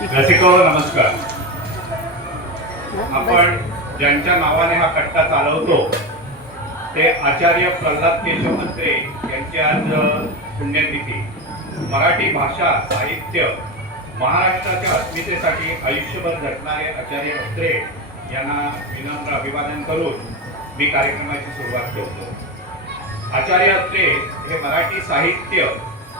रसिको नमस्कार. आपण ज्यांच्या नावाने हा कट्टा चालवतो ते आचार्य प्रल्हाद केशव अत्रे यांची आज पुण्यतिथी. मराठी भाषा साहित्य महाराष्ट्राच्या अस्मितेसाठी आयुष्यभर झटणारे आचार्य अत्रे यांना विनम्र अभिवादन करून मी कार्यक्रमाची सुरुवात करतो. आचार्य अत्रे हे मराठी साहित्य,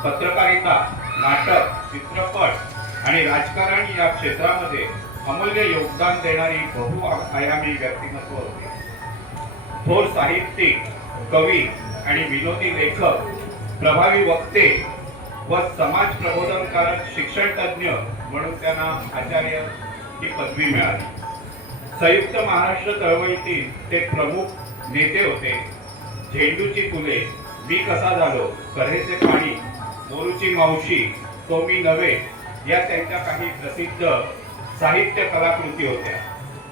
पत्रकारिता, नाटक, चित्रपट आणि राजकारण या क्षेत्रामध्ये अमूल्य योगदान देणारी बहुआयामी व्यक्तिमत्व होते. थोर साहित्यिक, कवी आणि विनोदी लेखक, प्रभावी वक्ते व समाज प्रबोधनकारक शिक्षण तज्ज्ञ म्हणून त्यांना आचार्य ही पदवी मिळाली. संयुक्त महाराष्ट्र चळवळीतील ते प्रमुख नेते होते. झेंडूची फुले, मी कसा झालो, कऱ्हेचे पाणी, मोरूची मावशी, तो मी नव्हे या त्यांच्या काही प्रसिद्ध साहित्य कलाकृती होत्या.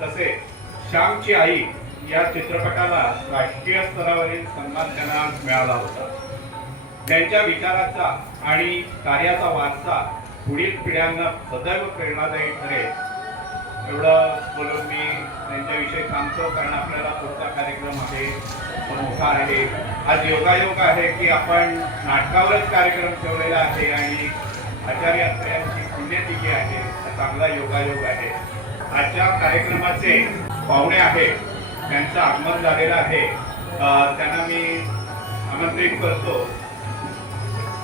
तसेच श्यामची आई या चित्रपटाला राष्ट्रीय स्तरावरील सन्मान त्यांना मिळाला होता. त्यांच्या विचाराचा आणि कार्याचा वारसा पुढील पिढ्यांना सदैव प्रेरणादायी ठरेल एवढं बोलून मी त्यांच्याविषयी सांगतो. कारण आपल्याला पुढचा कार्यक्रम आहे, मोठा आहे. आज योगायोग आहे की आपण नाटकावरच कार्यक्रम ठेवलेला आहे आणि आचार्य अत्रे यांची पुण्यतिथी आहे. चांगला योगायोग आहे. आजच्या कार्यक्रमाचे पाहुणे आहेत, त्यांचं आगमन झालेलं आहे. त्यांना मी आमंत्रित करतो,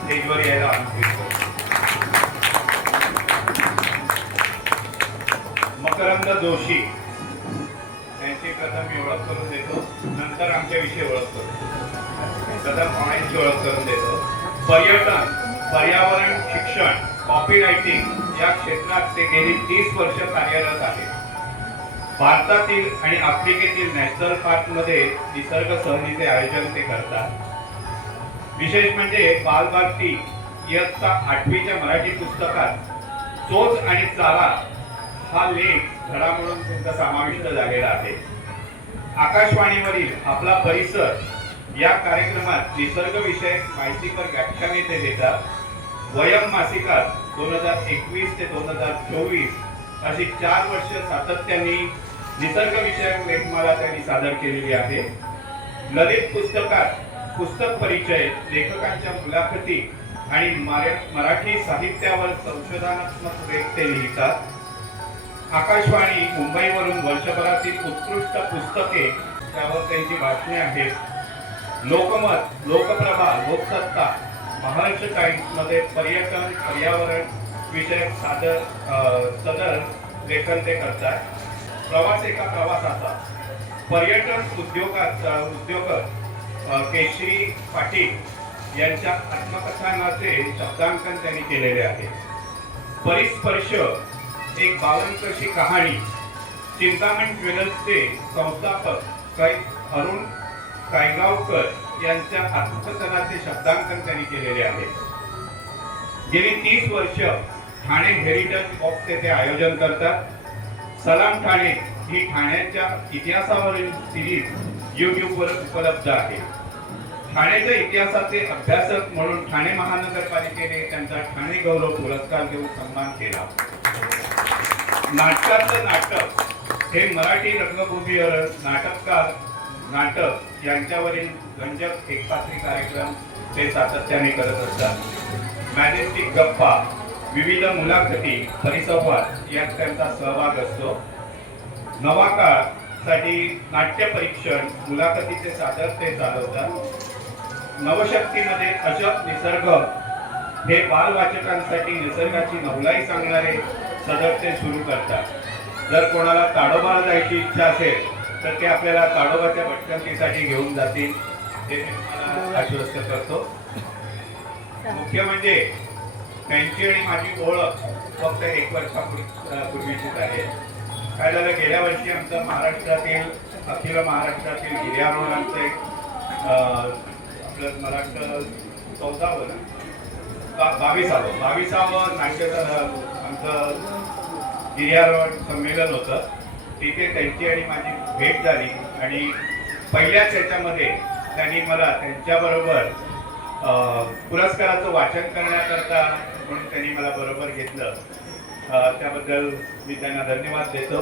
स्टेजवर यायला आमंत्रित करतो. मकरंद जोशी यांची प्रथम मी ओळख करून देतो, नंतर आमच्याविषयी ओळख करतो. प्रथम पाहुण्यांची ओळख करून देतो. पर्यटन, पर्यावरण, शिक्षण, कॉपी रायटिंग या क्षेत्रात ते गेली 30 वर्ष कार्यरत आहेत. भारतातील आणि आफ्रिकेतील नॅशनल पार्कमध्ये निसर्ग सहलीचे आयोजन ते करतात. विशेष म्हणजे बालभारती इयत्ता 8वीच्या मराठी पुस्तकात चोच आणि चाला हा लेख धडा म्हणून तुमचा समाविष्ट झालेला आहे. आकाशवाणीवरील आपला परिसर या कार्यक्रमात निसर्गविषयक माहितीपर व्याख्याने ते देतात. वयम मासिकात 2021 ते 2024 अशी 4 वर्ष सातत्याने निसर्गविषयक लेखमाला त्यांनी सादर केलेली आहे. ललित पुस्तकात पुस्तक परिचय, लेखकांच्या मुलाखती आणि मराठी साहित्यावर संशोधनात्मक लेख ते लिहितात. आकाशवाणी मुंबईवरून वर्षभरातील उत्कृष्ट पुस्तके त्यावर त्यांची भाषणे आहेत. लोकमत, लोकप्रभा, लोकसत्ता, महाराष्ट्र टाइम्समध्ये पर्यटन, पर्यावरण विषयक सदर लेखन ते करतात. प्रवास एका प्रवासाचा पर्यटन उद्योजक केशरी पाटील यांच्या आत्मकथनाचे शब्दांकन त्यांनी केलेले आहे. परिस्पर्श, एक बावनकशी कहाणी, चिंतामण ज्वेलर्सचे संस्थापक अरुण कायगावकर यांच्या आत्मकथनाचे शब्दांकन त्यांनी केलेले आहे. गेली 30 वर्ष ठाणे हेरिटेज वॉक ते आयोजन करतात. सलाम ठाणे ही ठाण्याच्या इतिहासावरील सिरीज यूट्यूबवर उपलब्ध आहे. ठाण्याच्या इतिहासाचे अभ्यासक म्हणून ठाणे महानगरपालिकेने त्यांचा ठाणे गौरव पुरस्कार देऊन सन्मान केला. नाटकाचं नाटक हे मराठी रंगभूमीवर नाटककार, नाटक यांच्यावरील रंजक एकपात्री कार्यक्रम ते सातत्याने करत असतात. मॅजेस्टिक गप्पा, विविध मुलाखती, परिसंवाद यात त्यांचा सहभाग असतो. नवा काळसाठी नाट्य परीक्षण, मुलाखतीचे सादर ते चालवतात. नवशक्तीमध्ये अशोक निसर्ग हे बालवाचकांसाठी निसर्गाची नवलाई सांगणारे सदर ते सुरू करतात. जर कोणाला ताडोबाला जायची इच्छा असेल तर ते आपल्याला ताडोबाच्या भटकंतीसाठी घेऊन जातील, ते मी तुम्हाला आश्वस्त करतो. मुख्य म्हणजे त्यांची आणि माझी ओळख फक्त 1 वर्षापूर्वीचीच आहे. काय झालं, गेल्या वर्षी आमचं महाराष्ट्रातील अखिल महाराष्ट्रातील गिर्यारोहणांचे आपलं महाराष्ट्र 22वावं नाट्य आमचं गिर्यारोहण संमेलन होतं. तिथे त्यांची आणि माझी भेट झाली आणि पहिल्याच याच्यामध्ये त्यांनी मला त्यांच्याबरोबर पुरस्काराचं वाचन करण्याकरता म्हणून त्यांनी मला बरोबर घेतलं. त्याबद्दल मी त्यांना धन्यवाद देतो.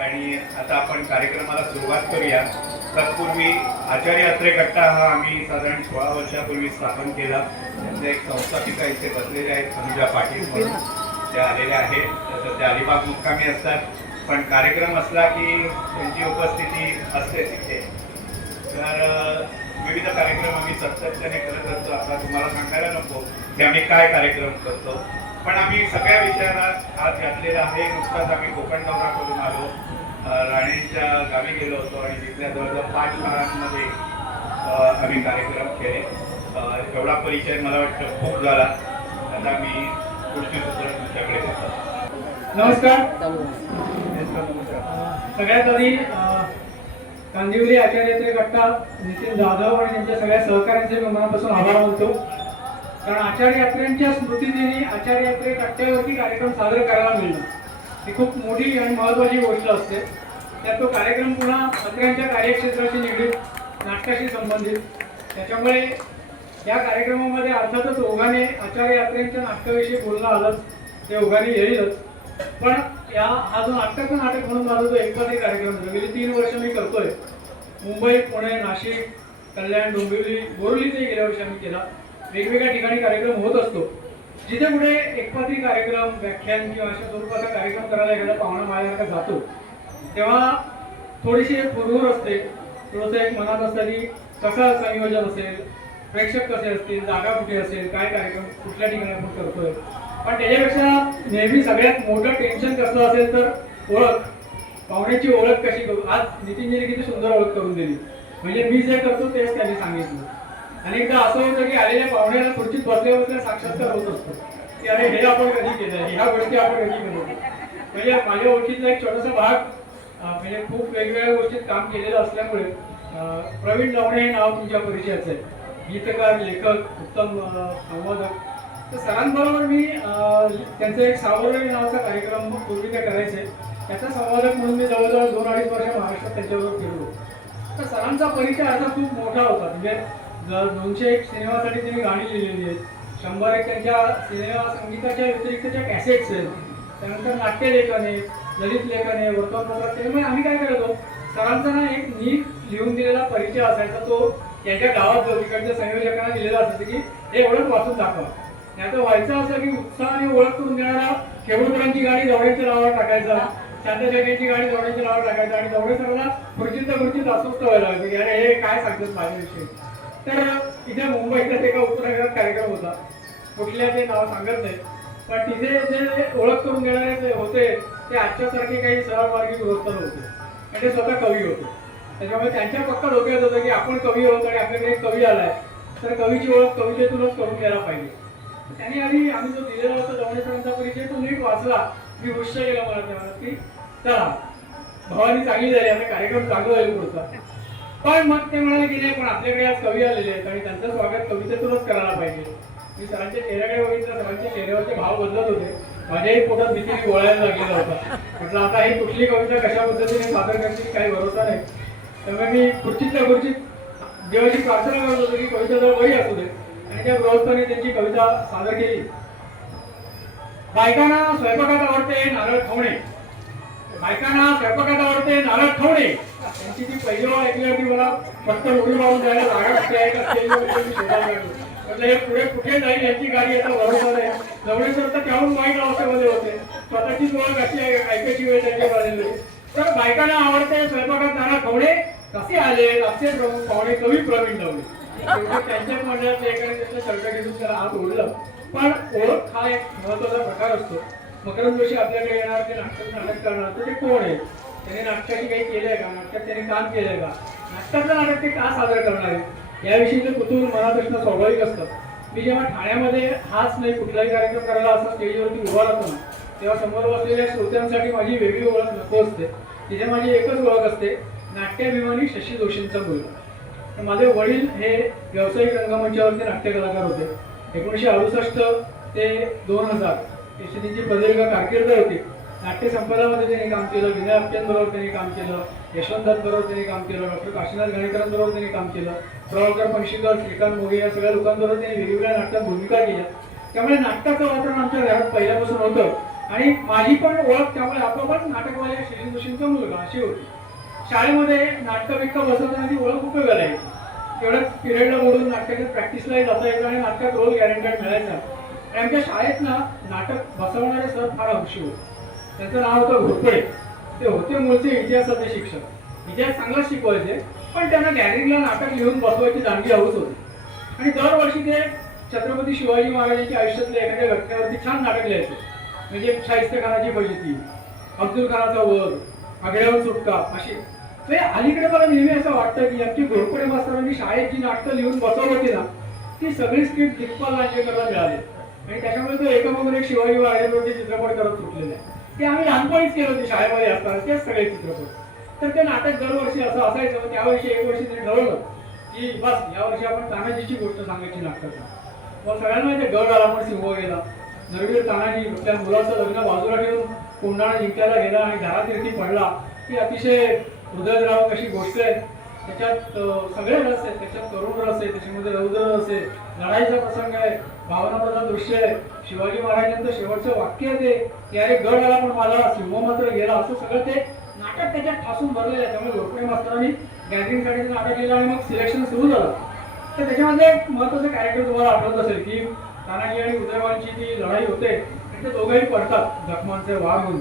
आणि आता आपण कार्यक्रमाला सुरुवात करूया. तत्पूर्वी आचार्य अत्रे कट्टा हा आम्ही साधारण 16 वर्षापूर्वी स्थापन केला. त्यांचे एक संस्थापिका इथे बसलेले आहेत, अनुजा पाटील म्हणून, त्या आलेल्या आहेत. तसं त्या अलिबाग मुक्कामी असतात, पण कार्यक्रम असला की त्यांची उपस्थिती असते तिथे. तर विविध कार्यक्रम आम्ही सातत्याने करत असतो. आता तुम्हाला सांगायला नको की आम्ही काय कार्यक्रम करतो, पण आम्ही सगळ्या विषयांना हात घातलेला आहे. नुकताच आम्ही कोकण दौरा करून आलो, राणींच्या गावी गेलो होतो आणि तिथल्या जवळजवळ 5 शाळांमध्ये आम्ही कार्यक्रम केले. एवढा परिचय मला वाटतं खूप झाला. आता मी पुढची सूत्र तुमच्याकडे देतो. नमस्कार. सगळ्यात आधी कांदिवली आचार्य अत्रे कट्टा, नितीन जाधव आणि त्यांच्या सगळ्या सहकाऱ्यांचे मी मनापासून आभार मानतो. कारण आचार्य अत्रेंच्या स्मृतिदिनी आचार्य अत्रे कट्ट्यावरती कार्यक्रम सादर करायला मिळणं ही खूप मोठी आणि महत्त्वाची गोष्ट असते. त्यात तो कार्यक्रम पुन्हा अत्र्यांच्या कार्यक्षेत्राशी निगडीत, नाटकाशी संबंधित. त्याच्यामुळे या कार्यक्रमामध्ये अर्थातच ओघाने आचार्य अत्रेंच्या नाटकाविषयी बोलणं आलंच, ते ओघाने येईलच. पण हा जो नाटकाचं नाटक म्हणून माझा जो एकपात्री कार्यक्रम गेली 3 वर्ष मी करतोय. मुंबई, पुणे, नाशिक, कल्याण, डोंबिवली, बोरिवलीतही गेल्या वर्षी आम्ही केला. वेगवेगळ्या ठिकाणी कार्यक्रम होत असतो. जिथे कुठे एकपात्री कार्यक्रम, व्याख्यान किंवा अशा स्वरूपाचा कार्यक्रम करायला एखादा पाहुणा माझ्यासारखा जातो, तेव्हा थोडीशी पुरवूर असते. थोडंसं एक मनात असतं की कसं संयोजन असेल, प्रेक्षक कसे असतील, जागा कुठे असेल, काय कार्यक्रम कुठल्या ठिकाणी आपण करतोय. पण त्याच्यापेक्षा नेहमी सगळ्यात मोठं टेन्शन कसं असेल तर ओळख, पाहुण्याची ओळख कशी करू. आज नितीनजीने किती सुंदर ओळख करून दिली. म्हणजे मी जे करतो तेच त्यांनी सांगितलं. अनेकदा असं होतं की आलेल्या पाहुण्याला खुर्चीत बसल्या बसल्या साक्षात्कार होत असतो की अरे हे आपण कधी केलं, ह्या गोष्टी आपण कधी केलो. म्हणजे माझ्या ओळखीतला एक छोटासा भाग, म्हणजे खूप वेगवेगळ्या गोष्टीत काम केलेलं असल्यामुळे प्रवीण लवणे हे नाव तुमच्या परिचयाचं आहे. गीतकार, लेखक, उत्तम संवादक. तर सरांबरोबर मी त्यांचा एक सावरणी नावाचा कार्यक्रम पूर्वी ते करायचे. त्याचा संवादक म्हणून मी जवळजवळ 2-2.5 वर्ष महाराष्ट्रात त्यांच्याबरोबर फिरलो. तर सरांचा परिचय असा खूप मोठा होता. म्हणजे 201 सिनेमासाठी त्यांनी गाणी लिहिलेली आहेत, 100 त्यांच्या सिनेमा संगीताच्या व्यतिरिक्तच्या कॅसेट्स आहेत. त्यानंतर नाट्यलेखन आहे, ललित लेखन आहे, वर्तमानपत्रात. त्यामुळे आम्ही काय करायचो, सरांचा ना एक नीट लिहून दिलेला परिचय असायचा. तो त्यांच्या गावात जो तिकडच्या संयोजकांना दिलेला असायचा की हे एवढंच वाचून दाखवा. नाही तर व्हायचं असं की उत्साह आणि ओळख करून देणारा केवळकरांची गाडी जवळच्या नावावर टाकायचा, शांतजगेची गाडी जवळच्या नावावर टाकायचा आणि जवळ सगळ्यांना खुर्चीत अस्वस्थ व्हायला लागतं की अरे हे काय सांगतात माझ्याविषयी. तर इथे मुंबईतच एका उत्तराखंडात कार्यक्रम होता, कुठल्या ते नाव सांगत नाही, पण तिथे जे ओळख करून देणारे होते ते आजच्यासारखे काही सरळमार्गी गृहस्थ नव्हते आणि ते स्वतः कवी होते. त्याच्यामुळे त्यांच्या पक्का डोक्यात होतं की आपण कवी आहोत आणि आपल्याकडे एक कवी आलाय, तर कवीची ओळख कवितेतूनच करून द्यायला पाहिजे. त्यांनी आधी आम्ही जो दिलेला होता जवळचा परिचय तो नीट वाचला. मी हुश गेला मला तेव्हा की चला भवानी चांगली झाली, आता कार्यक्रम चालू होईल पुढचा. पण मग ते म्हणाले की नाही, पण आपल्याकडे आज कवी आलेले आहेत आणि त्यांचं स्वागत कवितेतूनच करायला पाहिजे. मी सरांच्या चेहऱ्याकडे बघितलं, सरांच्या चेहऱ्यावरचे भाव बदलत होते. माझ्याही पोटात भीतीने गोळायला लागलेला होता. म्हटलं आता ही कुठली कविता कशा पद्धतीने सादर करतील काही भरोसा नाही. त्यामुळे मी खुर्चीतल्या खुर्चीत देवाची प्रार्थना करत होतो की कविता जर बरी असू दे. आणि त्या गृहस्थाने त्यांची कविता सादर केली. बायकांना स्वयंपाकात आवडते नारळ खवणे, बायकांना स्वयंपाकात आवडते नारळ खवणे. त्यांची ती पहिली वेळ ऐकली होती, मला फक्त उडी मारून जायला जागा कुठे आहे का ते मी शोधायला लागलो. म्हटलं हे पुढे कुठे जाईल यांची गाडी आता बरोबर आहे. जवळ सर तर त्याहून वाईट अवस्थेमध्ये होते, स्वतःचीच ओळख अशी ऐकायची वेळ त्यांच्या बाजूला. तर बायकांना आवडते स्वयंपाकात नारळ खवणे, कसे आले असे प्रमुख पाहुणे कवी प्रवीण लवणे. त्यांच्याच मंडळात एकाने त्याच्या चर्चा घेऊन त्याला हात ओढलं. पण ओळख हा एक महत्वाचा प्रकार असतो. मकरंद जोशी आपल्याकडे येणार, ते नाटक करणार, तर ते कोण आहे, त्याने नाटकाची काही केलंय का, नाटकात त्याने काम केलंय का, नाटकातलं नाटक ते का सादर करणार आहे याविषयीचं कुतूहल मनात असणं स्वाभाविक असतं. मी जेव्हा ठाण्यामध्ये हाच नाही कुठलाही कार्यक्रम करायला असं स्टेजवरती उभा राहतो ना, तेव्हा समोर बसलेल्या श्रोत्यांसाठी माझी वेगळी ओळख नको असते. तिथे माझी एकच ओळख असते, नाट्याभिमानी शशी जोशींचा मुलगा. माझे वडील हे व्यावसायिक रंगमंचावरचे नाट्य कलाकार होते. 1968 ते 2000 त्यांची प्रदीर्घ कारकीर्द होती. नाट्य संपदामध्ये त्यांनी काम केलं, विनय आपट्यांबरोबर त्यांनी काम केलं, यशवंत बरोबर त्यांनी काम केलं, डॉक्टर काशीनाथ गणेकरांबरोबर त्यांनी काम केलं, प्रभाकर पणशीकर, श्रीकांत मोगे या सगळ्या लोकांबरोबर त्यांनी वेगवेगळ्या नाटकात भूमिका केल्या. त्यामुळे नाटकाचं वातावरण आमच्या घरात पहिल्यापासून होतं. आणि माझी पण ओळख त्यामुळे आपोआपच नाटकवाल्या शिरीन जोशींचा मुलगा अशी होती. शाळेमध्ये नाटकं बिटकं बसवताना ती ओळख उपयोगाला यायची. तेवढ्याच पिरियडला बोलून नाटकाच्या प्रॅक्टिसलाही जाता यायचं आणि नाटकात रोल गॅरंटेड मिळायचा. आणि आमच्या शाळेत ना नाटक बसवणारे सर फार हौशी होते. त्यांचं नाव होतं घोरपडे. ते होते मूळचे इतिहासाचे शिक्षक. इतिहास चांगला शिकवायचे, पण त्यांना गॅलरीला नाटक लिहून बसवायची जाणगी हौस होती. आणि दरवर्षी ते छत्रपती शिवाजी महाराजांच्या आयुष्यातल्या एखाद्या घटनेवरती छान नाटक लिहायचे. म्हणजे शाहिस्तेखानाची फजिती, अब्दुल खानाचा वध, आगळ्यावर सुटका अशी. ते अलीकडे मला नेहमी असं वाटतं की आमची घोरपडे मास्तरांनी शाळेत जी नाटकं लिहून बसवली होती ना, ती सगळी स्क्रिप्ट दिग्पाल लांजेकरला मिळाली. आणि त्याच्यामुळे तो एकामागून एक शिवाजी महाराजांवरती चित्रपट करत सुटलेले आहे. ते आम्ही लहानपणीच केले होते शाळेमध्ये असताना, तेच सगळे चित्रपट. तर ते नाटक दरवर्षी असं असायचं. त्यावर्षी एक वर्षी त्यांनी ठरवलं की बस यावर्षी आपण तानाजीची गोष्ट सांगायची नाटकात. मग सगळ्यांना ते गड आला, पण सिंह गेला. नरवीर तानाजी त्या मुलाचं लग्न बाजूला ठेवून कोंडाणा जिंकायला गेला आणि घरातीर्थी पडला. ही अतिशय हृदयद्रावक अशी गोष्ट आहे. त्याच्यात सगळे रस आहे. त्याच्यात करुण रस आहे, त्याच्यामध्ये रौद्र रस आहे, लढाईचा प्रसंग आहे, भावनाप्रधान दृश्य आहे. शिवाजी महाराजांचं शेवटचं वाक्य ते की अरे गड आला पण माझा सिंह मात्र गेला, असं सगळं ते नाटक त्याच्यात ठासून भरलेलं आहे. त्यामुळे घोरपडे मास्तरांनी गॅदरिंगसाठी नाटक लिहिलं आणि मग सिलेक्शन सुरू झालं. तर त्याच्यामध्ये एक महत्त्वाचं कॅरेक्टर तुम्हाला आठवत असेल की तानाजी आणि उदयवानची ती लढाई होते आणि ते दोघंही पडतात जखमांचे वार होऊन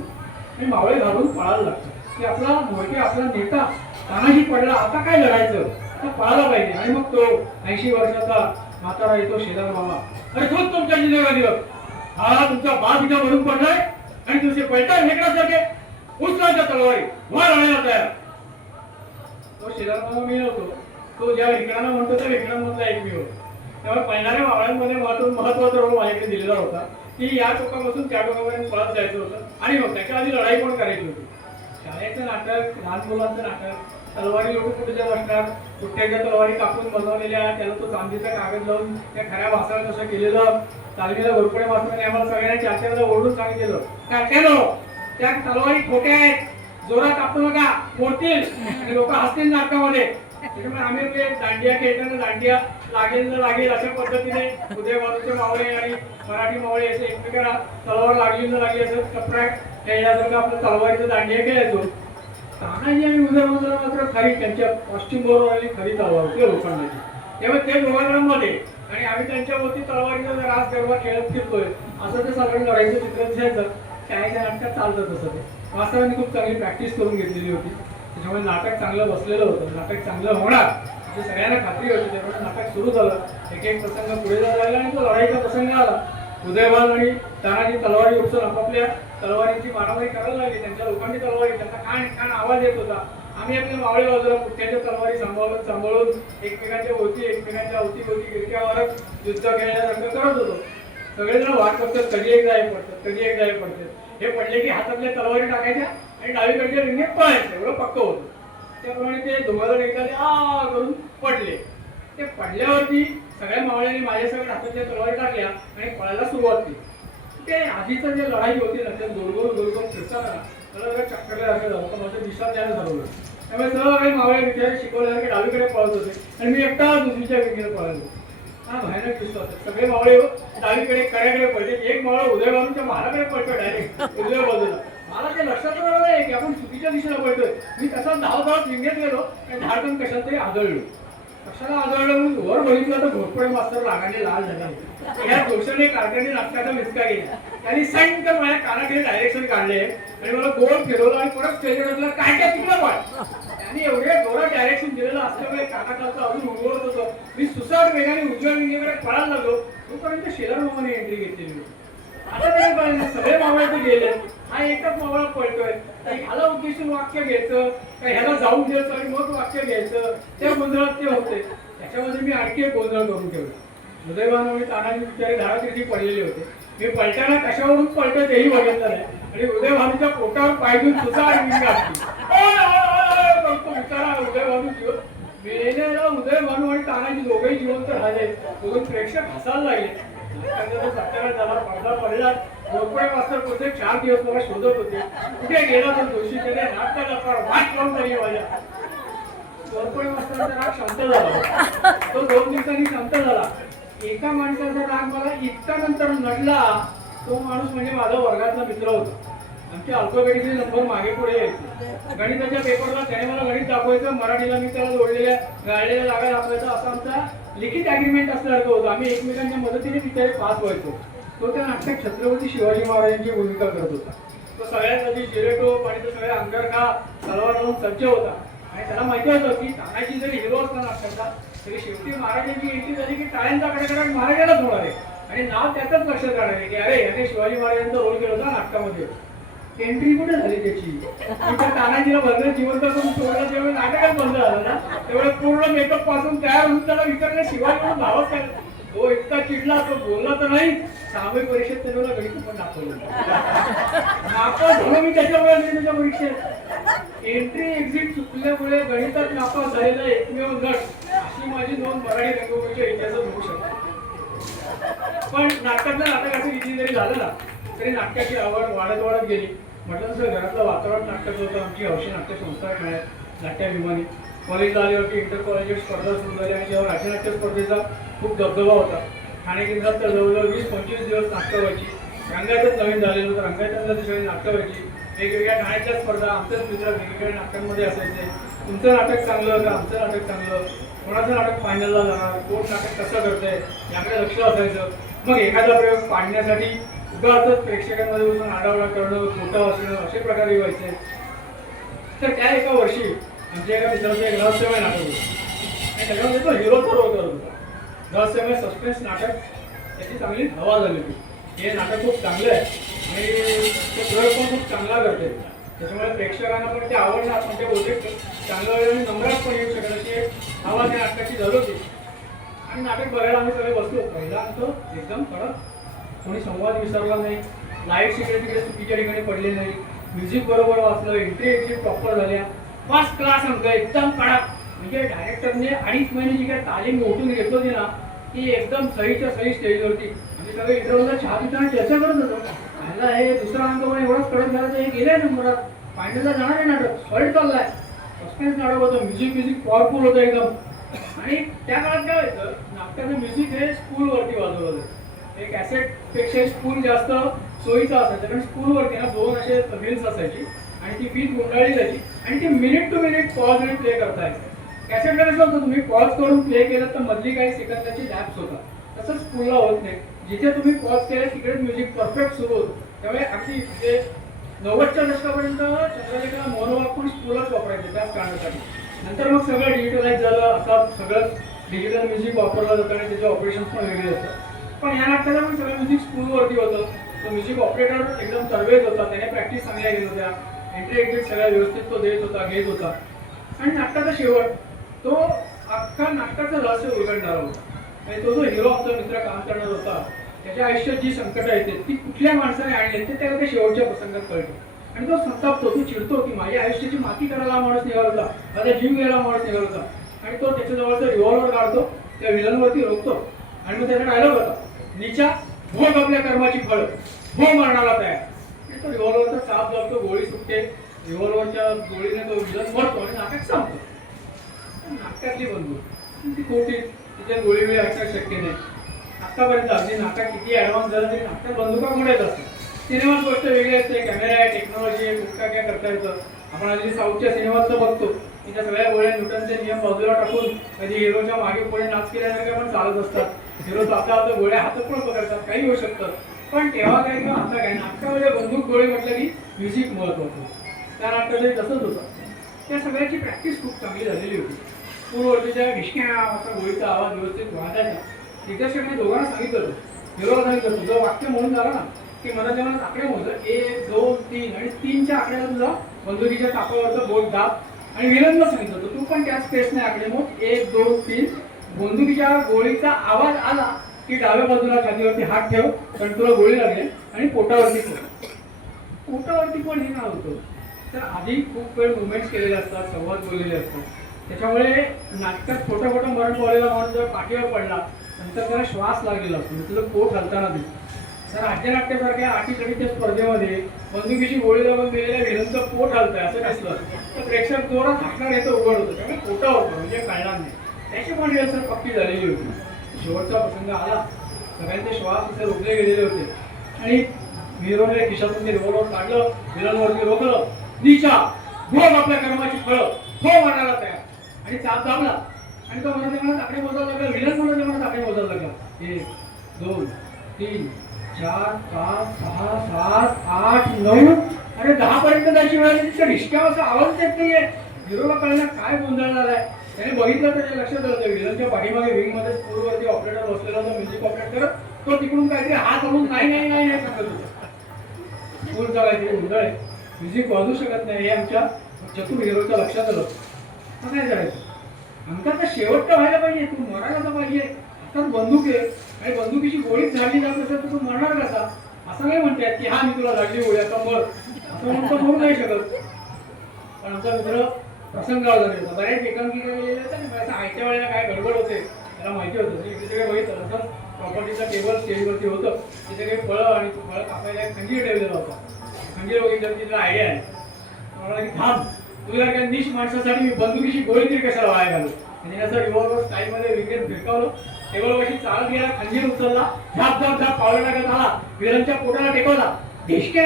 आणि मावळे घालून पळायला लागतात. की आपला मोठे आपला नेता तानाजी पडला, आता काय लढायचं, तर पळायला पाहिजे. आणि मग तो 80 वर्षाचा म्हातारा येतो शेजार मामा. अरे तोच तुमच्या जिल्ह्यावर हा तुमचा बाप इथं भरून पडलाय आणि तुझे पैठा हेकडासारखे उचलायच्या तलवारी वर आणायला तयार. तो शेजार मामा मी नव्हतो. तो ज्या विक्रांना म्हणतो त्या विक्रांमधला एक मी होतो. त्यामुळे पळणाऱ्या मावळ्यांमध्ये महत्वाचा रोल माझ्याकडे दिलेला होता की या टोकापासून त्या टोकापर्यंत पळत जायचं होतं आणि मग त्याच्या आधी लढाई पण करायची होती. शाळेचं नाटक, लहान मुलांचं नाटक, तलवारी लोक कुठे बसणार, कुठ्याच्या तलवारी कापून बनवलेल्या, त्याला तो चांदीचा कागद लावून त्या खऱ्या भासाला तसं केलेलं. तालमीला घोरपडे मास्तरांनी आम्हाला सगळ्यांना चाच्याला ओरडून सांगितलेलं त्या तलवारी खोट्या आहेत, जोरात कापू नका, मोडतील आणि लोक हसतील नाटकामध्ये. त्याच्यामुळे आम्ही ते दांडिया खेळताना दांडिया लागेल न लागेल अशा पद्धतीने उदयवानूचे मावळे आणि मराठी मावळे असे एकमेकांना तलवार लागली न लागली असं कपडा खेळल्यासारखं आपलं तलवारीचं दांडिया खेळायचो. तानाजी आणि उदयवानूला मात्र खरी त्यांच्या पश्चिम बरोबर आली खरी तलवार होती लोखंडाची. तेव्हा ते दोघांमध्ये आणि आम्ही त्यांच्यावरती तलवारीचा रास गरबा खेळत फिरतोय असं ते सगळं लढाईचं चित्र दिसायचं. शाळेच्या नाटकात चालतं तसं ते. मास्तरांनी खूप चांगली प्रॅक्टिस करून घेतलेली होती. त्याच्यामुळे नाटक चांगलं बसलेलं होतं. नाटक चांगलं होणार म्हणजे सगळ्यांना खात्री होती. त्यामुळे नाटक सुरू झालं. एक एक प्रसंग पुढे जायला लागला आणि तो लढाईचा प्रसंग आला. उदयवान आणि तानाजी तलवारी उचलून आपापल्या तलवारींची मारामारी करायला लागली. त्यांच्या लोकांनी तलवारी, त्यांचा खाण खाण आवाज येत होता. आम्ही आपल्या मावळे बाजूला पुठ्याच्या तलवारी सांभाळून एकमेकांच्या अवतीभोवती गिरक्यावरच युद्ध खेळण्यासारखं करत होतो. सगळेजण वाट बघतात कधी एकदा हे पडतात, कधी एकदा हे पडतात. हे पडले की हातातल्या तलवारी टाकायच्या आणि डावीकडच्या रिंगेत पळायचं, एवढं पक्क होतं. त्याप्रमाणे ते दोघांजण एखादे आ करून पडले. ते पडल्यावरती सगळ्या मावळ्यांनी माझ्यासगळ्या हातातल्या तलवारी टाकल्या आणि पळायला सुरुवात केली. ते आधीचं जे लढाई होती ना, ते गोलगोल फिरताना मला जरा चक्करला असं झालं. तर माझं दिशा त्याला ठरवलं. त्यामुळे सर्व काही मावळे विचार शिकवल्यासारखे डावीकडे पळत होते आणि मी एकटा दुसरीच्या विंगेला पळालो. हा भयानक दिसतो. सगळे मावळे डावीकडे कड्याकडे पडले. एक मावळा उदयवानूच्या महाराकडे पडतो डायरेक्ट उजव्या बाजूला. मला ते लक्षात आलं नाही की आपण चुकीच्या दिशेला पडतोय. मी तसा धावत विंगेत गेलो आणि धाडकन कशात तरी आदळलो. कशाला आदळलं म्हणून वर बघितलं तर घोरपडे मास्तर रागाने लाल झाले. या दोषाने कारखाने नाटकाचा मिसका गेला. त्यांनी सांगितलं माझ्या कानाकडे डायरेक्शन काढले आणि मला गोल फिरवलं आणि परत स्टेजवर काय काय तिकडं पण त्यांनी एवढे जोरात डायरेक्शन दिलेलं असल्यामुळे कानाखालचं अजून उंगवत होतं. मी सुसाट वेगाने उजव्या विंगेकडे पळायला लागलो. तोपर्यंत शेलार मामाने एंट्री घेतलेली होती. आता तरी पाहिजे सगळे मावळे ते गेले. हा एकच मावळा पळतोय. ह्याला उद्देशून वाक्य घ्यायचं का ह्याला जाऊन द्यायचं आणि मग वाक्य घ्यायचं, त्या गोंधळात ते होते. त्याच्यामध्ये मी आणखी एक गोंधळ करून ठेवला. उदयवान आणि तानाजी बिचारे धारातीर्थी पडलेले होते. मी पलटाना कशावरून पळतोय तेही बघितलं नाही आणि उदयभानूच्या पोटावर पाय घेऊन सुसाट विंग घातली. बिचारा उदयभानू जीव मेलेला उदयभानू आणि तानाजी दोघेही जिवंत राहिले. दोघं प्रेक्षक हसायला लागले. सत्याला झाला, पडदा पडला. घोरपडे मास्तर पुढचे 4 दिवस मला शोधत होते. कुठे गेला तर दोषी त्याने नाटकाचा वाट लावून तरी माझ्या. घोरपडे मास्तरांचा राग शांत झाला. तो 2 दिवसांनी शांत झाला. एका माणसाचा राग मला इतका नंतर नडला तो माणूस म्हणजे माझा वर्गातला मित्र होता. आमचे अल्फाबेटिकली नंबर मागे पुढे यायचे. गणिताच्या पेपरला त्याने मला गणित दाखवायचं, मराठीला मी त्याला जोडलेल्या गाळलेल्या जागा दाखवायचा. असा आमचा लिखित ॲग्रीमेंट असल्यासारखं होतं. आम्ही एकमेकांच्या मदतीने तिथे पास व्हायचो. तो त्या नाटकात छत्रपती शिवाजी महाराजांची भूमिका करत होता. तो सगळ्यात आधी जिरेटोप आणि तो सगळ्या अंगरखा तलवार लावून सज्ज होता. आणि त्याला माहिती होतं की तानाजी जरी हिरो असला नाटकाचा तरी शेवटी महाराजांची एंट्री झाली की टाळ्यांचा कडकडाट महाराजालाच होणार आहे. आणि नाव त्यातच लक्षात राहणार आहे की अरे याने शिवाजी महाराजांचा रोल केला होता नाटकामध्ये. एंट्री कुठे झाली त्याची? त्या तानाजीला भरलं जिवंत करून सोडलं त्यावेळी नाटकच बंद झालं ना. त्यावेळेस पूर्ण मेकअप पासून तयार होऊन त्याला विचारलं शिवाजी म्हणून नावच काय. तो इतका चिडला, तो बोलला तर नाही. सामायिक परीक्षेत त्याला गणित पण दाखवलं. नापास झालो मी त्याच्यामुळे त्याच्या परीक्षेत. एंट्री एक्झिट चुकल्यामुळे गणितात नापास झालेला एकमेव नट अशी माझी नोंद मराठी रंगभूमीच्या इतिहासात होऊ शकते. पण नाटकातलं नाटक असं किती जरी झालं ना तरी नाटकाची आवड वाढत वाढत गेली. म्हटलं तसं घरातलं वातावरण नाटकाचं होतं. आमची हौशी नाट्य संस्था मिळाली नाट्याभिमानी. कॉलेजला आल्यावरती इंटर कॉलेज स्पर्धा सुरू झाल्या आणि तेव्हा राज्यनाट्य स्पर्धेचा खूप दबदबा होता. ठाणे केंद्रात तर जवळजवळ 20-25 दिवस नाटकं व्हायची. रंगायतच नवीन झालेलं होतं. रंगायतला सगळी नाटकं व्हायची. वेगवेगळ्या ठाण्याच्या स्पर्धा आमच्याच मित्र वेगवेगळ्या नाटकांमध्ये असायचे. तुमचं नाटक चांगलं होतं, आमचं नाटक चांगलं, कोणाचं नाटक फायनलला जाणार, कोण नाटक कसं करतंय याकडे लक्ष असायचं. मग एखादा प्रयोग पाडण्यासाठी उगाच प्रेक्षकांमध्ये बसून आडावडा करणं, खोटं असणं असे प्रकार व्हायचे. तर त्या एका वर्षी आमच्या एका मित्राचं एक रहस्यमय नाटक होतं आणि त्याच्यामध्ये तो हिरोचा रोल करत होता. रहस्यमय सस्पेन्स नाटक, त्याची चांगली हवा झाली होती. हे नाटक खूप चांगलं आहे आणि तो प्रयोग पण खूप चांगला करते. त्याच्यामुळे प्रेक्षकांना पण ते आवडणार, पण ते बहुतेक चांगलं आणि नम्रात पण येऊ शकत अशी हवा त्या नाटकाची झाली होती. आणि नाटक बघायला आम्ही सगळे बसलो. पहिला अंक एकदम कडक, कोणी संवाद विसरला नाही, लाईट सिक्रेट तिकडे चुकीच्या ठिकाणी पडले नाही, म्युझिक बरोबर वाचलं, एंट्री एक्झिट प्रॉपर झाल्या, फर्स्ट क्लास अंक एकदम कडक. म्हणजे डायरेक्टरने 2.5 महिने जी काय तालीम ओटून घेतली होती ना ती एकदम सहीच्या सही स्टेजवरती. म्हणजे सगळे इंटरव्ह्यूला चहा पिताना चर्चा करत होतो. पहिला हे दुसरा अंक पण एवढाच कडक झाला तर हे गेले नंबरात, फायनलला जाणार आहे नाटक, सॉलिड चाललाय. सस्पेन्स नाटक होतं, म्युझिक पॉवरफुल होतं एकदम. आणि त्या काळात काय व्हायचं, नाटकाचं म्युझिक हे स्कूलवरती वाजवलं जातं. एक कॅसेटपेक्षा स्कूल जास्त सोयीचा असायचं, कारण स्कूलवरती ना 2 असे रील्स असायची आणि ती फीत गुंडाळली जायची आणि ती मिनिट टू मिनिट पॉज आणि प्ले करता यायचं. कॅसेटला कसं होतं, तुम्ही पॉज करून प्ले केलं तर मधली काही सेकंदाची लॅप्स होतात. तसंच स्कूलला होत नाही. जिथे तुम्ही पॉज केलं तिकडे म्युझिक परफेक्ट सुरू होतं. त्यामुळे अगदी म्हणजे 90च्या दशकापर्यंत चंद्रलेखाला मोनोवाक पण स्कूलच वापरायचे त्याच कारणासाठी. नंतर मग सगळं डिजिटलाइज झालं. आता सगळं डिजिटल म्युझिक वापरलं जातं आणि त्याचे ऑपरेशन्स पण वेगळे असतात. पण या नाटकाला पण सगळं म्युझिक स्कूलवरती होतं. तो म्युझिक ऑपरेटर एकदम तरवेज होता, त्याने प्रॅक्टिस चांगल्या घेत होत्या, एंट्री एक्झिट सगळ्या व्यवस्थित तो देत होता, घेत होता. आणि नाटकाचा शेवट तो अख्खा नाटकाचं रहस्य उलगडणारा होता. आणि तो जो हिरो आमचा मित्र काम करणार होता त्याच्या आयुष्यात जी संकटं येते ती कुठल्या माणसाने आणली ते त्याला शेवटच्या प्रसंगात कळतो. आणि तो संतापतो, तो चिडतो की माझ्या आयुष्याची माती करायला माणूस निघाला होता, माझा जीव घ्यायला माणूस निघाला होता. आणि तो त्याच्या जवळचा रिव्हॉल्वर काढतो, त्या विलनवरती रोखतो आणि मग त्याचा डायलॉग होता, नीचा भोग आपल्या कर्माची फळ, हो मरणाला तयार. आणि तो रिव्हॉल्वरचा चाप लागतो, गोळी सुटते, रिव्हॉल्वरच्या गोळीने तो विलन मरतो आणि नाटक संपतो. नाटकातली बंदूक ती खोटी, तिथे गोळी वेळ असणं शक्य नाही. आतापर्यंत अगदी नाटक किती ॲडव्हान्स झालं तरी नाटकात बंदुका कुठेच असतात. सिनेमात गोष्ट वेगळी असते, कॅमेरा आहे, टेक्नॉलॉजी आहे, कुठं काय करता येतं. आपण आधी साऊथच्या सिनेमातचं बघतो की त्या सगळ्या गोळ्या न्यूटनचे नियम बाजूला टाकून कधी हिरोच्या मागे पुढे नाच केल्यासारखे पण चालत असतात. हिरो आता गोळ्या हातात पण पकडतात, काही होऊ शकतं. पण तेव्हा काय किंवा आता काय, नाटकामध्ये बंदूक गोळी म्हटलं की म्युझिक महत्त्वाचं. त्या नाटकामध्ये तसंच होतं. त्या सगळ्याची प्रॅक्टिस खूप चांगली झालेली होती. पूर्ववर्तीच्या ढिशक्या असा गोळीचा आवाज व्यवस्थित वाढायचा. दिग्दर्शकाने दोघांना सांगितलं होतं, हिरोला सांगितलं तुझं वाक्य म्हणून झालं ना की मला जेव्हा आकडे मोजलं 1, 2, 3 आणि 3च्या आकड्याला तुझा बंदुकीच्या टाकावरचं बोट दाब. आणि विलनला सांगितलं होतं तू पण त्याच स्पेसने आकडे मोज 1, 2, 3. बंदुकीच्या गोळीचा आवाज आला की डाव्या बाजूला छातीवरती हात ठेव कारण तुला गोळी लागली आणि पोटावरती ठेव. पोटावरती पण हे नाव होतं. तर आधी खूप वेळ मुवमेंट्स केलेले असतात, संवाद बोललेले असतात. त्याच्यामुळे नाटकात खोटं खोटं मरण पावलेला माणूस जर पाठीवर पडला नंतर त्याला श्वास लागलेला असतो, तुझं पोट हलताना दिसतं. तर राज्यनाट्यासारख्या आटीतडीच्या स्पर्धेमध्ये बंदुकीची गोळी लावून गेलेल्या विलनचं पोट हलतंय असं दिसलं तर प्रेक्षक जोरात हाकणार येतं उघड होतं. त्यामुळे पोटावर होतं म्हणजे कळणार नाही. त्याची पण रिहर्सल पक्की झालेली होती. शेवटचा प्रसंग आला, सगळ्यांचे श्वास इथे रोखले गेलेले होते. आणि हिरोने खिशातून ते रिव्हॉल्वर काढलं, विलनवरती रोखलं, नीचा भोग आपल्या कर्माची फळं, हो मारायला तयार आणि चाप दाबला आणि तो म्हणत आकडे मोजायला लागला. विलन म्हणत आकडे मोजायला लागला. 1 2 3 4 5 6 7 8 9 अरे 10 पर्यंत जायची वेळ आली. तिच्या रिश्क्यावर आवाज येत नाहीये. हिरोला कळलं काय गोंधळ झालाय. त्याने बघितलं, त्याच्या लक्षात आलं विलनच्या पाठीमागे विंग मध्ये स्कूलवरती ऑपरेटर बसलेला होता, म्युझिक ऑपरेट करत. तो तिकडून काहीतरी हात म्हणून नाही नाही नाही नाही सांगत होता. स्कूलचा काहीतरी गोंधळ आहे, म्युझिक वाजू शकत नाही हे आमच्या चतुर हिरोच्या लक्षात आलं. मग काय करायचं? आमचा तर शेवटचा व्हायला पाहिजे, तू मरायला तर पाहिजे. आता बंदूक आहे आणि बंदुकीची गोळी झाडली जात असेल तर तू मरणार कसा? असं नाही म्हणतात की हा मी तुला झाडली गोळी आता मर, असं म्हणून तो मरू नाही शकत. पण आमचा मित्र प्रसंगावर झाले होता, बऱ्याच एकांकिका केलेल्या होत्या आणि असं आयत्या वेळेला काय गडबड होते त्याला माहिती होतं. तिथे बघितलं असं प्रॉपर्टीचा टेबल स्टेजवरती होतं, तिथे काही फळं आणि फळं कापायला एक खंजीर ठेवलेला होता. खंजीर बघितलं तिला आयडिया आहे, मला की थांब, तुला काय निश माणसासाठी मी बंदुकीची गोळी तरी कशाला वाया घालू. म्हणजे असं रिव्हॉल्वर स्टाईलमध्ये विकेट भिरकावलं, टेबलवरती चालत गेला, खंजीर उचलला, झाप झाप झाप पावलं टाकत आला, विलनच्या पोटाला टेकवला, ढिशक्या.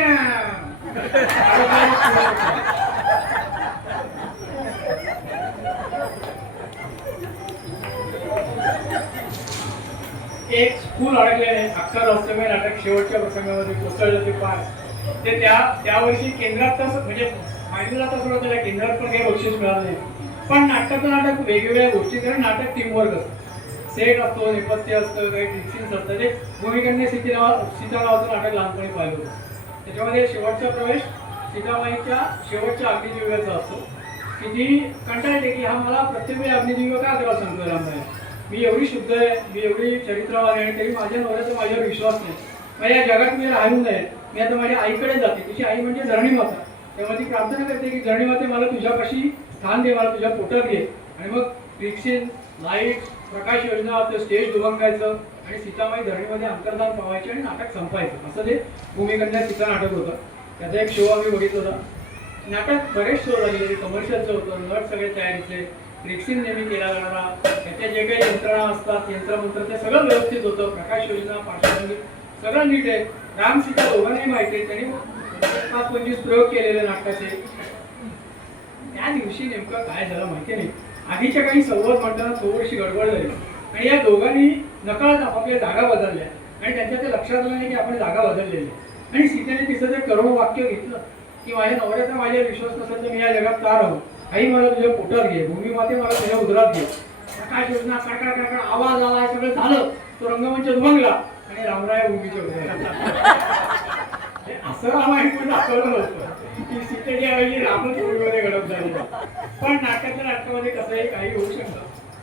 एक स्कूल अडकलेले अख्खा रहस्यमय नाटक शेवटच्या प्रसंगामध्ये कोसळलं ते पार. ते त्या वर्षी केंद्रात तसं म्हणजे माहितीला तसं होतं, त्या केंद्रात पण काही बक्षीस मिळालं नाही. पण नाटकाचं नाटक वेगवेगळ्या गोष्टी, कारण नाटक टीमवर्क असतं, सेट असतो, नेपथ्य असतं, काही डिक्सिन्स असतं. ते भूमिकांनी सीता नावाचं नाटक लहानपणी पाहिलं होतं. त्याच्यामध्ये शेवटचा प्रवेश सीतामाईच्या शेवटच्या अग्निजीविकाचा असतो की ती कंटाळते की हा मला प्रत्येक वेळी अग्निजीविका का करायला सांगतोय रामराय. मी एवढी शुद्ध आहे, मी एवढी चरित्रवान आहे, तरी माझ्या नवऱ्याचा माझ्यावर विश्वास नाही. माझ्या या जगात मी राहू नये, मी आता माझ्या आईकडे जाते. तिची आई म्हणजे धरणी माता. तेव्हा ती प्रार्थना करते की धरणी माते मला तुझ्यापाशी स्थान दे, मला तुझ्या पोटात घे. आणि मग रिक्सिन, लाईट, प्रकाश योजना, ते स्टेज दुभंगायचं आणि सीतामाई धरणीमध्ये अंतर्धान पावायचे आणि नाटक संपायचं. असं ते भूमिकन्या सीता नाटक होतं. त्याचा एक शो आम्ही बघितला होता. नाटक बरेच शो झालेले, कमर्शियलचं होतं, नट सगळे तयारीचे, रिक्सिन नेहमी केला जाणारा, त्याच्या जे काही यंत्रणा असतात, यंत्रमंत्र, ते सगळं व्यवस्थित होतं. प्रकाश योजना, पार्श्वसंगीत सगळं नीट आहे. राम सीता दोघांनाही माहिती आहे, त्यांनी 25 प्रयोग केलेले नाटकाचे. त्या दिवशी नेमकं काय झालं माहिती नाही. आधीच्या काही संवाद म्हणताना थोडीशी गडबड झाली आणि या दोघांनी नकळत आपापल्या जागा बदलल्या आणि त्यांच्या ते लक्षात आलं नाही की आपण जागा बदललेली. आणि सीतेने तिचं ते करुण वाक्य घेतलं की माझ्या नवऱ्याचा माझ्यावर विश्वास नसेल तर मी या जगात का राहू. आई मला तुझ्या पोटात घे, भूमी माते मला तुझ्या उदरात घे. प्रकाश योजना काका आवाज आला, सगळं झालं. तो रंगमंच दुमंगला आणि रामराय भूमीच्या उदरात. असं रामायण दाखवलं नव्हतं की सीतेच्या ऐवजी रामच भूमीमध्ये गडप झालेला. पण नाटकामध्ये कसंही काही होऊ शकतं,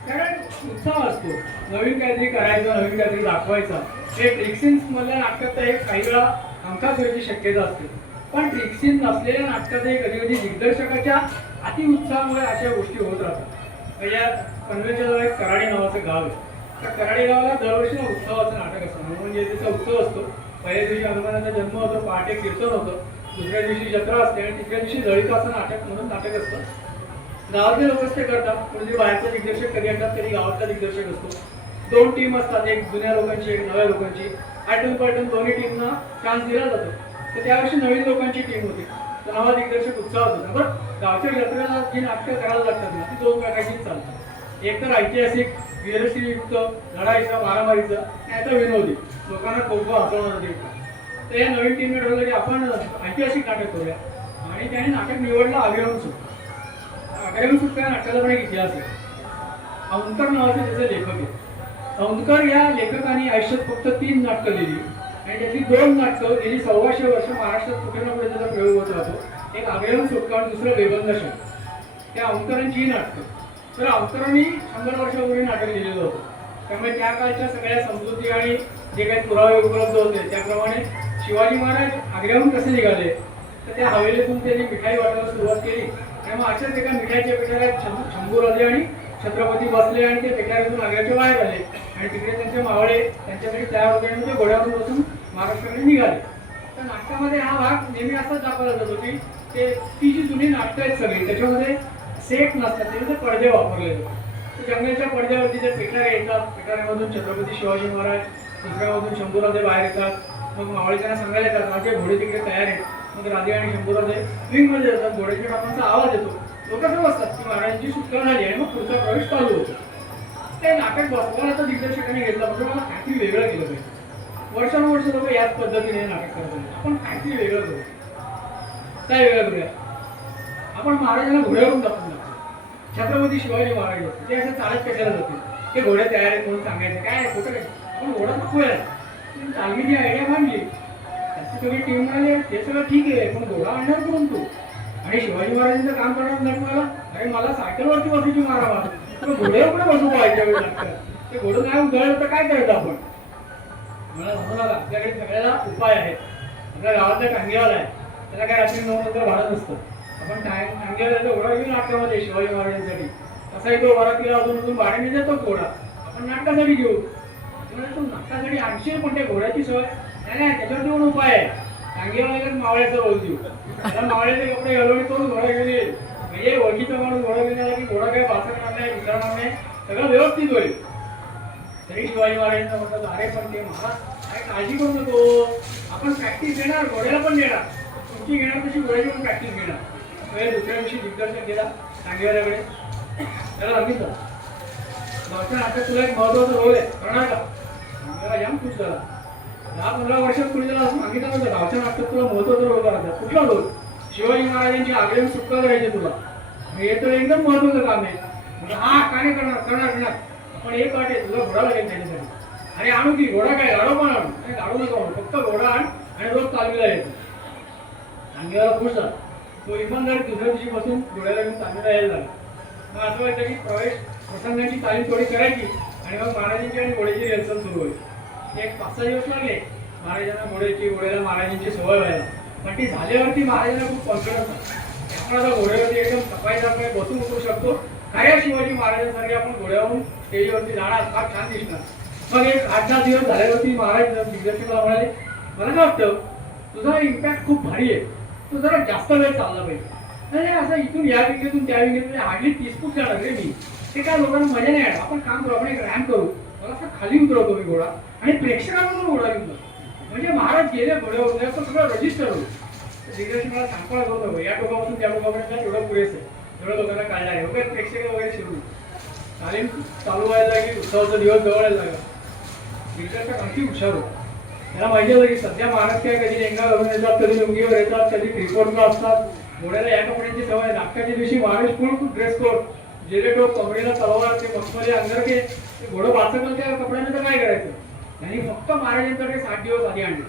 कारण उत्साह असतो, नवीन काहीतरी करायचं, नवीन काहीतरी दाखवायचं. हे ट्रिक्सिन्स मधल्या नाटकात तर एक काही वेळा हमखास व्हायची शक्यता असते. पण ट्रिक्सिन नसलेल्या नाटकातही कधी कधी दिग्दर्शकाच्या अति उत्साहामुळे अशा गोष्टी होत राहतात. या पनवेलच्या एक कराडी नावाचं गाव आहे. त्या कराडी गावाला दरवर्षी उत्सवाचं नाटक असतं, म्हणजे त्याचा उत्सव असतो. पहिल्या दिवशी हनुमानाचा जन्म होतो, पहाटे कीर्तन होतं, दुसऱ्या दिवशी जत्रा असते आणि तिसऱ्या दिवशी ललिताचं नाटक म्हणून नाटक असतं. गावातले लोकच ते करतात, म्हणजे बाहेरचा दिग्दर्शक कधी येतात तरी गावातला दिग्दर्शक असतो. 2 टीम असतात, एक जुन्या लोकांची, एक नव्या लोकांची. आलटून पलटून दोन्ही टीमना चान्स दिला जातो. तर त्यावर्षी नवीन लोकांची टीम होती, तर नवा दिग्दर्शक उत्साह होता. बरं, गावच्या जत्रेला जी नाटकं करायला लागतात ना, ती 2 प्रकारची चालतात. एक तर ऐतिहासिक वीरश्रीयुक्त लढाईचा, मारामारीचा, आणि आता विनोदी, लोकांना खूप हसवणार देखील. तर या नवीन टीमने ठरवलं की आपण ऐतिहासिक नाटक करूया आणि त्याने नाटक निवडलं आग्रहण सुट. आग्रहण सुट या नाटकाचा पण एक इतिहास आहे. औंधकर नावाचे त्याचे लेखक आहेत. औंधकर या लेखकाने आयुष्यात फक्त 3 नाटकं लिहिली आणि त्यातली 2 नाटकं गेली 125 वर्ष महाराष्ट्रात कुठे ना कुठे त्याचा प्रयोग होत राहतो. एक आग्रहण सुटका आणि दुसरं बेबंदशा. त्या औंधकरांची नाटकं. तर औंधकरांनी 100 वर्षापूर्वी नाटक लिहिलेलं होतं, त्यामुळे त्या काळच्या सगळ्या समजुती आणि जे काही पुरावे उपलब्ध होते त्याप्रमाणे शिवाजी महाराज आग्र्याहून कसे निघाले, तर त्या हवेलीतून त्यांनी मिठाई वाटायला सुरुवात केली. त्यामुळे अशाच एका मिठाईच्या पेठाला शंभू राजे आणि छत्रपती बसले आणि ते पेठातून आग्र्याच्या बाहेर आले आणि तिकडे त्यांचे मावळे त्यांच्याकडे तयार होते आणि ते घोड्यावरून बसून महाराष्ट्राकडे निघाले. तर नाटकामध्ये हा भाग नेहमी असाच दाखवला जातो की ती जी जुनी नाटकं आहेत सगळी, त्याच्यामध्ये सेट नसतात, त्याचे पडदे वापरले जातात. जंगलाच्या पडद्यावरती जे पेठारे येतात, पेठाऱ्यामधून छत्रपती शिवाजी महाराज, दुसऱ्यामधून शंभूराजे बाहेर येतात, मग मावळीकरांना सांगायला येतात माझे घोडे तिकडे तयार आहेत. मग राधे आणि शंभूराजे विंगमध्ये जातात, घोड्याच्या टापांचा आवाज येतो. लोक समजतात की महाराजांची सुटका झाली आणि मग पुढचा प्रवेश चालू होतो. ते नाटक बसवायला दिग्दर्शकाने घेतलं म्हणजे मला काहीतरी वेगळं केलं पाहिजे. वर्षानुवर्ष लोक याच पद्धतीने नाटक करतात. आपण काहीतरी वेगळं करू. काय वेगळं करूया? आपण महाराजांना घोड्यावरून दाखवून लागतो. छत्रपती शिवाजी महाराज ते असं चालत कशाला जातील? ते घोडे तयार आहेत म्हणून सांगायचं काय कुठं काय आपण घोडा दाखवूया. तालमीची आयडिया मांडली, त्याची सगळी टीम म्हणाली ते सगळं ठीक आहे पण घोडा आणणार करून तू आणि शिवाजी महाराजांचं काम करणार नाही मला. अरे मला सायकलवरती बसायची मारा मार तुला घोड्यावर पण बसू पाहायच्या वेळी लागतं. ते घोडं नाही उधळलं तर काय करायचं आपण? मला म्हणू नका, आपल्याकडे सगळ्याला उपाय आहे. आपल्या गावातला टांगेवाला आहे, त्याला काय रात्री 9 नंतर भाडं नसतं. आपण टांगेवाल्याचा घोडा घेऊन नाटकामध्ये शिवाजी महाराजांसाठी असा येतो वरातीला अजून भाड्याने देतो घोडा आपण नाटकासाठी घेऊ. तू नाटकासाठी आणशील पण त्या घोड्याची सवय नाही, त्याच्यावर दोन उपाय आहे. टांगेवाल्याला मावळ्याचा रोल देऊ, त्याला मावळ्याचे कपडे घालून करून घोडा घेऊन येईल. म्हणजे ओळखीचा माणूस घोडा घेऊन आला की घोडा काय भासणार नाही, विसरणार नाही, सगळं व्यवस्थित होईल. तरी शिवाजी महाराजांना म्हणतात अरे पण ते महाराज काय काळजी करू नको, आपण प्रॅक्टिस घेणार, घोड्याला पण देणार, तुमची घेणार तशी घोड्याची पण प्रॅक्टिस घेणार. दुसऱ्या दिवशी दिग्दर्शन केला टांगेवाल्याकडे, त्याला सांगितलं गावच्या नाटक तुला एक महत्वाचा रोल आहे, करणार का? टांगेवाला जाम खुश झाला. 10-15 वर्षात पुढे त्याला असं सांगितलं नव्हतं गावच्या नाटकात तुला महत्वाचा रोल करायचा. कुठला रोल? शिवाजी महाराजांची आग्र्याहून सुटका करायची तुला, हे तर एकदम महत्वाचं काम आहे. म्हणजे हा का नाही करणार? करणार. पण एक वाट आहे, तुला घोडा लागेल त्याच्यासाठी. अरे आणू की घोडा काय गाडो पण आणू नाही, गाडू नका म्हणून फक्त घोडा आण आणि रोज तालमीला येतो. टांगेवाला खुश झाला. तो इमानदारी दुसऱ्या दिवशी बसून घोड्याला घेऊन तालमीला यायला लागला. मग असं व्हायचं की प्रवेश प्रसंगाची तालीम थोडी करायची आणि मग महाराजांची आणि घोड्याची रिहर्सल सुरू व्हायची. एक 5-6 दिवस लागले महाराजांना घोड्याला महाराजांची सवय व्हायला. पण ती झाल्यावरती महाराजांना खूप कॉन्फिडन्स आला. आपण आता घोड्यावरती एकदम सफाईदार बसून उतरू शकतो. काय शिवाजी महाराजांसारखे आपण घोड्यावरून स्टेजवरती जाणार, फार छान दिसणार. मग एक 8-10 दिवस झाल्यावरती महाराज दिग्दर्शकाला म्हणाले मला काय वाटतं तुझा इम्पॅक्ट खूप भारी आहे, तू जरा जास्त वेळ चालला पाहिजे. नाही असं इथून या विंगेतून त्या विंगेतून हार्डली 30 फूट जाणार रे मी, ते काय लोकांना मजा नाही. आपण काम करू, आपण एक रॅम्प करू, मला असं खाली उतरवतो मी घोडा आणि प्रेक्षकांमधून घोडा घेऊन म्हणजे महाराज गेले घोड्यावर असं सगळं रजिस्टर होईल. दिग्दर्शकाला सांगता करू या टोकापासून त्या टोकापर्यंत तेवढं पुरेसं आहे, तेवढं लोकांना कळणार आहे वगैरे. प्रेक्षक वगैरे सुरू तालीम चालू व्हायला की उत्सवाचा दिवस जवळ यायला लागला. दिग्दर्शक आणखी हुशार होता. त्याला माहिती होतं की सध्या महाराज काय कधी लेंगा घालून येतात, कधी लुंगीवर येतात, कधी त्रिकोटला असतात. घोड्याला या कपड्यांची सवय. नाटकाच्या दिवशी महाराज फुल ड्रेस कोड, जेलेटोप, कमरेला तलवार, ते मखमली अंगरखे, ते घोडं वाचकल त्या कपड्यानं तर काय करायचं. त्यांनी फक्त महाराजांकडे 60 दिवस आधी आणले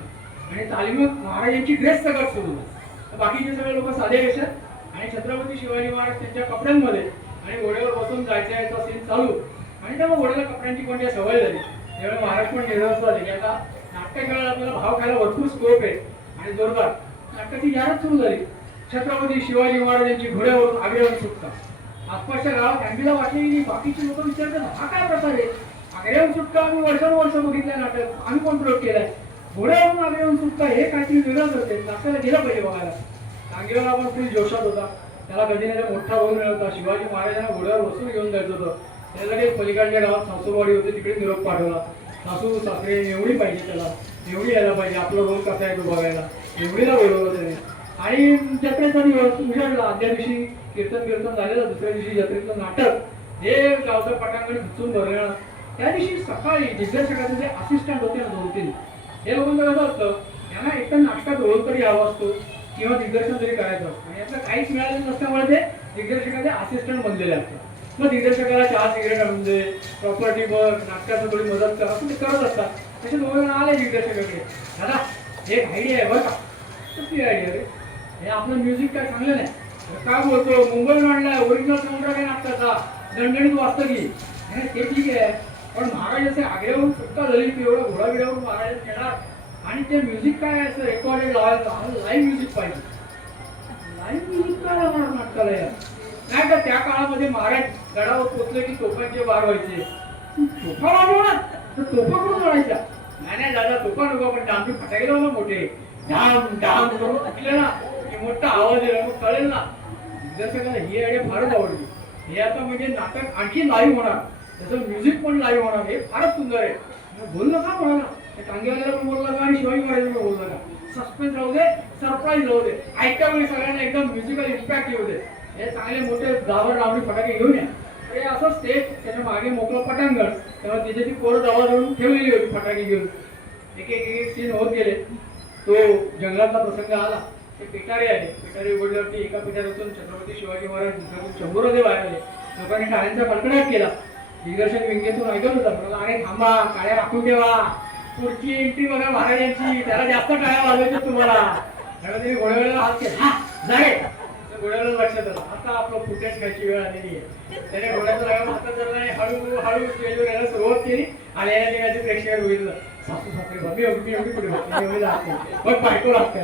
आणि तालीमत महाराजांची ड्रेस सगळं सुरू झालं. बाकीचे सगळे लोक साधे वेशात आणि छत्रपती शिवाजी महाराज त्यांच्या कपड्यांमध्ये आणि घोड्यावर बसून जायचा याचा सीन चालू. आणि तेव्हा घोड्याला कपड्यांची कोणत्या सवय झाली. त्यावेळी महाराज पण निर्धास्त झाले की आता नाटक खेळायला आपल्याला भाव खायला भरपूर स्कोप आहे आणि जोरदार नाटकाची जाहिरात सुरू झाली. छत्रपती शिवाजी महाराजांची घोड्यावरून आग्र्याहून सुटका. आसपासच्या गावात हँडीला वाटली की बाकीचे लोक विचारतात हा काय प्रकार आहे? आग्र्याहून सुटका आम्ही वर्षानुवर्ष बघितलंय नाटक, आम्ही पण प्रयोग केलाय. घोड्यावरून आग्र्याहून सुटका हे काहीतरी वेगळं करते, नाटकाला गेलं पाहिजे बघायला. टांगेवाला पण फुल जोशात होता. त्याला कधी नाही मोठा रोल मिळत होता. शिवाजी महाराजांना घोड्यावर बसून घेऊन जायचं होतं. त्याला काही पलीकडच्या गावात सासूरवाडी होते, तिकडे निरोप पाठवला. सासू सासरे एवढी पाहिजे, त्याला एवढी यायला पाहिजे, आपला रोल कसा आहे तो बघायला. एवढीला बोलवलं त्याने आणि जत्रेचा दिवस उजाडला. आदल्या दिवशी कीर्तन झालेलं, दुसऱ्या दिवशी जत्रेचं नाटक हे गावचं पटांगण घुसून भरलं. त्या दिवशी सकाळी दिग्दर्शकाचे जे असिस्टंट होते ना 2-3, हे लोकांचं कसं असतं त्यांना एकतर नाटकात रोल तरी हवा असतो किंवा दिग्दर्शन तरी करायचं असतं आणि यातलं काहीच मिळालेलं नसल्यामुळे ते दिग्दर्शकाचे असिस्टंट बनलेले असतात. मग दिग्दर्शकाला चहा सिगरेट आणून दे, प्रॉपर्टीवर नाटकाचं थोडी मदत करा, असं ते करत असतात. तसे दोघं आले दिग्दर्शकाकडे, दादा एक आयडिया आहे बरं का. कसली आयडिया रे? हे आपलं म्युझिक काय चांगलं नाही, काय बोलतो मुंबईहून आणलाय, ओरिजिनल साऊंडट्रॅक आहे नाटकाचा, दणदणीत वाजतं की. ते ठीक आहे पण महाराज असे आग्र्याहून सुटका झाली की एवढं घोडाबिड्यावरून महाराज येणार आणि ते म्युझिक काय असं रेकॉर्डेड लावायचं, लाईव्ह म्युझिक पाहिजे. लाईव्ह म्युझिक काय लावणार नाटकाला यार? नाही का त्या काळामध्ये महाराज गडावर पोचले की तोफांचे वार व्हायचे. तोफा वाजवणार तर तोफा करून वाढायच्या. नाही दादा तोफा नको, पण डांबी फटाके लावला मोठे, डाम डाम करून फुटले ना की मोठा आवाज येईल, मग कळेल ना. दिग्दर्शकाला ही आयडिया फारच आवडली. हे आता म्हणजे नाटक आणखी लाईव्ह होणार, त्याचं म्युझिक पण लाईव्ह होणार, हे फारच सुंदर आहे. बोल नका म्हणाला टांगेवाल्याला पण बोलला का आणि शिवाजी महाराजांना पण बोलला का सस्पेन्स राहू दे, सरप्राईज राहू दे, ऐकता वेळी सगळ्यांना एकदम म्युझिकल इम्पॅक्ट येऊ दे. हे चांगले मोठे गावर लावणी फटाके घेऊन या. हे असं स्टेज, त्याच्या मागे मोकळं पटांगण, तेव्हा तिथे ती पोरं दवा धरून ठेवलेली होती फटाके घेऊन. एक एक एक सीन होत गेले. तो जंगलातला प्रसंग आला. ते पिटारे आले. पिटारे उघडल्यावरती एका पिटाऱ्यातून छत्रपती शिवाजी महाराज, दुसऱ्यातून शंभूराजे बाहेर आले. लोकांनी टाळ्यांचा कडकडाट केला. दिग्दर्शक विंगेतून ऐकत होता, म्हणाला अरे थांबा, टाळ्या राखून ठेवा, पुढची एंट्री बघा महाराजांची, त्याला जास्त टाळ्या वाजवायच्या तुम्हाला. त्याने घोड्याला हात केला, जागे. घोड्याला लक्षात आलं आता आपलं फुटेज घ्यायची वेळ आलेली आहे. त्याने घोड्याचा लगाम हातात धरला आणि हळूहळू स्टेजवर यायला सुरुवात केली. आणि याने त्याचे प्रेक्षक बघितलं, सासू सासरे मी एवढी पुढे मग बायको लागते,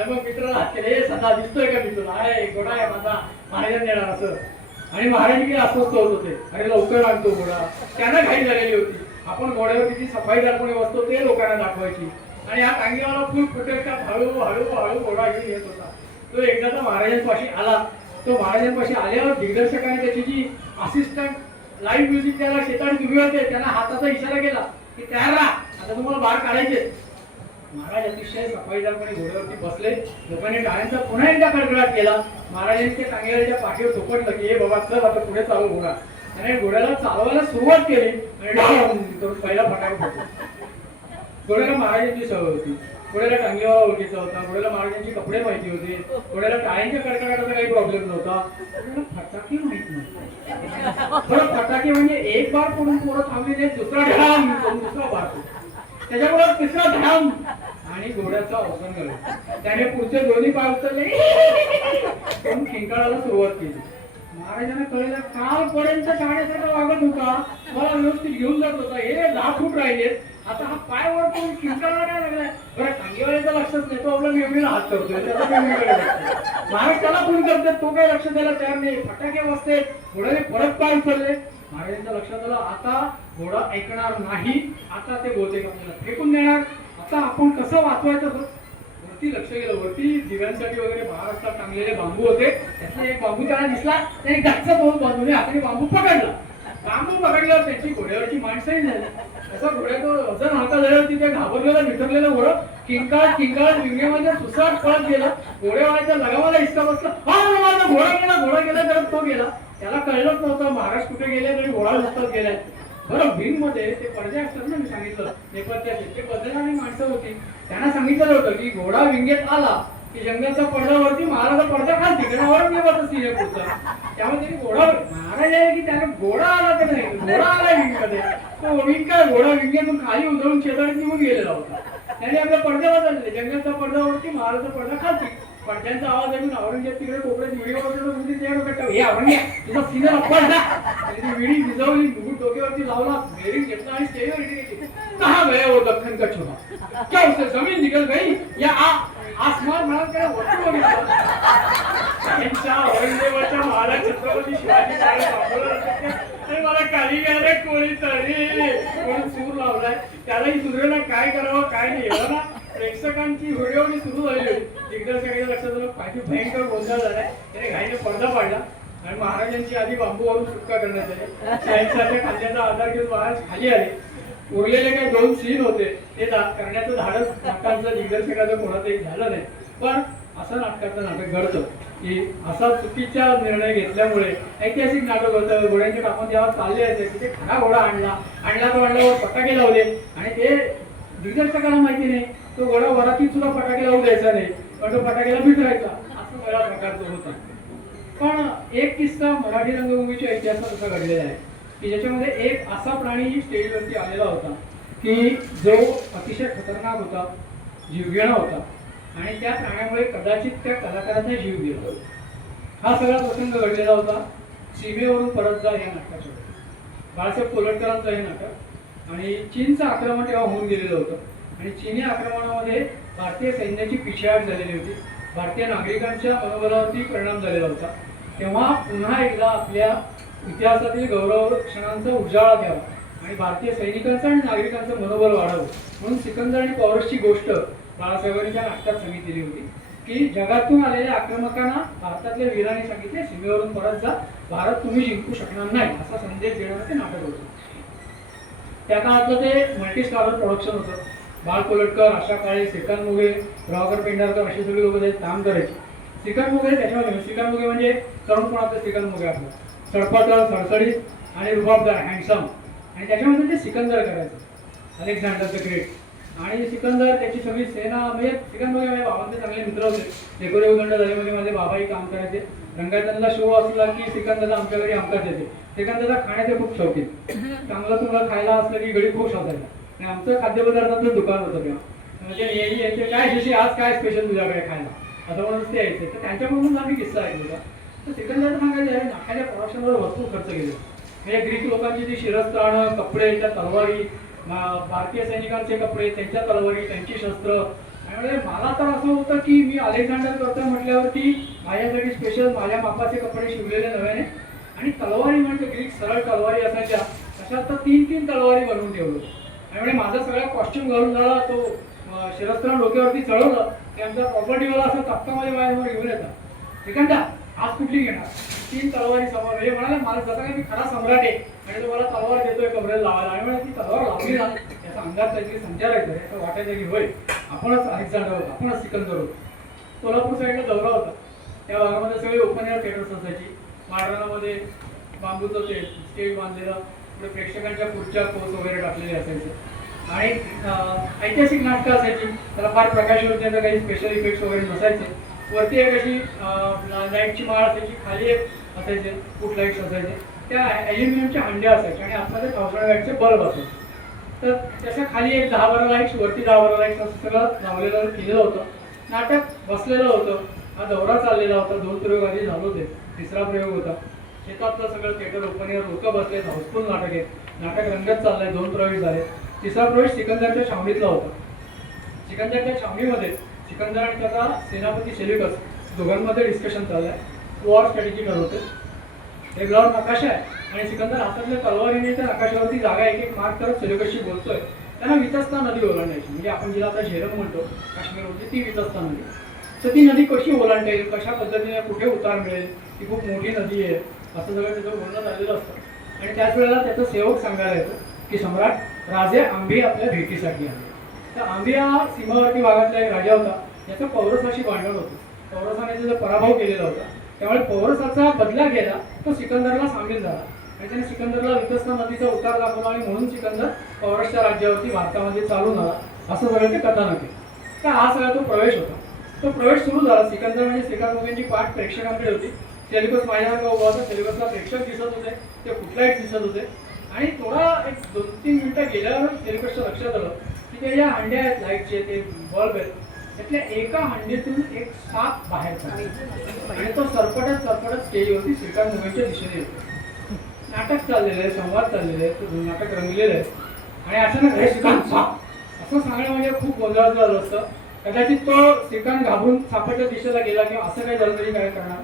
मग मित्राला हात केले, सदा दिसतोय का मी तुला, अरे घोडा आहे माझा, महाराजांनी येणार असं. आणि महाराज किती अस्वस्थ होत होते, अरे लवकर आणतो घोडा. त्यांना घाई झालेली होती. आपण घोड्यावर किती सफाईदारपणे बसतो ते लोकांना दाखवायची. आणि हा टांगेवाला फुल फुटेज हळू घोडा घेऊन येत होता. तो एकदा महाराजांपाशी आला. तो महाराजांपाशी आल्यावर दिग्दर्शकाने त्याची जी असिस्टंट लाईव्ह म्युझिक त्याला शेताने उभी होते, त्यांना हाताचा इशारा केला की तयार राहा, आता तुम्हाला बाहेर काढायचे. महाराज अतिशय सफाईदारपणे घोड्यावरती बसले. लोकांनी टाळ्यांचा पुन्हा एकदा कडकडाट केला. महाराजांनी त्या टांगेवाल्याच्या पाठीवर थोपटलं की हे बाबा चल आता पुढे चालू घोडा. त्याने घोड्याला चालवायला सुरुवात केली आणि पहिला फटाका फुटला. घोड्याला महाराजांची सवय होती. घोड्याला टांगेवाला ओळखीचा होता. घोड्याला महाराजांचे कपडे माहिती होते. घोड्याला टाळ्यांच्या कडकडाटाचा काही प्रॉब्लेम नव्हता. फटाके माहित नव्हते. बरं, फटाके म्हणजे एक बार पडून पोरं थांबले, दुसरा ढाम, दुसरा बार, त्याच्याबरोबर तिसरा ढाम आणि घोड्याचा अवसान झाला. त्याने पुढचे दोन्ही पाय उचलले, खिंकाळाला सुरुवात केली. महाराजांना कळलं कालपर्यंत शाळेसाठी वागत होता, मला व्यवस्थित घेऊन जात होता, हे 10 फूट राहिलेत, आता हा पाय वर करून खिंकाळला काय लागलाय. बरं, टांगेवाल्याचा लक्षच नाही, तो आपला मेमरीला हात करतोय, त्याचा मेमरीकडे बघतोय. महाराज त्याला फोन करतात, तो काही लक्ष द्यायला तयार नाही. फटाके वाजते, घोड्याने परत पाय उचलले. महाराजांच्या लक्षात आलं आता घोडा ऐकणार नाही, आता ते बहुतेक आपल्याला फेकून देणार. आता आपण कसं वाचवायचं. वरती लक्ष गेलं. वरती दिव्यांसाठी वगैरे महाराष्ट्रात टांगलेले बांबू होते. त्यातला एक बांबू त्याला दिसला. त्याने गच्चा दोन बांबूने हाताने बांबू पकडला. बांबू पकडल्यावर त्यांची घोड्यावरची माणसंही झाली. असं घोड्याचं वजन हातात झाल्यावर तिथे घाबरलेलं विसरलेलं घोडं किंकाळत विंगेमध्ये सुसाट पळत गेलं. घोड्यावाल्याच्या लगामाला हिसका बसला. माझा घोडा गेला तर तो गेला. त्याला कळलंच नव्हतं महाराज कुठे गेले आणि घोडा नुसताच गेलाय. बरं, भिंग मध्ये ते पडदे असतात ना, मी सांगितलं नेपथ्याचे, ते पडद्याने माणसं होती. त्यांना सांगितलं होतं की घोडा विंगेत आला की जंगलचा पडद्यावरती महाराजा पडदा खालती त्याच्यावर नेवाचा सीने पुढचा. त्यामुळे त्यांनी घोडा, महाराज आहे की त्याला घोडा आला तर नाही, घोडा आला विंग मध्ये. तो विंग काय, घोडा विंगेतून खाली उतरून शेजारीत निघून गेलेला होता. त्याने आपल्या पडद्यावर चालले. जंगलचा पडद्यावरती महाराजा पडदा खालती. पडद्यांचा आवाज ऐकून औरंगजेब तिकडे कोपऱ्यात व्हिडिओ हे आवडल्या तुझा सिनेमा पडला. विडी भिजवली, मुकुट डोक्यावरती लावला, बेरिंग घेतला आणि स्टेजवर गेली. कहा गया वो दख्खन का छोरा, क्या उससे जमीन निकल गई या आसमान म्हणाल काय वरती बघितलं. त्यांच्या औरंगजेबाच्या महाराज छत्रपती शिवाजी महाराज मला खाली घ्यायला कोळी तरी कोणी सूर लावलाय. त्यालाही सुधरेला काय करावं काय नाही. एवढा ना प्रेक्षकांची व्हिडिओ सुरू झाली होती. दिग्दर्शकाच्या लक्षात आलं काही भयंकर गोंधळ झालाय. त्याने घाईने पडदा पाडला आणि महाराजांची आधी बांबूवरून सुटका करण्यात आली. शहंशाहच्या खांद्याचा आधार घेऊन महाराज खाली आले. उरलेले काही 2 सीन होते ते करण्याचं धाडस नाटकांचं दिग्दर्शकाचं कोणाचंही झालं नाही. पण असं नाटकाचं नाटक घडतं की असा चुकीचा निर्णय घेतल्यामुळे ऐतिहासिक नाटक होतं. घोड्यांच्या कामात जेव्हा चालले असे तिथे खरा घोडा आणला तो आणल्यावर फटाके लावले आणि ते दिग्दर्शकाला माहिती नाही. तो घोडा वरातीत सुद्धा फटाके लावू द्यायचा नाही, पण तो फटाकेला भिजवायचा. असं सगळ्या प्रकारचं होतं. पण एक किस्सा मराठी रंगभूमीच्या इतिहासात असा घडलेला आहे की ज्याच्यामध्ये एक असा प्राणी स्टेजवरती आलेला होता की जो अतिशय खतरनाक होता, जीवघेणा होता आणि त्या प्राण्यामुळे कदाचित त्या कलाकाराचा जीव गेला. हा सगळा प्रसंग घडलेला होता सीमेवरून परत जा या नाटकाच्या. बाळासाहेब कोलटकरांचं हे नाटक आणि चीनचं आक्रमण तेव्हा होऊन गेलेलं होतं आणि चीनी आक्रमणामध्ये भारतीय सैन्याची पिछेहाट झालेली होती. भारतीय नागरिकांच्या मनोबलावरती परिणाम झालेला होता. तेव्हा पुन्हा एकदा आपल्या इतिहासातील गौरव क्षणांचा उजाळा द्यावा आणि भारतीय सैनिकांचं आणि नागरिकांचं मनोबल वाढावं म्हणून सिकंदर आणि पौरसची गोष्ट बाळासाहेबांनी त्या नाटकात सांगितलेली होती की जगातून आलेल्या आक्रमकांना भारतातल्या वीरांनी सांगितले सीमेवरून परत जा, भारत तुम्ही जिंकू शकणार नाही असा संदेश देणारं ते नाटक होतं. त्या काळातलं ते मल्टी स्टारर प्रोडक्शन होतं. बाळ कोलटकर, आशा काळे, श्रीकांत मुगे, प्रभाकर पेंढारकर अशी सगळी लोक त्यात काम करायची. श्रीकांत मुगे त्याच्यामध्ये, श्रीकांत मुगे म्हणजे तरुणपणातलं श्रीकांत मुगे आपलं, सडपातळ, सडसडीत आणि रुबाबदार, हँडसम. आणि त्याच्यामध्ये ते सिकंदर करायचं, अलेक्झांडर द ग्रेट. आणि सिकंदर त्याची सगळी सेना, म्हणजे सिकंदर माझ्या बाबांचे चांगले मित्र होते. डेकोरे उदंड झालेमध्ये माझे बाबाही काम करायचे. रंगायतनला शो असला की सिकंदरला आमच्या घरी आमकाच येते. सिकंदरला खाण्याचे खूप शौकीन, चांगलं तुम्हाला खायला असलं की घरी खूप असायचा. आणि आमचं खाद्यपदार्थाचं दुकान होतं तेव्हा. म्हणजे यायचे काय शशी आज काय स्पेशल तुझ्याकडे खायला, असं म्हणून ते यायचे. तर त्यांच्याकडून आम्ही किस्सा ऐकला. तर सिकंदर सांगायचे अरे नाकाच्या प्रोडक्शनवर भरपूर खर्च केले. म्हणजे ग्रीक लोकांची जी शिरस्त्राणं, कपडे, त्या तलवारी, भारतीय सैनिकांचे कपडे, त्यांच्या तलवारी, त्यांची शस्त्र. त्यामुळे मला तर असं होतं की मी अलेक्झांडर करतोय म्हटल्यावरती माझ्यासाठी स्पेशल माझ्या मापाचे कपडे शिवलेले नव्याने. आणि तलवारी म्हणजे ग्रीक सरळ तलवारी असायच्या, तशा तर 3-3 तलवारी बनवून ठेवलो. त्यामुळे माझा सगळा कॉस्ट्युम घालून झाला, तो शिरस्त्राण डोक्यावरती चढवलं की आमच्या प्रॉपर्टीवाला असं तक्कामध्ये माझ्यासमोर घेऊन येतात. श्रीकांता आज कुठली घेणार, 3 तलवारी समोर. म्हणजे म्हणाला मला जसं काय मी खरा सम्राट आहे आणि तो मला तलवार देतोय कमरेला लावायला. आणि म्हणजे ती तलवार लावली ना त्याचा अंगात काहीतरी संचारायचं, असं वाटायचं की होय आपणच अलेक्झांडर होतो, आपणच सिकंदर होतो. सोलापूर साईडला दौरा होता. त्या भागामध्ये सगळी ओपन एअर थिएटर्स असायची. माळरानामध्ये बांबूचं ते स्टेज बांधलेलं, पुढे प्रेक्षकांच्या खुर्च्या कोस वगैरे टाकलेले असायचे. आणि ऐतिहासिक नाटकं असायची, त्याला फार प्रकाश होते, काही स्पेशल इफेक्ट्स वगैरे नसायचे. वरती एक अशी लाईटची माळ असायची, खाली एक असायचे फूट लाईट्स असायचे. त्या ॲल्युमिनियमच्या हंड्या असायच्या आणि आतमध्ये 1000 वॅटचे बल्ब असायचे. तर त्याच्या खाली एक 10-12 लाईट्स, वरती 10-12 लाईट्स असं सगळं लावलेलं केलेलं होतं. नाटक बसलेलं होतं. हा दौरा चाललेला होता. 2 प्रयोग आधी झाले होते, 3रा प्रयोग होता. शेतातलं सगळं थिएटर ओपन एअर, लोक बसले, हाऊसफुल नाटक आहे. नाटक रंगत चाललंय. 2 प्रवेश झाले. 3रा प्रवेश सिकंदरच्या छावणीतला होता. सिकंदरच्या छावणीमध्ये सिकंदर आणि त्याचा सेनापती सेल्युकस दोघांमध्ये डिस्कशन चाललंय. वॉर स्ट्रॅटेजी ठरवते. वेगळावर नकाशा आहे आणि सिकंदर हातातल्या तलवारीने त्या नकाशावरती जागा एक मार्क करत सेल्युकसशी बोलतोय. त्यांना वितस्ता नदी ओलांडायची, म्हणजे आपण जिला आता झेलम म्हणतो काश्मीरमध्ये, ती वितस्ता नदी. तर ती नदी कशी ओलांडता येईल, कशा पद्धतीने कुठे उतार मिळेल, ती खूप मोठी नदी आहे, असं सगळं त्याचं बोलणं झालेलं असतं. आणि त्याच वेळेला त्याचा सेवक सांगायला येतो की सम्राट राजे आंबी आपल्या भेटीसाठी आले. तर आंबी हा सीमावर्ती भागातला एक राजा होता. याचं पौरसाशी भांडण होतं. पौरसाने त्याचा पराभव केलेला होता. त्यामुळे पौरसाचा बदला घ्यायला तो सिकंदरला सामील झाला आणि त्याने सिकंदरला वितस्ता नदीचा उतार दाखवला आणि म्हणून सिकंदर पौरसच्या राज्यावरती भारतामध्ये चालून आला, असं सगळं ते कथानक आहे. तर हा सगळा तो प्रवेश होता. तो प्रवेश सुरू झाला. सिकंदर म्हणजे श्रीकांत मुगेंची पाठ प्रेक्षकांकडे होती. सेल्युकस माझ्यासारखा उभा होता. सेल्युकसला प्रेक्षक दिसत होते, ते कुठलाही दिसत होते. आणि थोडा एक 2-3 मिनिटं गेल्यावर सेल्युकसच्या लक्षात आलं की ते ज्या हंड्या आहेत लाईटचे, ते बल्ब आहेत, त्यातल्या एका हंडीतून एक साप बाहेर पडला आणि तो सरपटत स्टेजवरती श्रीकांत मुगेंच्या दिशेने येतो. नाटक चाललेलं आहे, संवाद चाललेले आहे, नाटक रंगलेलं आहे. आणि अचानक हे श्रीकांत साप असं सांगणं म्हणजे खूप गोंधळाचं झालं असतं. कदाचित तो श्रीकांत घाबरून सापाच्या दिशेला गेला किंवा असं काही झालं तरी काय करणार.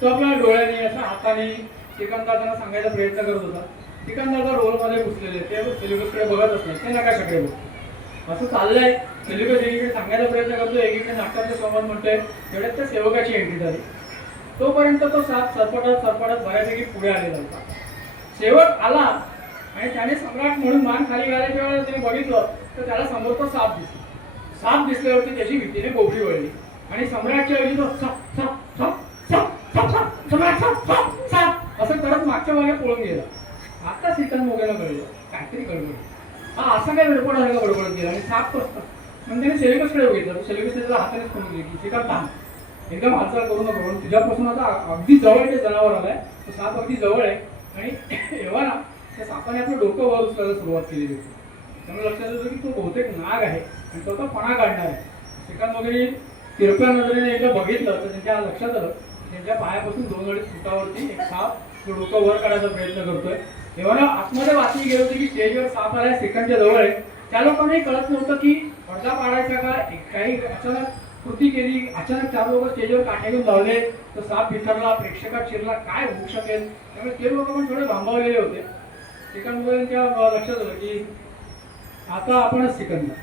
तो आपल्या डोळ्याने अशा हाताने श्रीकांत दादांना सांगायचा प्रयत्न करत होता. श्रीकांत दादा रोलमध्ये घुसलेले, ते सेल्युकसकडे बघत असणार, ते नकाशाकडे बघ. असं चाललंय. सेल्युकस एकीकडे सांगायचा प्रयत्न करतो, एकीकडे नाटकाचे संवाद म्हणतोय. तेवढ्यात त्या सेवकाची एंट्री झाली. तोपर्यंत तो साप सरपटत बऱ्यापैकी पुढे आलेला होता. सेवक आला आणि त्याने सम्राट म्हणून मान खाली घालायच्या वेळेला त्याने बघितलं तर त्याला समोर तो साप दिसला. साप दिसल्यावरती त्याची भीतीने बोबडी वळली आणि सम्राटच्या ऐवजी तो साप साप साप साप साप साप सम्राट साप साप साप असं करत मागच्या मागे पळून गेला. आता श्रीकांत मुगेला कळलं काहीतरी गडबड. हा असा काय वेळपणासारखा बडबडत गेला आणि साप कसं म्हणजे त्याने सेल्युकसकडे बघितलं. सेल्युकस त्याच्या हातानेच फोन केली की श्रीकांत थांब, एकदम हालचाल करू नको, म्हणून तुझ्यापासून आता अगदी जवळ ते जनावर आलाय, तो साप अगदी जवळ आहे. आणि तेव्हा ना त्या सापाने आपलं डोकं वर उचलायला सुरुवात केली होती. त्यामुळे लक्षात येतं की तो बहुतेक नाग आहे आणि तो पणा काढणार आहे. श्रीकांत वगैरे तिरप्या नजरेने एकदा बघितलं तर त्यांच्या लक्षात आलं त्यांच्या पायापासून 2-2.5 फुटावरती एक साप तो डोकं वर काढायचा प्रयत्न करतोय. तेव्हा ना आतमध्ये बातमी गेली होती की स्टेजवर साप आलाय, श्रीकांतच्या जवळ आहे. त्या लोकांनाही कळत नव्हतं की पडदा पाडायचा का, काही अचानक कृती केली. अचानक 4 लोक स्टेजवर काठ्या घेऊन लावले, तो साप बिथरला, प्रेक्षकात शिरला, काय होऊ शकेल. त्यामुळे ते लोक पण थोडे भांबावलेले होते. श्रीकांत त्यांच्या लक्षात आलं की आता आपणच सिकंदर,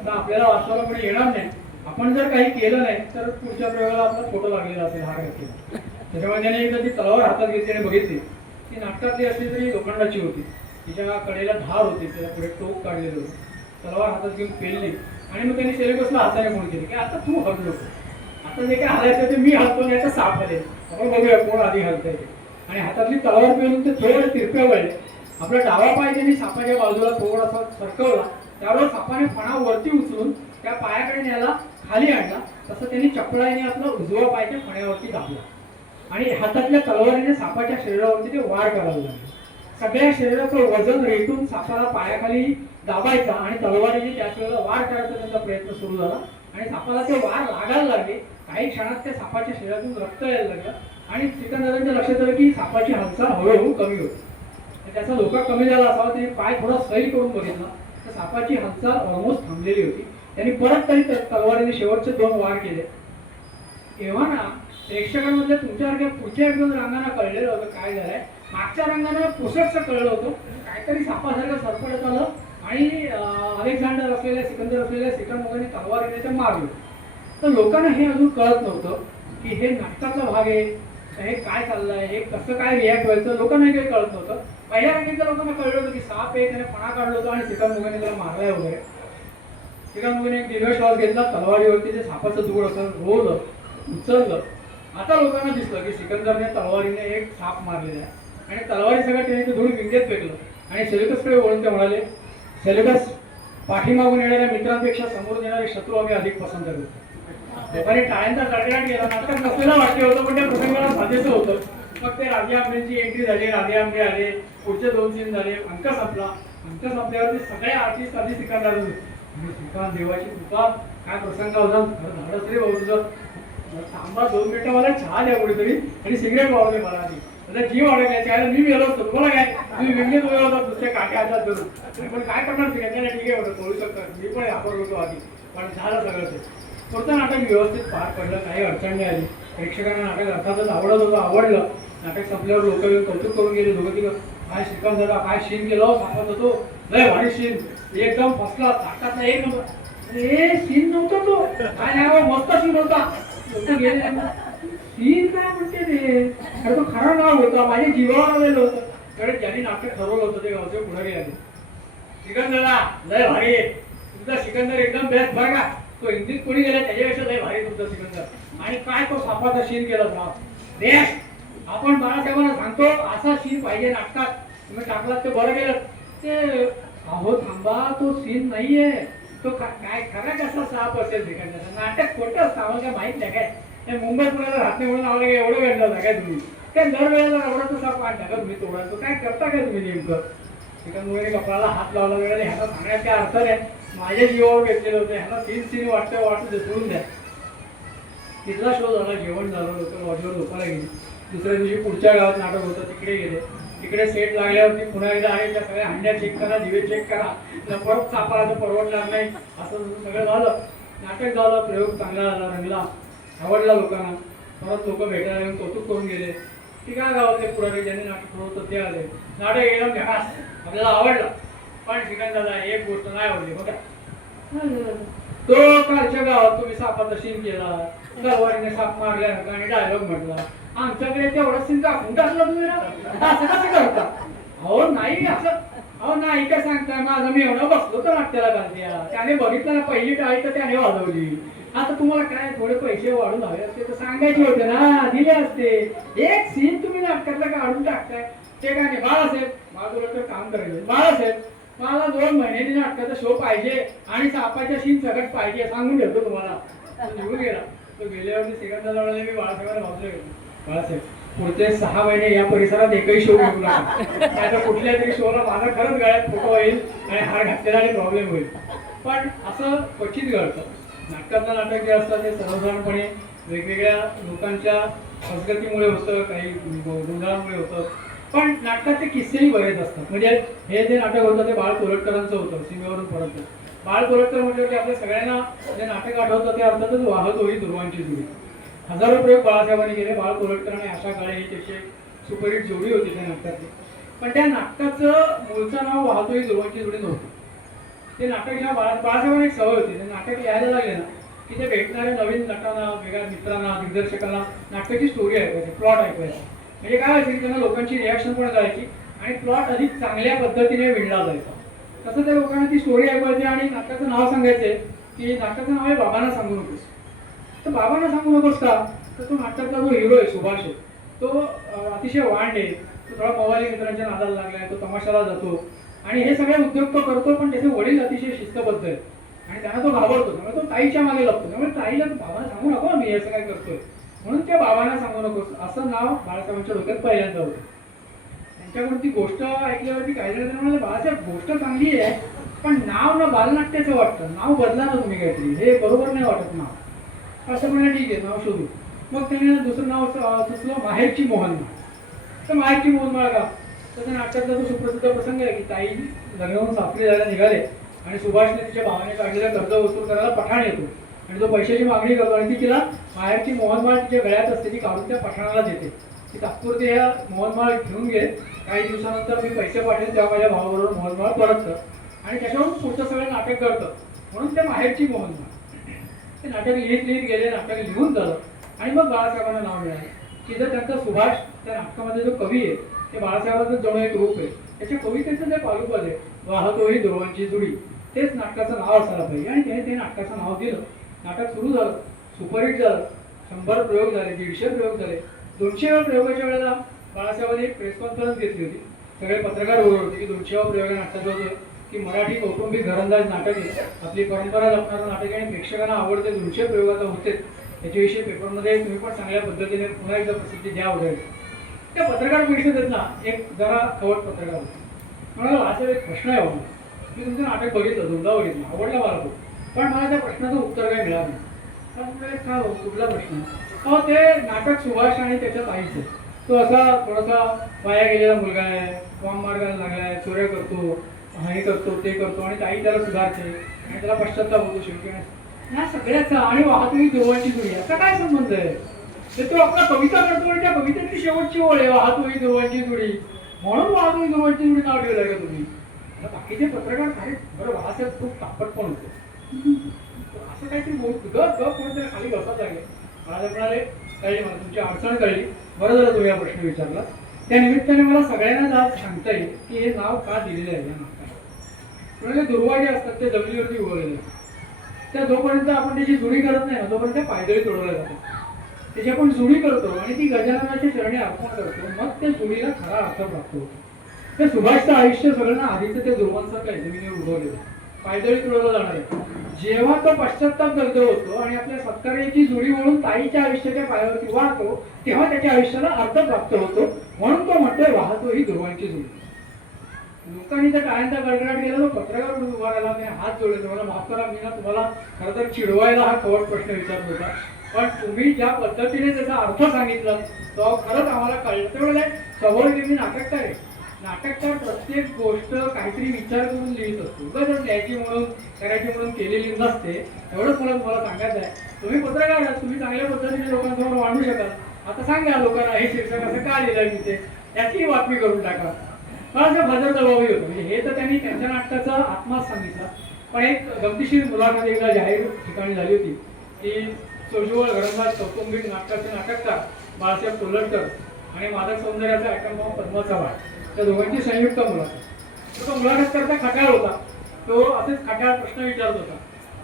आता आपल्याला वाचवायला कोणी येणार नाही. आपण जर काही केलं नाही तर पुढच्या प्रयोगाला आपला फोटो लागलेला असेल हा घातलेला. त्याच्यामुळे त्याने एकदा ती तलवार हातात घेतली आणि बघितली. ती नाटकातली असली तरी लोखंडाची होती. तिच्या कडेला धार होती, त्याला पुढे टोक काढलेलं होतं, तलवार हातात घेऊन पेलली आणि मग त्यांनी सेलिकसला हाताने फोन केली की आता तू हल्लो नको, आता जे काय हलायचं ते मी हलतो नाही तर साप हलेल, आपण बघूया कोण आधी हलतंय ते. आणि हातातली तलवार पेलून ते थोडे तिरप्या वळले. आपला डावा पाय त्यांनी सापाच्या बाजूला थोडासा सरकवला, त्यावेळेस सापाने फणा वरती उचलून त्या पायाकडे न्यायला खाली आणला, तसं त्यांनी चपळाईने आपला उजवा पाय त्या फण्यावरती दाबला आणि हातातल्या तलवारीने सापाच्या शरीरावरती ते वार करायला लागले. सगळ्या शरीराचं वजन रेटून सापाला पायाखाली दाबायचा आणि तलवारीने त्याच वेळेला वार करायचा त्यांचा प्रयत्न सुरू झाला आणि सापाला ते वार लागायला लागले. काही क्षणात त्या सापाच्या शरीरातून रक्त यायला लागलं आणि सिकंदरांच्या लक्षात आलं की सापाची हालचाल हळूहळू कमी होती. त्याचा धोका कमी झाला असावा, त्याने पाय थोडा सैल करून बघितला तर सापाची हालचाल ऑलमोस्ट थांबलेली होती. त्यांनी परत तरी तलवारीने शेवटचे 2 वार केले. तेव्हा ना प्रेक्षकांमध्ये तुमच्यासारख्या पुढच्या 1-2 रंगांना कळलेलं होतं काय झालंय. मागच्या रंगाने पुसटचं कळलं होतं, काहीतरी सापासारखं सरपडत आलं आणि अलेक्झांडर असलेल्या सिकंदर असलेल्या सिकंदराने तलवारीने ते मारलं. तर लोकांना हे अजून कळत नव्हतं की हे नाटकाचा भाग आहे, हे काय चाललंय, हे कसं काय रिॲक्ट व्हायचं, लोकांना काही कळत नव्हतं. पहिल्या रंगीच्या लोकांना कळलं होतं की साप आहे, त्याने फणा काढलं होतं आणि सिकंदराने त्याला मारलाय वगैरे. सिकंदराने एक दीर्घ श्वास घेतला, तलवारीवरती ते सापाचं दूर असं रोवलं, उचललं. आता लोकांना दिसलं की सिकंदरने तलवारीने एक साप मारलेला आहे आणि तलवारी सगळं त्याने ते धूळ विंगेत फेकलं आणि सेल्युकसकडे वळून ते म्हणाले, सेल्युकस, पाठीमागून येणाऱ्या मित्रांपेक्षा समोर येणारे शत्रू आम्ही अधिक पसंत करतो. लोकांनी टाळ्यांचा कडकडाट केला. नाटक नसलेलं वाक्य होतं पण त्या प्रसंगाला साजेसं होतं. मग ते राजे आंबेंची एंट्री झाली, राजे आंबे आले, पुढचे 2 सीन झाले, अंक संपला. अंक संपल्यावरती सगळे आर्टिस्ट आधी सिकंदर होते. श्रीकांत देवाची कृपा, काय प्रसंग होता, धाडस रे भाऊ तुझं. थांबा 2 मिनिटं, मला चहा द्या कुठेतरी आणि सिगरेट वाढवले मला आधी. आता जीव अडकला, त्याला मी गेलो असतो, तुम्हाला काय तुम्ही विंगेत वगैरे होता दुसऱ्या काटे हातात धरून, पण काय करणार सिगरेट, ठीक आहे होतं करू शकतात, मी पण वापर होतो आधी, पण झालं सगळं ते. पुढचं नाटक व्यवस्थित पार पडलं, काही अडचण नाही आली. प्रेक्षकांना नाटक अर्थातच आवडत होतं, आवडलं. नाटक संपल्यावर लोक येऊन कौतुक करून गेले दोघं तिघं, काय श्रीकांत दादा काय सीन केलं सांगत होतो, लय भारी सीन, एकदम फसला, ताटातला 1 नंबर. अरे सीन नव्हता तो, काय नाही मस्त सीन होता. लोक गेले, सीन काय म्हणते रे, अरे तो खरा नाव होता, माझ्या जीवावर आलेलं होतं. त्यावेळेस ज्यांनी नाटक ठरवलं होतं ते गावचे पुढे गेले, श्रीकांत दादा लय भारी आहे तुमचा सिकंदर, एकदम बेस्ट बरं का, तो हिंदीत कोणी गेला त्याच्यापेक्षा लय भारी तुमचा सिकंदर. आणि काय तो सापाचा सीन केला होता बेस्ट. आपण बाळासाहेबांना सांगतो असा सीन पाहिजे नाटकात, तुम्ही टाकलात ते बरं केलं. ते अहो थांबा, तो सीन नाहीये तो, काय खरा कसा साप असेल सिकंदर, नाटक खोटं असतं, आम्हाला काय माहित नाही काय. मुंबई पुण्याला राहत नाही म्हणून आम्हाला एवढं वेळ होता काय तुम्ही, काय दरवेळेला एवढा साप आणता का तुम्ही तोडायचं, काय करता काय तुम्ही नेमकं. सिकंदरने कपाळाला हात लावला वगैरे, ह्याला सांगण्यात काय अर्थ नाही. माझ्या जीवावर घेतलेलं होतं, ह्याला सीन वाटतं सोडून द्या. तिथला शो झाला, जेवण झालं, लोक लॉजवर झोपायला गेली. दुसऱ्या दिवशी पुढच्या गावात नाटक होतं, तिकडे गेले. तिकडे सेट लागल्यावरती पुन्हा एकदा आहे त्या सगळ्या हंड्या चेक करा, दिवे चेक करा, परत सापळा तर परवडणार नाही, असं सगळं झालं. नाटक झालं, प्रयोग चांगला झाला, रंगला, आवडला लोकांना. परत लोक भेटायला येऊन कौतुक करून गेले. ती काय गावातले पुढारी ज्यांनी नाटक ठरवतं ते आले. नाटक एकदम झकास, आपल्याला आवडलं. पण सिकंदरला एक गोष्ट नाही आवडली बघा, तो कालच्या गावात तुम्ही सापाचा सीन केला, तलवारीने साप मारल्यानंतर आणि डायलॉग म्हटला, आमच्याकडे तेवढा सीन दाखवून टाकला तुम्ही, असं कसं करता. अहो नाही असं, अहो नाही काय सांगताय, माझं मी एवढं बसलो तर नाट्याला घालत्या, त्याने बघितलं ना पहिली टाळी तर त्याने वाजवली. आता तुम्हाला काय थोडे पैसे वाढून हवे असते तर सांगायचे होते ना, दिले असते. एक सीन तुम्ही नाटकातला काढून टाकताय, ते काय नाही. बाळासाहेब माझं काम करायचं, बाळासाहेब मला 2 महिन्यांनी नाटकाचा शो पाहिजे आणि सापाच्या सीन सगळं पाहिजे सांगून ठेवतो तुम्हाला. तो निघून गेला. तो गेल्यावरती सिकंदरला म्हणाले, मी बाळासाहेबांना भावले, बाळासाहेब पुढचे 6 महिने या परिसरात एकही शो घेऊ नका, त्याचा कुठल्या तरी शोला माझा खरंच गळ्यात फोटो होईल आणि हार घातलेला आणि प्रॉब्लेम होईल. पण असं क्वचित घडतं. नाटकातलं नाटक जे असतं ते सर्वसाधारणपणे वेगवेगळ्या लोकांच्या संस्कृतीमुळे होतं, काही गोंधळामुळे होतं. पण नाटकाचे किस्सेही बरेच असतात. म्हणजे हे जे नाटक होतं ते बाळ कोलटकरांचं होतं, सीमेवरून परत. बाळ कोलटकर म्हटलं की आपल्या सगळ्यांना जे नाटक आठवतं ते अर्थातच वाहत होई दुर्वांची जोडी. हजारो प्रयोग बाळासाहेबांनी केले. बाळ कोलटकर आणि आशा काळे ही त्याची सुपरहिट जोडी होती त्या नाटकातली. पण त्या नाटकाचं मूळचं नाव वाहत होई दुर्वांची जोडी नव्हतं. ते नाटक जेव्हा बाळासाहेबांना एक सवय होती, ते नाटक लिहायला लागले ना की ते भेटणाऱ्या नवीन नटांना, वेगळ्या मित्रांना, दिग्दर्शकांना नाटकाची स्टोरी ऐकायची, प्लॉट ऐकायचा. म्हणजे काय व्हायचं की त्यांना लोकांची रिॲक्शन पण कळायची आणि प्लॉट अधिक चांगल्या पद्धतीने विणला जायचा. तसं त्या लोकांना ती स्टोरी ऐकवायची आणि नाटकाचं नाव सांगायचे की नाटकाचं नाव आहे बाबांना सांगू नकोस. तर बाबांना सांगू नकोस का, तर तो नाटकातला जो हिरो आहे सुभाष आहे तो अतिशय वांड आहे, तो थोडा मवाली मित्रांच्या नादाला लागलाय, तो तमाशाला जातो आणि हे सगळे उद्योग तो करतो, पण त्याचे वडील अतिशय शिस्तबद्ध आहेत आणि त्यांना तो घाबरतो, त्यामुळे तो ताईच्या मागे लागतो. त्यामुळे ताईला बाबांना सांगू नको मी असं काय करतोय, म्हणून त्या बाबांना सांगू नकोस असं नाव बाळासाहेबांच्या डोक्यात पहिल्यांदा होतं. त्यांच्याकडून ती गोष्ट ऐकल्यावरती काही जण म्हणाले बाळासाहेब गोष्ट चांगली आहे, पण नाव ना बालनाट्याचं वाटतं, नाव बदला ना तुम्ही काहीतरी, हे बरोबर नाही वाटत नाव. असं म्हणाले ठीक आहे नाव शोधू. मग त्याने दुसरं नाव सुचलं माहेरची मोहनमाळ. तर माहेरची मोहनमाळ का, तर त्या नाटकातला तो सुप्रसिद्ध प्रसंग आहे की ताई लग्नावरून सासरी जायला निघाले आणि सुभाषने तिच्या भावाने काढलेलं कर्ज वसूल करायला पठाण येतो आणि तो पैशाची मागणी करतो आणि ती तिला माहेरची मोहनमाळ तिच्या गळ्यात असते ती काढून त्या पठाणाला देते. ती तात्पुरती ह्या मोहनमाळ घेऊन घे, काही दिवसानंतर मी पैसे पाठवेन तेव्हा माझ्या भावाबरोबर मोहनमाळ परत कर, आणि त्याच्यावरून पुढचं सगळं नाटक करतं. म्हणून त्या माहेरची मोहनमाळ. ते नाटक लिहित लिहित गेले, नाटक लिहून झालं आणि मग बाळासाहेबांना नाव मिळालं की जर त्यांचा सुभाष त्या नाटकामध्ये जो कवी आहे ते बाळासाहेबांचं जणू एक रूप आहे, त्याच्या कवितेचं जे पालुपद आहे वाहतोही दुर्वांची जुडी, तेच नाटकाचं नाव असायला पाहिजे आणि त्याने ते नाटकाचं नाव दिलं. नाटक सुरू झालं, सुपरहिट झालं, 100 प्रयोग झाले, 150 प्रयोग झाले. 200व्या प्रयोगाच्या वेळेला बाळासाहेबांनी एक प्रेस कॉन्फरन्स घेतली होती. सगळे पत्रकार बोलत होते की 200व्या प्रयोग नाटकाचं होतं की मराठी कौटुंबिक घरंदाज नाटक आहे, आपली परंपरा जपणारं नाटक आहे आणि प्रेक्षकांना आवडते 200 प्रयोग आता होते, त्याच्याविषयी पेपरमध्ये तुम्ही पण चांगल्या पद्धतीने पुन्हा एकदा प्रसिद्धी द्या वगैरे. त्या पत्रकार परिषदेत ना एक जरा कवट पत्रकार होता. म्हणाला असा एक प्रश्न आहे बाबा, मी तुमचं नाटक बघितलं, दोनदा बघितलं, आवडला मला खूप, पण मला त्या प्रश्नाचं उत्तर काही मिळालं नाही. का हो, कुठला प्रश्न? हो ते नाटक सुभाष आणि त्याच्या ताईचं, तो असा थोडासा वाया गेलेला मुलगा आहे, वाम मार्गाला लागलाय, चोऱ्या करतो, हे करतो ते करतो आणि ताई त्याला सुधारते आणि त्याला पश्चाताप होतो शेवटी. या सगळ्याचा आणि वाहतुकी दुर्वांची जुडी याचा काय संबंध आहे? ते तो आपला कविता करतो आणि त्या कवितेची शेवटची ओळ आहे वाहतुकी दुर्वांची जुडी, म्हणून वाहतुकी दुर्वांची जुडी नाव ठेवलंय का तुम्ही? बाकीचे पत्रकार अरे बरं बाळासाहेब खूप तापट पण होते, असं काहीतरी कोणतरी खाली बसत लागले. मला म्हणाले कळली, मला तुमची अडचण कळली, बरं झालं तुम्ही हा प्रश्न विचारला. त्या निमित्ताने मला सगळ्यांनाच आज सांगता येईल की हे नाव का दिलेलं आहे या नाटकाला. म्हणजे दुर्वा जे असतात ते जमिनीवरती उगवलेले असतात, त्या जोपर्यंत आपण त्याची जुडी करत नाही ना तोपर्यंत पायदळी तोडवल्या जातात. त्याची आपण जुडी करतो आणि ती गजाननाच्या चरणी अर्पण करतो, मग त्या जुडीला खरा अर्थ प्राप्त होतो. ते सुभाषचं आयुष्य सगळं ना आधीचं ते दुर्वांसारखं आहे, जमिनीवर उगवलेलं, पायदळी तोडवलं जाणार आहे. जेव्हा तो पश्चाताप दर्द होतो आणि आपल्या सत्कार्याची जुडी म्हणून ताईच्या आयुष्याच्या पायावरती वाहतो, तेव्हा त्याच्या आयुष्याला अर्थ प्राप्त होतो. म्हणून तो म्हणतोय वाहतो ही दुर्वांची जुडी. लोकांनी त्या टाळ्यांचा गडगडाट केला, तो पत्रकार उभा राहिला, त्याने हात जोडले, मला माफ करा, मी ना तुम्हाला खरं तर चिडवायला हा कवट प्रश्न विचारत होता, पण तुम्ही ज्या पद्धतीने त्याचा अर्थ सांगितला तो खरंच आम्हाला कळलं. त्यामुळे समोर मी नाटककार आहे, नाटककार प्रत्येक गोष्ट काहीतरी विचार करून लिहित असतो, उगाच द्यायची म्हणून करायची म्हणून केलेली नसते. एवढंच मला तुम्हाला सांगायचं आहे. तुम्ही पत्रकार आहात, तुम्ही चांगल्या पद्धतीने लोकांसमोर मांडू शकाल. आता सांगा लोकांना हे शीर्षक असं का लिहिलंय तिथे, याची बातमी करून टाका. मला असं हजर दबावी होतं. म्हणजे हे तर त्यांनी त्यांच्या नाटकाचा आत्माच सांगितला, पण एक गमतीशीर मुलाखत एकदा जाहीर ठिकाणी झाली होती की सोजवळ घरंदाज कौटुंबिक नाटकाचे नाटककार बाळासाहेब तोलटकर आणि मादक सौंदर्याचा आयटम बॉम्ब पद्मा चव्हाण, त्या दोघांची संयुक्त मुलाखत. तो मुलाखत करता खट्याळ होता, तो असेच खट्याळ प्रश्न विचारत होता.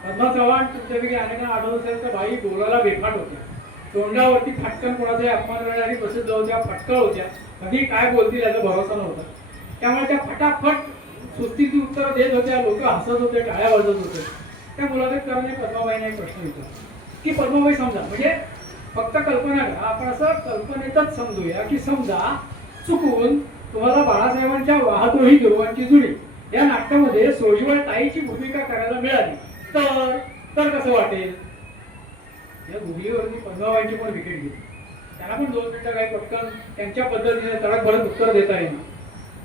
पद्मा चव्हाण तुमच्यापैकी अनेकांना आठवत असेल तर बाई बोलायला बेफाट होत्या, तोंडावरती फटकन कोणाचाही अपमान करणारी प्रसिद्ध होत्या, फटकळ होत्या, कधी काय बोलतील याचा भरोसा नव्हता. त्यामुळे त्या फटाफट सुस्तीची उत्तरं देत होत्या, लोक हसत होते, टाळ्या वाजत होते. त्या मुलाखतकाराने पद्माबाईने एक प्रश्न विचारला की पद्माबाई समजा, म्हणजे फक्त कल्पना करा, आपण असं कल्पनेतच समजूया की समजा चुकून तुम्हाला बाळासाहेबांच्या वाहतोही दुर्वांची जुडी या नाटकामध्ये सोजवळ ताईची भूमिका करायला मिळाली तर कसं वाटेल? या गुगलीवरती पद्माबाईंची पण विकेट घेतली. त्यांना पण 2 मिनिटं काही पटकन त्यांच्या पद्धतीने तडक भरत उत्तर देता येईल.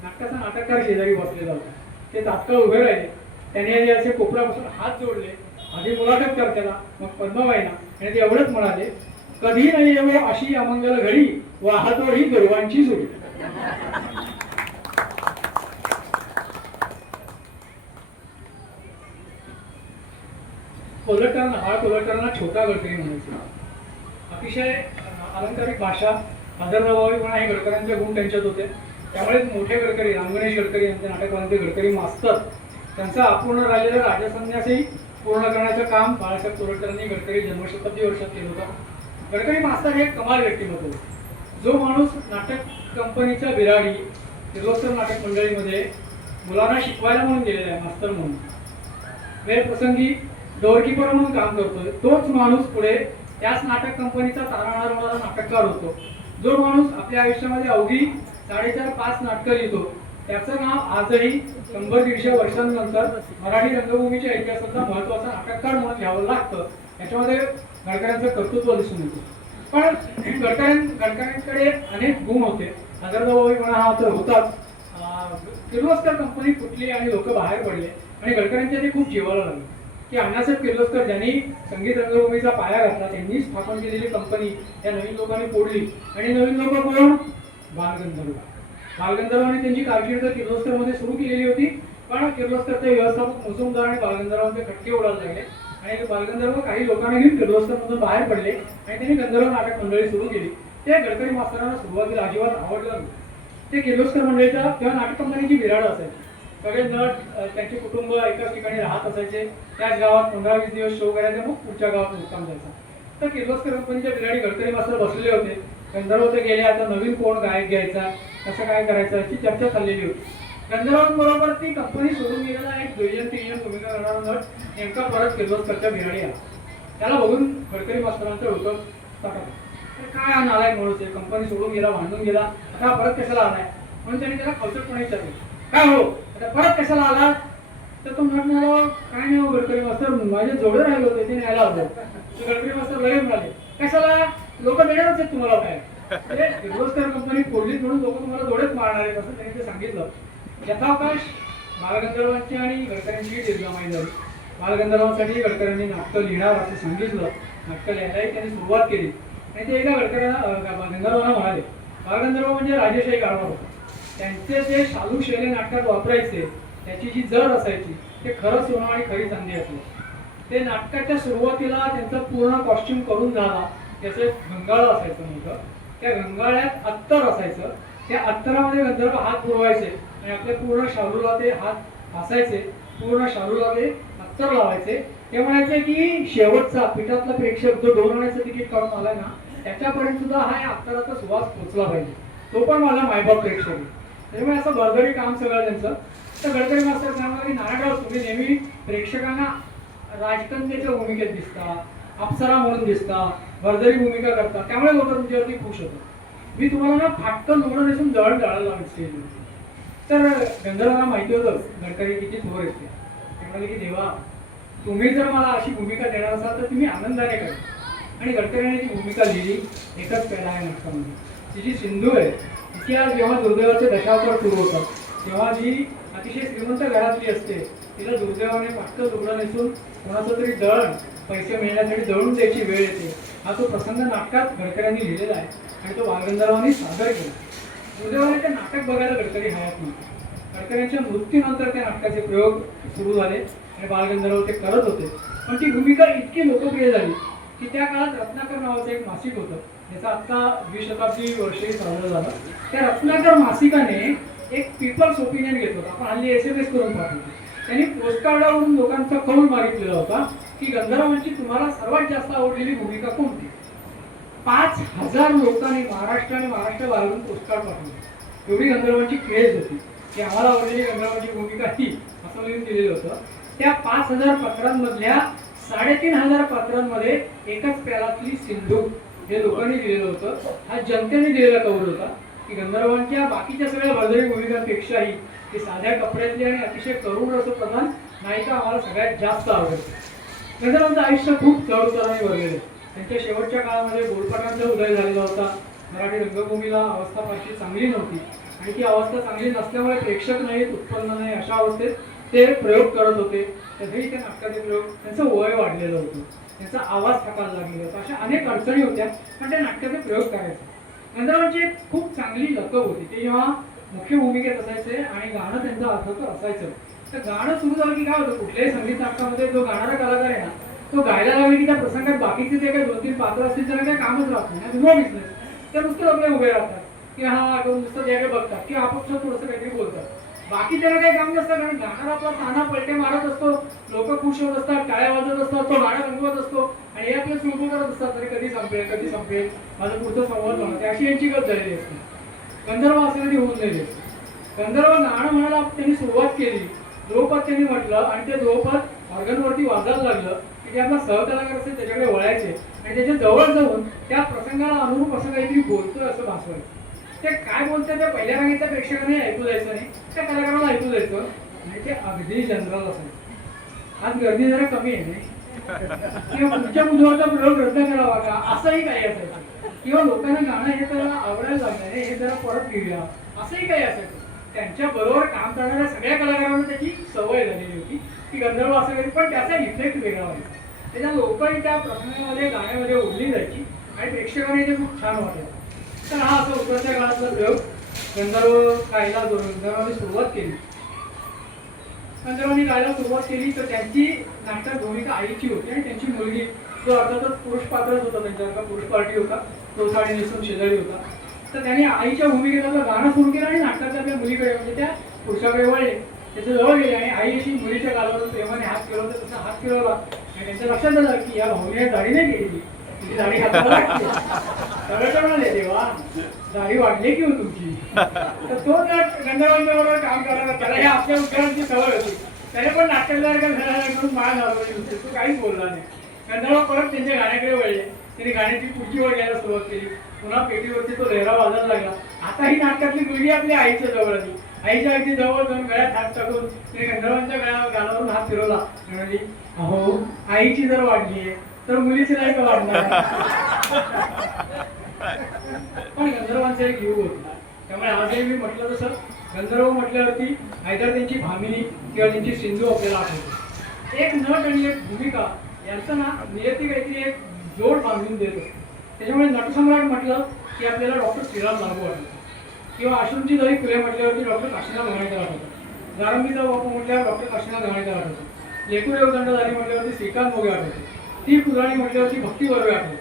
नाटकाचा नाटककार शेजारी बसलेला होता, ते तात्काळ उभे राहिले, त्याने असे कोपऱ्यापासून हात जोडले, आधी मुलाखत करताना मग पद्माबाईंना, आणि ते एवढंच म्हणाले, कधी नाही येवो अशी अमंगल घडी, वाहतो ही दुर्वांची जुडी. कोल्हटकरांना छोटा गडकरी म्हणायचे. अतिशय अलंकारिक भाषा, आदरभावीपणा हे गडकरांचे गुण त्यांच्यात होते. त्यामुळे मोठे गडकरी रामगणेश गडकरी यांचे नाटकवाले गडकरी मास्तर त्यांचा अपूर्ण राहिलेला राजसन्यासही पूर्ण करण्याचं काम बाळासाहेब तोरटकरांनी गडकरी जन्मशताब्दी वर्षात केलं होतं. गडकरी मास्तर हे एक कमाल व्यक्तिमत्व होतं. जो माणूस नाटक कंपनीच्या बिराडी किर्लोस्कर नाटक मंडळीमध्ये मुलांना शिकवायला म्हणून गेलेला आहे, मास्तर म्हणून वेळप्रसंगी डोअरकीपर म्हणून काम करतोय, तोच माणूस पुढे त्याच नाटक कंपनीचा तारणारा होणारा नाटककार होतो. जो माणूस आपल्या आयुष्यामध्ये अवघी 4.5-5 नाटकं लिहितो, त्याचं नाव आजही 100-150 वर्षांनंतर मराठी रंगभूमीच्या इतिहासातला महत्वाचा नाटककार म्हणून घ्यावं लागतं. याच्यामध्ये गडकऱ्यांचं कर्तृत्व दिसून येतं. पण गडकऱ्यांकडे अनेक गुण होते. म्हणा हा तर होताच. किर्लोस्कर कंपनी फुटली आणि लोक बाहेर पडले आणि गडकऱ्यांच्या ते खूप जीवाला लागले की अण्णासाहेब किर्लोस्कर ज्यांनी संगीत रंगभूमीचा पाया घातला, त्यांनी स्थापन केलेली कंपनी या नवीन लोकांनी फोडली. आणि नवीन लोक कोण? बालगंधर्वांनी त्यांची कारकीर्द किर्लोस्करमध्ये सुरू केलेली होती. पण किर्लोस्करचे व्यवस्थापक मुजुमदार आणि बालगंधर्वांचे खटके उडायला लागले आणि बालगंधर्व काही लोकांना घेऊन किर्लोस्करमधून बाहेर पडले आणि त्यांनी गंधर्व नाटक मंडळी सुरू केली. ते गडकरी मास्तरांना सुरुवातीला अजिबात आवडलं नाही. ते किर्लोस्कर मंडळीच्या किंवा नाटक कंपनीची बिराड असायची. सगळे नट त्यांचे कुटुंब एकाच ठिकाणी राहत असायचे. त्याच गावात 15-20 दिवस शो करायचे, मग पुढच्या गावात मुक्काम जायचा. तर किर्लोस्कर कंपनीच्या बिराडी गडकरी मास्तर बसलेले होते. गंधर्व ते गेले, आता नवीन कोण गायक घ्यायचा, कसं काय करायचं याची चर्चा चाललेली होती. गंधर्वांबरोबर ती कंपनी सोडून गेलेला एक दुय्यम भूमिका करणारा नट नेमका परत किर्लोस्करच्या बिराडी आला. त्याला बघून गडकरी मास्तरांचं डोकं ताटलं. काय हा नालायक माणूस आहे, कंपनी सोडून गेला, भांडून गेला, आता परत कशाला आलाय म्हणून त्यांनी त्याला खवचटपणे विचारले, काय हो आता परत कशाला आला? तर तो म्हणाला, काय नाही हो गडकरी मास्तर, माझे जोडे राहिले होते ते न्यायला होते. गडकरी मास्तर लगेच म्हणाले, कशाला? लोक देणारच आहेत तुम्हाला काय? किर्लोस्कर कंपनी फोडलीच म्हणून लोक तुम्हाला जोडेच मारणार आहेत असं त्यांनी ते सांगितलं. यथावकाश बालगंधर्वांची आणि गडकऱ्यांची दीर्घमाई झाली. बालगंधर्वांसाठी गडकऱ्यांनी नाटकं लिहिणार असं सांगितलं. नाटकं लिहायलाही त्यांनी सुरुवात केली आणि ते एका गंधर्वांना म्हणाले, बालगंधर्व म्हणजे राजेशाही कारभार होता. त्यांचे जे शालू शैली नाटकात वापरायचे, त्याची जी जड असायची ते खरं सोनं आणि खरी चांदी असली. ते नाटकाच्या सुरुवातीला त्यांचं पूर्ण कॉस्ट्युम करून झाला, त्याचं घंगाळ असायचं मोठं. त्या घंगाळ्यात अत्तर असायचं. त्या अत्तरामध्ये गंधर्व हात पुरवायचे आणि आपल्या पूर्ण शालूला ते हात घासायचे, पूर्ण शालूला ते अत्तर लावायचे. ते म्हणायचे की शेवटचा पिठातला प्रेक्षक जो 2 आण्याचं तिकीट काढून आलाय ना, त्याच्यापर्यंत सुद्धा हा अत्तराचा सुवास पोचला पाहिजे, तो पण माझा मायबाप प्रेक्षक आहे. त्यामुळे असं बळदरी काम सगळं त्यांचं. तर गडकरी मास्तर सांगणार की नारायणराव तुम्ही नेहमी प्रेक्षकांना राजकन्याच्या भूमिकेत दिसता, अप्सरा म्हणून दिसता, बळदरी भूमिका करता, त्यामुळे लोक तुमच्यावरती खुश होतात. मी तुम्हाला ना फाटकन नोडं नेसून दळण दळायला लावून स्टेजवर. तर गंधर्वांना माहिती होतं गडकरी किती थोर येते. ते म्हणाले की देवा, तुम्ही जर मला अशी भूमिका देणार असाल तर तुम्ही आनंदाने करा. आणि गडकरीने ती भूमिका लिहिली. एकच पेला आहे नाटकामध्ये. ती जी सिंधू आहे, तिची आज जेव्हा दुर्दैवाचे दशावतार सुरू होतात, तेव्हा जी अतिशय श्रीमंत घरातली असते, तिला दुर्दैवाने फाटकं लुगडं नेसून कोणाचं तरी दळण पैसे मिळण्यासाठी दळून द्यायची वेळ येते. हा तो प्रसंग नाटकात गडकऱ्यांनी लिहिलेला आहे आणि तो बालगंधर्वांनी सादर केला. दुर्दैवाने ते नाटक बघायला गडकरी हयात नव्हते. गडकऱ्यांच्या मृत्यूनंतर त्या नाटकाचे प्रयोग सुरू झाले आणि बालगंधर्व ते करत होते. पण ती भूमिका इतकी लोकप्रिय झाली की त्या काळात रत्नाकर नावाचं एक मासिक होतं, त्याचा आता 20 शताब्दी वर्षही साजरं झालं. त्या रत्नाकर मासिकाने एक पीपल्स ओपिनियन घेतलं होतं. आपण हल्ली SMS करून पाठवतो. त्यांनी पोस्टकार्डावरून लोकांचा कौल मागितलेला होता की गंधर्वांची तुम्हाला सर्वात जास्त आवडलेली भूमिका कोणती? 5000 लोकांनी महाराष्ट्र आणि महाराष्ट्र बाहेरून पोस्टकार्ड पाठवले. एवढी गंधर्वांची क्रेज होती की आम्हाला आवडलेली गंधर्वांची भूमिका ही असं लिहून दिलेलं होतं. त्या 5000 पत्रांमधल्या 3500 पत्रांमध्ये एकच पेलातली सिंधू हे लोकांनी दिलेलं होतं. हा जनतेने दिलेला कौल होता की गंधर्वांच्या बाकीच्या सगळ्या बळदरी भूमिकांपेक्षाही ते साध्या कपड्यातली आणि अतिशय करुण असं प्रधान नायिका आम्हाला सगळ्यात जास्त आवडते. गंधर्वांचं आयुष्य खूप चढउताराने भरलेलं. त्यांच्या शेवटच्या काळामध्ये बोलपटांचा उदय झालेला होता. मराठी रंगभूमीला अवस्था फारशी चांगली नव्हती आणि ती अवस्था चांगली नसल्यामुळे प्रेक्षक नाहीत, उत्पन्न नाही, अशा अवस्थेत ते प्रयोग करत होते. तरीही त्या नाटकाचे प्रयोग, त्यांचं वय वाढलेलं होतं, त्यांचा आवाज थकायला लागलेला होता, अशा अनेक अडचणी होत्या. पण त्या नाटकाचे प्रयोग करायचे. गंधर्वांची एक खूप चांगली लकब होती. ते जेव्हा मुख्य भूमिकेत असायचे आणि गाणं त्यांचं अर्थात असायचं, तर गाणं सुरू झालं की काय होतं, कुठल्याही संगीत नाटकामध्ये जो गाणारा कलाकार आहे ना, तो गायला लागले की त्या प्रसंगात बाकीचे जे काही 2-3 पात्र असतील त्यांना काही कामच राहत नाही, नो बिझनेस. ते नुसतं आपले उभे राहतात की हा नुसतं जे बघतात किंवा आपापसात थोडंसं काहीतरी बोलतात. बाकी त्याला काही काम नसतं, कारण गाणारा आपला ताना पलटे मारत असतो, लोक खुश होत असतात, टाळ्या वाजत असतात, तो गाणं रंगवत असतो आणि हे आपले सुरू करत असतात, तरी कधी संपेल माझं पुढचं संवाद होणार, अशी यांची गत झालेली असते. गंधर्व असं कधी होऊन नाही देत. गंधर्व गाणं म्हणायला त्यांनी सुरुवात केली, ध्रुवपद त्यांनी म्हटलं आणि ते ध्रुवपद ऑर्गनवरती वाजायला लागलं की जे आपला सहकलाकार असेल त्याच्याकडे वळायचे आणि त्याच्या जवळ जाऊन त्या प्रसंगाला अनुरूप असं काहीतरी बोलतोय असं भासवायचं. ते काय बोलतंय त्या पहिल्या रांगेतल्या प्रेक्षकांनी ऐकू जायचं नाही, त्या कलाकाराला ऐकू जायचं आणि ते अगदी जनरल असायचं. आज गर्दी जरा कमी आहे किंवा पुढच्या बुधवारचा प्रयोग रद्द करावा का असंही काही असायचं, किंवा लोकांना गाणं हे तर आवडायला लागणार हे जरा परत घेऊया असंही काही असायचं. त्यांच्या बरोबर काम करणाऱ्या सगळ्या कलाकारांना त्याची सवय झालेली होती की गंधर्व असं काही, पण त्याचा इफेक्ट वेगळा व्हायचा. त्याच्या लोकही त्या प्रसंगामध्ये गाण्यामध्ये ओढली जायची आणि प्रेक्षकांना ते खूप छान वाटायचं. तर हा असा उत्तरच्या काळातला प्रयोग गंधर्वांनी सुरुवात केली. गंधर्वांनी गायला सुरुवात केली तर त्यांची नाटकात भूमिका आईची होती आणि त्यांची मुलगी जो अर्थातच पुरुष पात्रच होता, त्यांच्यासारखा पुरुष पार्टी होता, तो साडी नेसून शेजारी होता. तर त्यांनी आईच्या भूमिकेत आपलं गाणं सुरू केलं आणि नाटकाच्या त्या मुलीकडे म्हणजे त्या पुरुषाकडे वळले, त्याच्या जवळ गेले आणि आई अशी मुलीच्या गालावर प्रेमाने हात फिरवला, तसा हात फिरवला आणि त्यांच्या लक्षात आलं की या भाऊने दाढी नाही केलेली, तिची दाढी हाताला लागते. सगळं म्हणाले देवा दाढी वाढली की हो तुमची. तर तो गंधर्वांच्या बरोबर काम करायला त्याला ह्या आपल्या उद्योगांची सवय होती. त्याने पण नाटकाला म्हणून माळ घालवली होती, तो काहीच बोलला नाही. गंधर्व परत त्यांच्या गाण्याकडे वळले, त्यांनी गाण्याची पुढची ओळ घ्यायला सुरुवात केली. पुन्हा पेटीवरती तो लहरा वाजायला लागला. आता ही नाटकातली मुलगी आपल्या आईच्या जवळ आली. आईच्या अगदी जवळ जाऊन गळ्यात हात टाकून तिने गंधर्वांच्या गालावरून हात फिरवला, म्हणाली अहो आईची जर वाढलीये तर मुलीची नाही का वाढणार. पण गंधर्वांचा एक युग होता, त्यामुळे आजही मी म्हटलं तसं गंधर्व म्हटल्यावरती आयदर त्यांची भामिनी किंवा त्यांची सिंधू आपल्याला आठवते. एक नट आणि एक भूमिका यांचं ना नियती काहीतरी एक जोड बांधून देत असते. त्याच्यामुळे नटसम्राट म्हटलं की आपल्याला डॉक्टर श्रीराम लागू वाटतं, किंवा आश्रमची दही फुले म्हटल्यावरती डॉक्टर काशीनाथ घाणेकर आठवतात, गारंबीचा बापू म्हटल्यावर डॉक्टर काशीनाथ घाणेकर आठवतात, लेकूर देवदंड झाली म्हटल्यावरती श्रीकांत मोगे आठवते, ती पुराणी म्हटल्यावरती भक्ती बर्वे आठवते.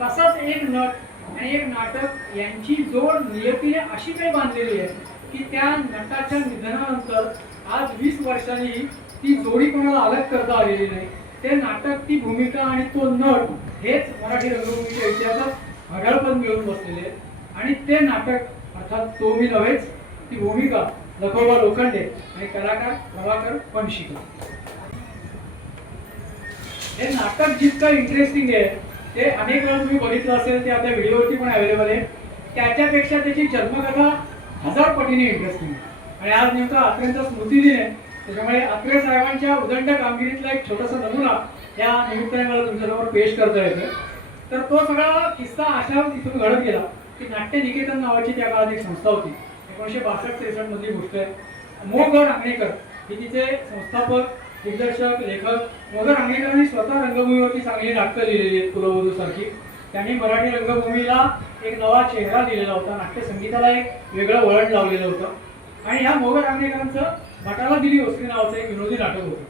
तसाच एक नट आणि एक नाटक यांची जोड नियतीने अशी काही बांधलेली आहे की त्या नटाच्या निधनानंतर आज 20 वर्षांनी ती जोडी कोणाला अलग करता आलेली नाही. ते नाटक, ती भूमिका आणि तो नट हेच मराठी रंगभूमीच्या इतिहासात आढळपण मिळवून बसलेले आहेत. आणि ते नाटक अर्थात तो मी नव्हेच, ती भूमिका लखोबा लोखंडे आणि कलाकार प्रभाकर फणशीकर. हे नाटक जितकं इंटरेस्टिंग आहे ते अनेक वेळा तुम्ही बघितलं असेल, ते आता व्हिडिओवरती पण अवेलेबल आहे. त्याच्यापेक्षा त्याची जन्मकथा 1000 पटीने इंटरेस्टिंग आहे. आणि आज नेमका अत्रेंचा स्मृतिदिन आहे, त्याच्यामुळे अत्रे साहेबांच्या उदंड कामगिरीतला एक छोटासा नमुना या निमित्ताने मला तुमच्यासमोर पेश करता येतो. तर तो सगळा किस्सा अशा इथून घडत गेला की नाट्य निकेतन नावाची त्या काळात एक संस्था होती. 1962-63 मधली गोष्ट आहे. मो ग रांगणेकर हे तिचे संस्थापक, दिग्दर्शक, लेखक. मो ग रांगणेकरांनी स्वतः रंगभूमीवरती चांगली नाटकं लिहिलेली आहेत, कुलवधूसारखी. त्यांनी मराठी रंगभूमीला एक नवा चेहरा दिलेला होता, नाट्यसंगीताला एक वेगळं वळण लावलेलं होतं. आणि ह्या मो ग रांगणेकरांचं भटाला दिली ओसरी नावाचं एक विनोदी नाटक होतं,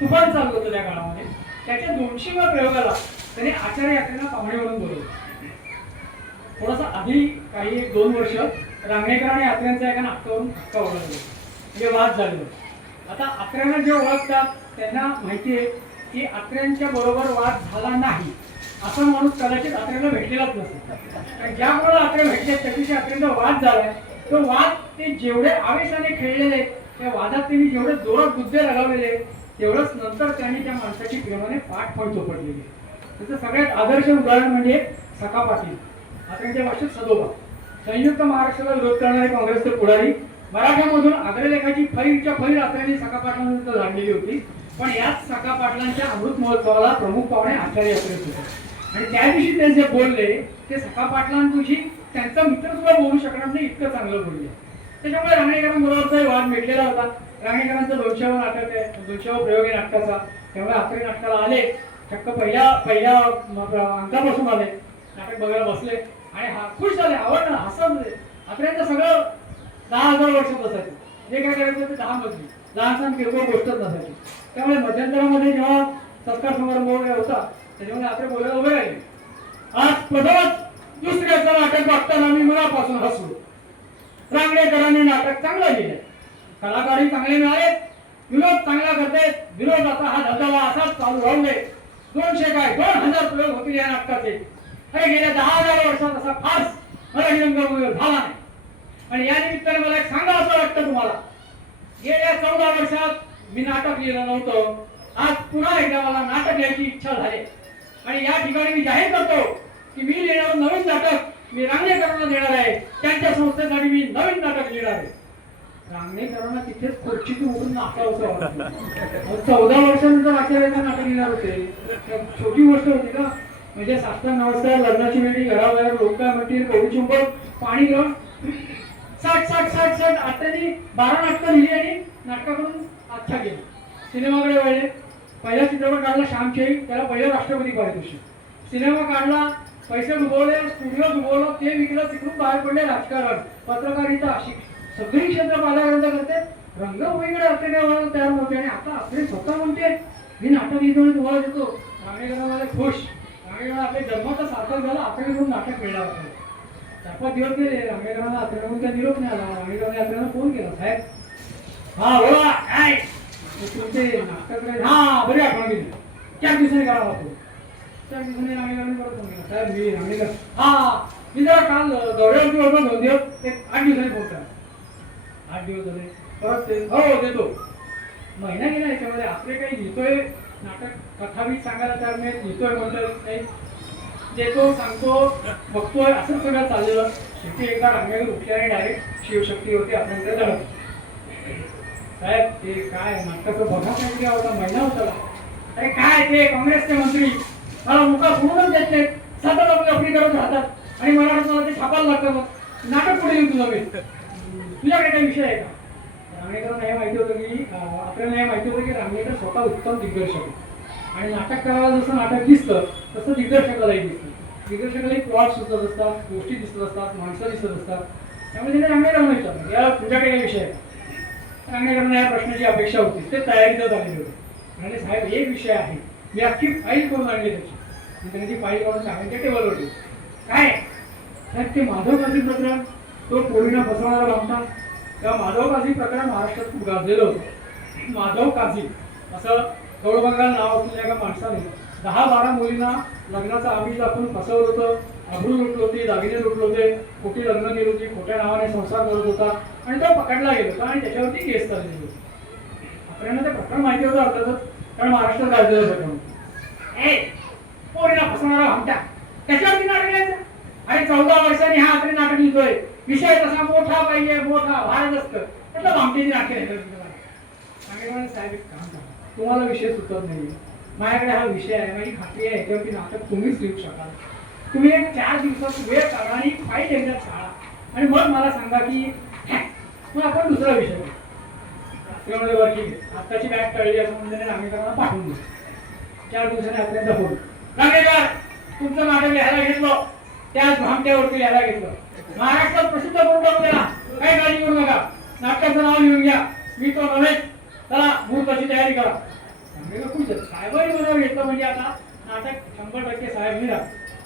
तुफान चालू होतं त्या काळामध्ये. त्याच्या 200व्या प्रयोगाला त्याने आचार्य यात्रेला पाहुणे म्हणून बोलवलं. थोडासा आधी काही 2 वर्ष रांगणेकर आणि आत्र्यांचा एका नाटकावरून हक्का ओळखला, म्हणजे वाद झालेला. आता आत्र्यांना जे ओळखतात त्यांना माहिती आहे की आत्र्यांच्या बरोबर वाद झाला नाही असा माणूस कदाचित आत्र्यांना भेटलेलाच नसेल. ज्या कोणाला आत्रे भेटले त्याच्याशी आत्र्यांचा वाद झालाय, तो वाद ते जेवढे आवेशाने खेळलेले, त्या वादात त्यांनी जेवढे जोरात बुद्धे लगावलेले, तेवढंच नंतर त्यांनी त्या माणसाची प्रेमाने पाठ पण चोपटलेली. त्याचं सगळ्यात आदर्श उदाहरण म्हणजे सखा पाटील, आत्र्यांच्या भाषेत सदोबा. संयुक्त महाराष्ट्राला विरोध करणारे काँग्रेसचे पुढारी, मराठ्यामधून अग्रलेखाची फैरच्या फैर आत्र्यांनी सखा पाटलांनंतर झाडलेली होती. पण याच सखा पाटलांच्या अमृत महोत्सवाला प्रमुख पाहुणे आचार्य यात्रेत होते. आणि त्या दिवशी ते जे बोलले ते सखा पाटलांविषयी त्यांचा मित्र सुद्धा बोलू शकणार नाही, इतकं चांगलं बोलले. त्याच्यामुळे रांगणेकरांबरोबरचा वाद मिटलेला होता. रांगणेकरांचं 200वं नाटक आहे, 200वा प्रयोग आहे नाटकाचा. त्यामुळे आत्रे नाटकाला आले, चक्क पहिल्या अंकापासून आले, नाटक बघायला बसले आणि खुश झाले, आवडलं, हसत. आत्र्यांचं सगळं 10,000 वर्षात असायचं, जे काय करायचं ते 10 मजली, लहानसहान किरकोळ गोष्टच नसायची. त्यामुळे मध्यंतरामध्ये जेव्हा सत्कार समारंभ वगैरे होता त्याच्यामध्ये आत्रे बोलायला उभे राहिले. आज प्रथमच दुसऱ्याचं नाटक बघताना मी मनापासून हसलो. रांगणेकरांनी नाटक चांगलं लिहिलंय, कलाकारही चांगले मिळाले, विनोद चांगला करते, विनोदाचा हा धबधबा असाच चालू राहू दे. 200 काय 2000 प्रयोग होतील या नाटकाचे. आणि गेल्या 10,000 वर्षात असा फार मराठी रंगभूमीवर झाला नाही. आणि या निमित्ताने मला एक सांगा असं वाटतं तुम्हाला, गेल्या 14 वर्षात मी नाटक लिहिलं नव्हतं, आज पुन्हा एकदा मला नाटक लिहायची इच्छा झाली. आणि या ठिकाणी मी जाहीर करतो की मी लिहिणार नवीन नाटक मी रांगणेकरांना देणार आहे. त्यांच्या संस्थेसाठी मी नवीन नाटक लिहिणार आहे. रांगणेकरांना तिथेच खुर्चीतून उठून नाचावंसं वाटतं. 14 वर्षानंतर आचार्याचं नाटक लिहिणार होते, छोटी गोष्ट होती का? म्हणजे साष्टांग नमस्कार, लग्नाची वेळी, घराबाहेर लोक काय म्हणतील, कवडी चुंबक, पाणी घेऊन 60 आत्यांनी 12 नाटकं लिहिली आणि नाटकाकडून अच्छा गेला. सिनेमाकडे वळले. पहिला चित्रपट काढला श्यामची, त्याला पहिलं राष्ट्रपती पारितोषिक. सिनेमा काढला, पैसे डुबवले, स्टुडिओ डुबवलं, ते विकलं, तिकडून बाहेर पडले राजकारण, पत्रकारिता, अशी सगळी क्षेत्र पालाग्रंथ करते. रंगभूमीकडे अत्रे काय व्हायला तयार नव्हते. आणि आता अत्रे स्वतः म्हणते मी नाटक लिहितो तुम्हाला देतो. रांगणेकरांना खुश. रांगणेकरांना आपल्या जन्माचा सार्थक झाला, अत्रेकडून नाटक मिळालं आपल्याला. 4-5 दिवस गेले, रांगणेकरांना अत्रेकडून त्या निरोप नाही आला. रांगणेकरांनी अत्रेला फोन केला, साहेब हा बोला काय तुमचे नाटक, हा बरी आठवण गेली, 4 दिवसांनी काढा लागतो. 4 दिवसांनी रांगणेकरांनी परत फोन केला, साहेब मी रांगणेकर, हा मी जरा काल दौऱ्यावरती होतो 2 दिवस, एक 8 दिवसांनी फोन करा. 8 दिवस झाले परत ते हो देतो. महिना गेला याच्यामध्ये. आपले काही लिहितोय नाटक, कथावीत सांगायला तयार नाही, लिहितोय म्हणतोय काही देतो, सांगतो, बघतोय, असं सगळं चाललेलं. शेवटी एकदा रांगणेकर उठले आणि डायरेक्ट शिवशक्ती होती आपल्याकडे धडक. साहेब ते काय नाटकाचं बघा काहीतरी होता, महिना होता. अरे काय ते काँग्रेसचे मंत्री मला मुका सोडूनच देत नाहीत, सतत आपली आपली करत राहतात आणि मला ते छापायला लागतं. नाटक पुढे येऊन तुझं मी, तुझ्याकडे काही विषय आहे का? रांगणेकरांना हे माहिती होतं की आपल्याला हे माहिती होतं की रांगणेकर स्वतः उत्तम दिग्दर्शक आहे. आणि नाटक करायला जसं नाटक दिसतं तसं दिग्दर्शकालाही दिसतं. दिग्दर्शकालाही प्लॉट सुचत असतात, गोष्टी दिसत असतात, माणसं दिसत असतात. त्यामुळे तिने रांगणेकरांना विचारलं या तुझ्याकडे काही विषय आहे का? रांगणेकरांना या प्रश्नाची अपेक्षा होती, ते तयारीतच आलेले होते. म्हणजे साहेब एक विषय आहे, मी अख्खी फाईल करून आणली त्याची. मी त्यांनी ती फाईल करून सांगायच्या टेबलवर ठेवली. काय साहेब ते माधव काझी प्रकरण, तो पोरीना फसवणारा भामटा. तेव्हा माधव काझी प्रकरण महाराष्ट्रात खूप गाजलेलं होतं. माधव काझी असं गौडबंगाल नाव असलेल्या एका माणसाने 10-12 मुलींना लग्नाचं आमिष दाखवून फसवलं होतं. अब्रू लुटले होते, दागिने लुटले होते, खोटी लग्न केली होती, खोट्या नावाने संसार करत होता आणि तो पकडला गेला होता आणि त्याच्यावरती केस चाललेली होती. आपल्याला ते प्रकरण माहिती होतं अर्थातच, कारण महाराष्ट्रात गाजलेलं प्रकरण. पोरीला फसवणारा भामटा, त्याच्यावरती नाटक लिहायचं. आणि 14 वर्षांनी हा आकडे नाटक लिहितोय. विषय तसा मोठा पाहिजे, मोठा भारत असतं म्हटलं भामटेची नाटक लिहायचं. साहेब एक काम करा, तुम्हाला विषय सुचत नाही, माझ्याकडे हा विषय आहे, माझी खात्री आहे याच्यावरती नाटक तुम्हीच लिहू शकाल. तुम्ही एक 4 दिवसात वेळ काढा आणि फाईल एकदा छाळा आणि मग मला सांगा की मग आपण दुसरा विषय घेऊ. त्यामध्ये वर्किंग आहे, आत्ताची बॅग कळली असं म्हणजे रांगणेकरांना पाठवून दिलं. 4 दिवसांनी आपल्याला फोन, रांगणेकर तुमचं नाटक लिहायला घेतलं, त्याच भामट्यावरती लिहायला घेतलं, महाराष्ट्रात प्रसिद्ध करून टाकू द्या, काही काळजी करू नका, नाटकाचं नाव लिहून घ्या, मी तो नव्हे, चला मुहूर्ताची तयारी करा. साहेबांनी बरोबर घेतलं म्हणजे आता नाटक 100% साहेब लिहिला.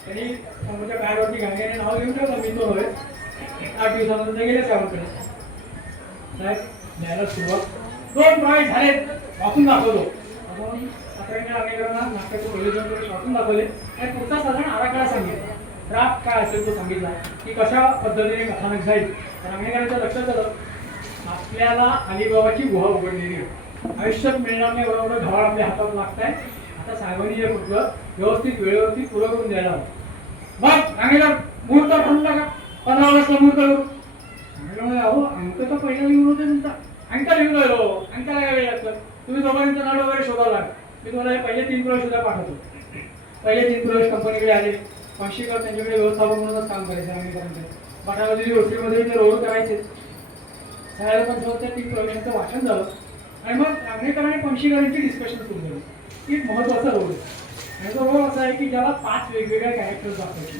त्यांनी समोरच्या पॅडवरती गाण्याने नाव लिहून ठेवलं, मी तो नव्हे. 8 दिवसानंतर ते गेले साहेबांकडे. साहेब लिहायला सुरुवात, 2 प्राईज झाले, वाचून दाखवलो. आपण रांगणेकरांना नाटकाचं प्रयोजन करून वाचून दाखवले आणि पुढचा साधारण आराखडा सांगितला. ड्राफ्ट काय असेल तो सांगितला की कशा पद्धतीने कथानक जाईल. रांगणेकरांच्या लक्षात आलं आपल्याला अलिबाबाची गुहा उघडलेली आहे, आयुष्यात मिळणार नाही एवढं ढवाळ आपल्या हातात लागताय. आता साहेबांनी जे म्हटलं व्यवस्थित वेळेवरती पुरं करून द्यायला हवं. मग रांगेकर मुहूर्त ठरवून टाका, 15 ऑगस्टला मुहूर्त करू. अहो अंक तर पहिला लिहून होते तुमचा, अंक लिहून राहिलो, अंकाला काय वेळ लागतं, तुम्ही दोघांचं नाव वगैरे शोधावं लागेल. मी तुम्हाला हे पहिले 3 प्रवेश सुद्धा पाठवतो. पहिले 3 प्रवेश कंपनीकडे आले, पंशीकर त्यांच्याकडे व्यवस्थापक म्हणूनच काम करायचं. रांगेकरांकडे पाठामध्ये गोष्टीमध्ये ते रोल करायचे. साहेब पण त्या 3 प्रवेशांचं वाचन झालं आणि मग रांगणेकरांनी पंशीकरांची डिस्कशन सुरू झाली की एक महत्त्वाचा रोल आहे. आणि तो रोल असा आहे की ज्याला 5 वेगवेगळ्या कॅरेक्टर्स दाखवायचे,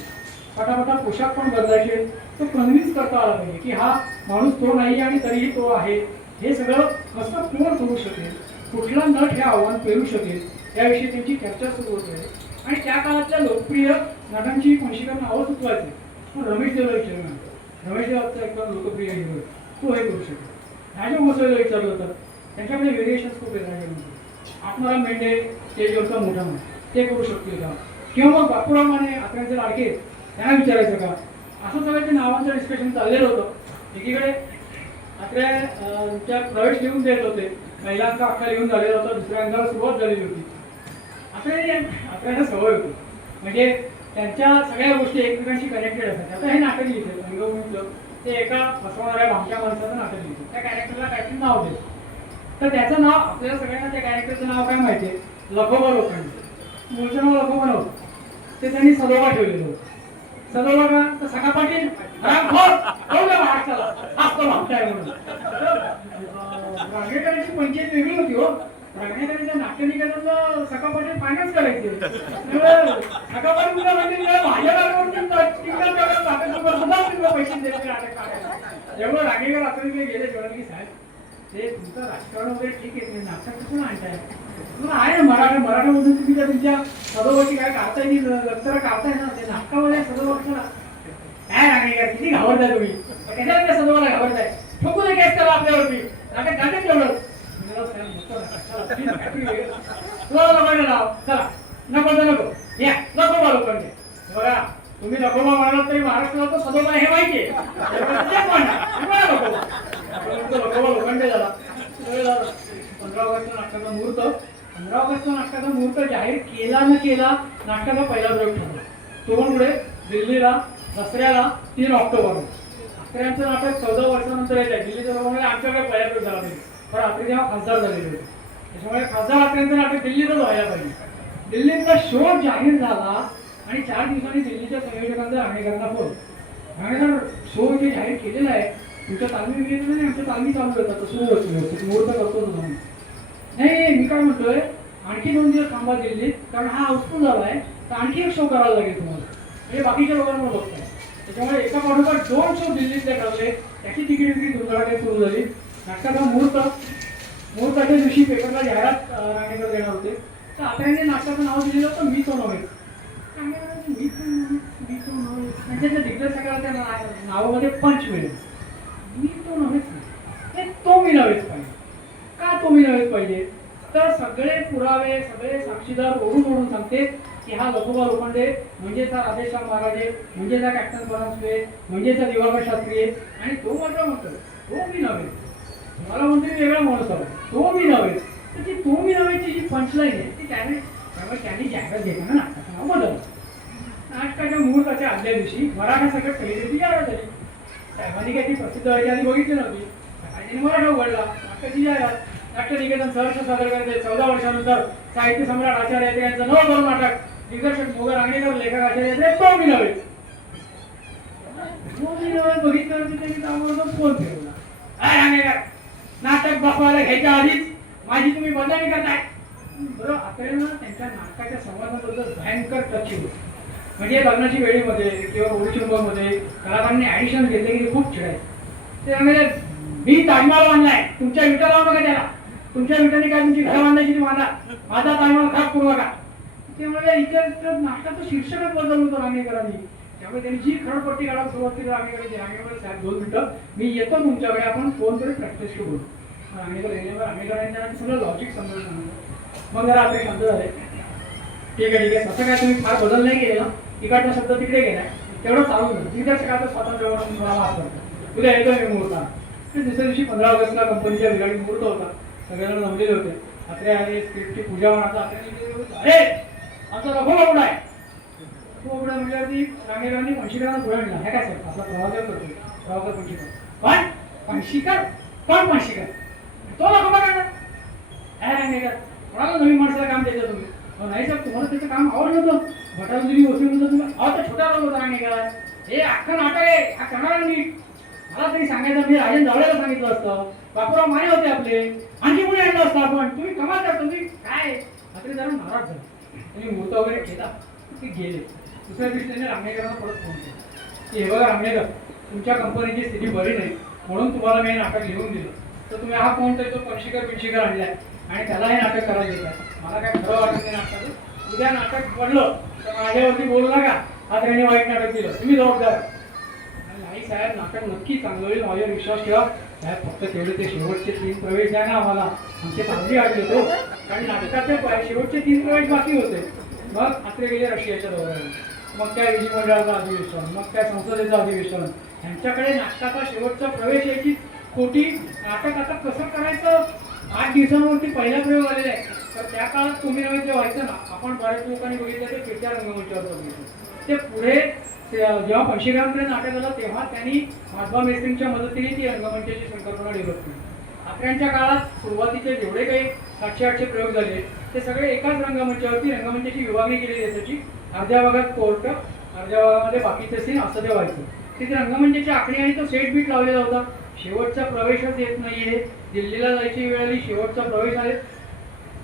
पटापटा पोशाख पण बदलायचे, तो कन्व्हिन्स करता आला पाहिजे की हा माणूस तो नाही आणि तरीही तो आहे. हे सगळं कसं पूर्ण होऊ शकेल, कुठला नट हे आव्हान पेरू शकेल, याविषयी त्यांची चर्चा सुरू होते. आणि त्या काळातल्या लोकप्रिय नटांची पंशीकर नावं सुचवायचे. पण रमेश देवला विचारलं रमेश देवाचा एकदम लोकप्रिय हिरो आहे, तो हे करू शकेल. राजीव गोसावीला विचारलं होतं, त्यांच्याकडे व्हेरिएशन्स खूप आहेत राजामध्ये. आत्माराम मेंढे स्टेजवरचा मोठा म्हणून ते करू शकतील का, किंवा मग बापूराव माने आपल्याचे लाडके त्यांना विचारायचं का. असं सगळं ते नावांचं डिस्कशन चाललेलं होतं. एकीकडे त्या प्रवेश लिहून देत होते, महिलांचा अख्खा लिहून झालेला होता, दुसऱ्या अंगाला सुरुवात झालेली होती. आपल्याला सवय होती, म्हणजे त्यांच्या सगळ्या गोष्टी एकमेकांशी कनेक्टेड असतात. आता हे नाटक लिहिते रंगभूमीतलं, ते एका फसवणाऱ्या भामट्या माणसाचं नाटक लिहिते, त्या कॅरेक्टरला काहीतरी नाव देते. तर त्याचं नाव आपल्याला सगळ्यांना त्या कॅरेक्टरचं नाव काय माहिती आहे, लखोबा लोखंडे. मूळचं नाव लखोबा नव्हतं, ते त्यांनी सदोबा ठेवलेलं होतं. सदोबा का, तर सखा पाटील रांगेकरांची पंचायत वेगळी होती हो. रांगेकरांच्या नाट्यनिकेतनला सखा पाटील फायनान्स करायचे. सखा पाटील तुला म्हणजे पैसे द्यायचे नाटक काढायला. जेव्हा रांगेकर आपल्याकडे गेले जेव्हा की साहेब ते तुमचं राजकारण वगैरे ठीक आहे, तुम्ही नाटक कसं आणताय, तुम्हाला आहे ना मराठामधून तुम्ही त्या तुमच्या सदोबाची काय काढता येईल, लक्षरं काढताय ना, ते नाटकामध्ये सदोबा कशाला काय रांगेकर किती घाबरताय तुम्ही, कशाला त्या सदोबाला घाबरताय, ठोकू दे केस त्याला आपल्यावरती, नाटक गाण्यात एवढं तुला लोकांना नाव चला नको तर नको या लखोबा लोकांनी. बघा तुम्ही लखोबा म्हणालात तरी महाराष्ट्राला तो सदोबा हे माहितीये, लखोबा लोखंडे झाला. 15 ऑगस्ट नाटकाचा मुहूर्त, 15 ऑगस्ट नाटकाचा मुहूर्त जाहीर केला न केला नाटकाचा पहिला प्रयोग ठरला. तो पुढे दिल्लीला दसऱ्याला 3 ऑक्टोबर. अकऱ्यांचं नाटक 14 वर्षानंतर येत आहे. दिल्लीच्या लोकांमध्ये आमच्याकडे पहिला प्रयोग झाला नाही, पण रात्री जेव्हा खासदार झालेले होते, त्याच्यामुळे खासदार अकऱ्यांचं नाटक दिल्लीतच व्हायला पाहिजे. दिल्लीतला शो जाहीर झाला आणि 4 दिवसांनी दिल्लीच्या संयोजकांचा रांगेकरांना फोन, रांगेकर शो जे जाहीर केलेला आहे तुमच्या तालमी गेलेलं नाही, आमच्या तालमी चालू होतात सुरू होती मुहूर्त करतो तुम्हाला. नाही मी काय म्हणतोय, आणखी 2 दिवस थांबा दिल्लीत, कारण हा हाऊसफुल झाला आहे, तर आणखी एक शो करायला लागेल तुम्हाला, म्हणजे बाकीच्या लोकांना बघताय. त्याच्यामुळे एका पाठोपाठ 2 शो दिल्लीतले ठरले, त्याची तिकीट विक्री धुमधडाक्यात सुरू झाली. नाटकाचा मुहूर्ताच्या दिवशी पेपरला जाहिरात रांगेकर देणार होते, तर आता नाटकाचं नाव दिलेलं होतं मी तो नव्हे. त्यांच्या दिग्दर्शकाला त्या नावामध्ये पंच मिळेल, मी तो नव्हेच नाही, तो मी नव्हेच पाहिजे. का तो मी नव्हेच पाहिजे, तर सगळे पुरावे सगळे साक्षीदार ओढून सांगते की हा लखोबा लोखंडे म्हणजेचा राधेश्याम महाराजे, म्हणजेचा कॅप्टन परांजपे, म्हणजेचा दिवाकर शास्त्री, आणि तो मात्र म्हणतो तो मी नव्हे. मला म्हणते वेगळा माणूस हवा, तो मी नव्हे. तर ती तो मी नव्हेची जी पंचलाईन आहे ती त्यांनी जाहिरात देताना नाटकाचं नाव बदललं. नाटकाच्या मुहूर्ताच्या आदल्या दिवशी मराठा सकट सगळी जाहिरात झाली. साहेबांनी काही ती प्रसिद्ध व्हायची आधी बघितली नव्हती, त्यांनी मराठा उघडला, नाटकाची जाहिरात. नाट्यनिकेतन सहर्ष सादर करते 14 वर्षानंतर साहित्य सम्राट आचार्य यात्रे यांचं नवं नाटक, दिग्दर्शक मोगर रांगेकर, लेखक आचार्य यात्रे, तो मी नव्हे. बघितलं त्यांनी फोन फिरवला, काय रांगेकर नाटक बसवायला घ्यायच्या आधीच माझी तुम्ही बदनामी करताय. बरं आपल्याला त्यांच्या नाटकाच्या संवादाबद्दल भयंकर टच होतं. म्हणजे लग्नाची वेळेमध्ये किंवा ओडिशंमध्ये कलाकारांनी ॲडिशन घेतले की खूप चिडायचे. ते म्हणजे मी ताजमहल बांधलाय, तुमच्या विटा लावू नका त्याला, तुमच्या विटाने काय तुमची घरं बांधायची ती बांधा, माझा ताजमहल खाप करू नका. ते म्हणजे इतर नाटकाचं शीर्षकच बदललं होतं रांगेकरांनी. त्यामुळे त्यांनी जी खरडपट्टी काढायला सुरुवात केली रांगेकरांची. रांगेकर साहेब 2 मिनिटं मी येतो तुमच्याकडे, आपण फोन करून प्रॅक्टिस करू. रांगेकर येण्यावर रांगेकरांनी सगळं लॉजिक समजून सांगितलं. मग जरा आपले शांत झाले, ठीक आहे तसं काय तुम्ही फार बदल नाही केलेला, तिकडचा शब्द तिकडे गेलाय, तेवढं चालू झालं. दिग्दर्शकाचं स्वातंत्र्य म्हणून मला माफ करतो. उद्या येतो मी मुहूर्ताला. दुसऱ्या दिवशी 15 ऑगस्टला कंपनीच्या बिघाडी मुहूर्त होता, सगळ्यांना जमलेले होते. अत्रे आले, स्क्रिप्टची पूजा होणार, अरे आमचा लखोबा कुठं आहे. लखोबा म्हटल्यावरती रांगेकरांनी पंशीकरांना पुढे आणला. हे काय सर आपला प्रभाकर करतो, प्रभाकर पंशीकर. पण पंशीकर कोण पंशीकर, तो लखोबा काढणार. काय रांगेकर कोणाला नवीन माणसाला काम द्यायचं तुम्ही. नाही सर तुम्हाला त्याचं काम आवडलं होतं, भटांजली वसूल होतं तुम्ही. तर छोटा रोल होता रांगेकर, हे अख्खं नाटक आहे, हा करणार नीट. मला तरी सांगायचं, मी राजन जावळेला सांगितलं असतं, बापूराव माने होते आपले, आणखी पुढे आणलं असतं आपण. तुम्ही कमाल करता, तुम्ही काय. मात्र जरा नाराज झाले, तुम्ही मुहूर्त वगैरे केला, ते गेले. दुसऱ्या दिवशी त्यांनी रांगेकरांना परत फोन केला की हे बघा रांगेकर, तुमच्या कंपनीची स्थिती बरी नाही म्हणून तुम्हाला मी नाटक लिहून दिलं, तर तुम्ही हा फोन तो पंशीकर पिंशीकर आणलाय आणि त्याला हे नाटक करायला देतात. मला काय खरं वाटत नाही नाटकाचं. उद्या नाटक पडलं तर माझ्यावरती बोलू नका, हा त्यांनी वाईट नाटक दिलं, तुम्ही जबाबदार. नाही साहेब, नाटक नक्की चांगलं होईल, माझ्यावर विश्वास ठेवा साहेब. फक्त तेवढे ते शेवटचे 3 प्रवेश द्या ना आम्हाला, आमचे चांगली आले होतो. कारण नाटकाचे शेवटचे 3 प्रवेश बाकी होते. मग अत्रे गेले रशियाच्या दौऱ्याला, मग काय विधिमंडळाचं अधिवेशन, मग काय संसदेचं अधिवेशन. यांच्याकडे नाटकाचा शेवटचा प्रवेश यायची खोटी. नाटक आता कसं करायचं, 8 दिवसांवरती पहिला प्रयोग आलेला आहे. तर त्या काळात तुम्ही नव्हे ते व्हायचं ना. आपण बऱ्याच लोकांनी बघितलं ते फिरत्या रंगमंचावर बघितलं. ते पुढे जेव्हा पणशीकरांकडे नाटक आलं तेव्हा त्यांनी महात्मा मेस्त्रींच्या मदतीने ती रंगमंचाची संकल्पना डेव्हलप केली. अकरांच्या काळात सुरुवातीचे जेवढे काही 700-800 प्रयोग झाले ते सगळे एकाच रंगमंचावरती, रंगमंचाची विभागणी केलेली आहे त्याची. अर्ध्या भागात कोर्ट, अर्ध्या भागामध्ये बाकीचे सीन असं ते व्हायचं. तिथे रंगमंचाची आखणी आणि तो सेट बीट लावलेला होता. शेवटचा प्रवेशच येत नाहीये. दिल्लीला जायची वेळ आली, शेवटचा प्रवेश आहे.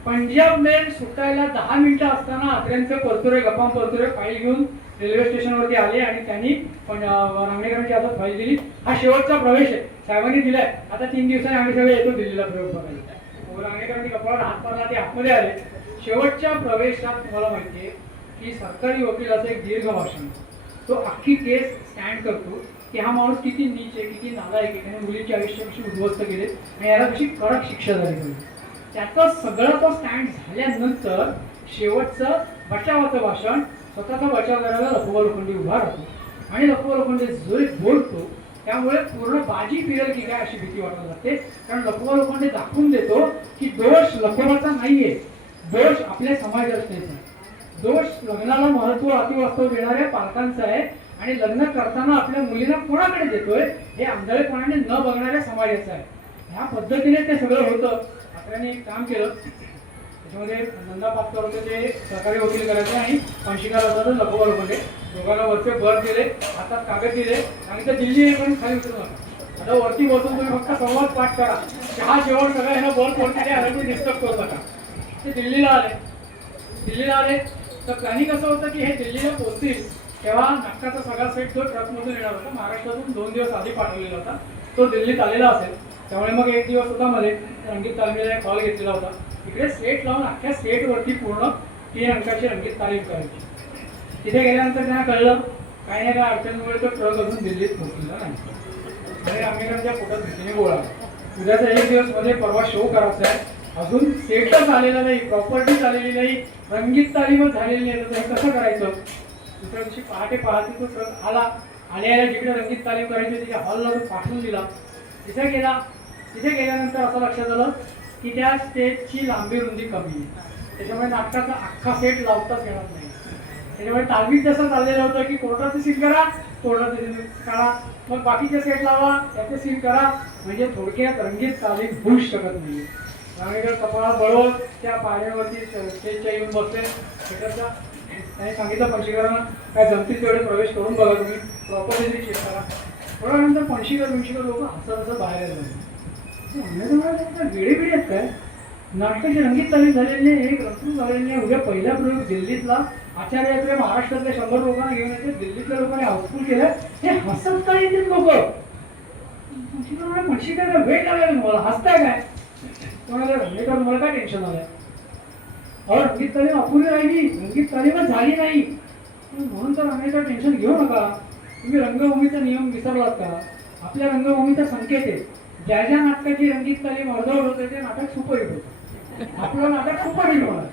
पंजाब मेल सुटायला 10 मिनिटं असताना अत्र्यांचे परतुरे, गप्पा परतुरे फाईल घेऊन रेल्वे स्टेशनवरती आले आणि त्यांनी रांगणेकरांची हातात फाईल दिली. हा शेवटचा प्रवेश आहे, साहेबांनी दिलाय. आता 3 दिवसांनी आम्ही सगळे येतो दिल्लीला प्रयोग बघायला. रांगणेकरांनी कपाळावर हात मारला, ते आतमध्ये आले. शेवटच्या प्रवेशात तुम्हाला माहिती आहे की सरकारी वकिलाचं एक दीर्घ भाषण, तो अख्खी केस स्टँड करतो की हा माणूस किती नीच आहे, किती नालायक आहे, त्याने मुलींचे आयुष्य कशी उद्ध्वस्त केले आणि याला कशी कडक शिक्षा झाली पाहिजे. त्याचा सगळा तो स्टँड झाल्यानंतर शेवटचं बचावाचं भाषण, स्वतःचा बचाव करायला लखुबा लोखंडे उभा राहतो आणि लखुबा लोखंडे जो बोलतो त्यामुळे पूर्ण बाजी फिरेल की काय अशी भीती वाटायला लागते. कारण लखुबा लोखंडे दाखवून देतो की दोष लखुबाचा नाहीये, दोष आपल्या समाजरचनेचा आहे. दोष लग्नाला महत्व अतिवास्तव देणाऱ्या पालकांचा आहे आणि लग्न करताना आपल्या मुलीला कोणाकडे देतोय हे आंधळेपणाने न बघणाऱ्या समाजाचं आहे. ह्या पद्धतीने ते सगळं होतं. अत्र्यांनी एक काम केलं, त्याच्यामध्ये नंदा पाटकर होते, ते सरकारी वकील करायचे आणि पणशीकर होता लखुबा लोखंडे. दोघांना वरचे बर दिले, हातात कागद दिले आणि ते दिल्ली पण खाली उतरू नका. आता वरती बसून तुम्ही फक्त संवाद पाठ करा. चहा जेवण सगळं ह्याला बर कोणते आलं डिस्टर्ब करू नका. ते दिल्लीला आले. तर प्लॅनिंग कसं होतं की हे दिल्लीला पोहोचतील तेव्हा नाटकाचा सगळा सेट जो ट्रकमधून येणार होता, महाराष्ट्रातून 2 दिवस आधी पाठवलेला होता, तो दिल्लीत आलेला असेल. त्यामुळे मग 1 दिवस होता मध्ये रंगीत तालीमीला एक हॉल घेतलेला होता. इकडे सेट लावून अख्ख्या सेटवरती पूर्ण 3 अंकाची रंगीत तालीम करायची. तिथे गेल्यानंतर त्यांना कळलं काही नाही, काय अडचणीमुळे तो ट्रक अजून दिल्लीत पोहोचलेला नाही आणि रंगीकरांच्या पोटात भीतीने गोळा. उद्याचा 1 दिवस मध्ये परवा शो करायचा आहे, अजून सेटच आलेला नाही, प्रॉपर्टीच आलेली नाही, रंगीत तालीमच झालेली नाही. तर कसं करायचं. दुसऱ्या दिवशी पहाटे तो ट्रक आल्या जिकडे रंगीत तालीम करायची तिच्या हॉलला तो पाठवून दिला. तिथे गेल्यानंतर असं लक्षात आलं की त्या स्टेजची लांबी रुंदी कमी आहे, त्याच्यामुळे नाटकाचा अख्खा सेट लावताच येणार नाही. त्याच्यामुळे तालमीत जसं चाललेलं होतं की कोर्टाचं सीन करा, कोर्टाचं सीन काढा, मग बाकीचे सेट लावा, त्याचे सीन करा, म्हणजे थोडक्यात रंगीत तालीम होऊच शकत नाही. रांगणेकर कपाळा बळवत त्या पायऱ्यांवरती स्टेजच्या येऊन बसले. थिएटरच्या त्यांनी सांगितलं पणशीकरांना काय जमतील तेवढे प्रवेश करून बघा, तुम्ही प्रॉपर्टी चेक करा. थोड्या नंतर पणशीकर लोक असं बाहेर वेळेवेळी आहेत काय. नाटकाची रंगीत तालीम झालेली नाही, एक रंगून झालेली नाही. उद्या पहिला प्रयोग दिल्लीतला आचार्य महाराष्ट्रातल्या 100 लोकांना घेऊन येते, दिल्लीतल्या लोकांनी हाऊसफुल केलं. हे हसत काय येतील लोक. पणशीकर वेळ लागला मला, हसताय काय. कोणाला रंगीकर मला काय टेन्शन आलंय. अहो रंगीत तालीम अपुरी राहिली, रंगीत तालीमच झाली नाही म्हणून तर रंगीकर टेन्शन घेऊ नका. तुम्ही रंगभूमीचा नियम विसरलात का. आपल्या रंगभूमीचा संकेत आहे, ज्या ज्या नाटकाची रंगीत तालीम अर्धवट होते ते नाटक सुपरहिट होतं. आपलं नाटक सुपरहिट होणार.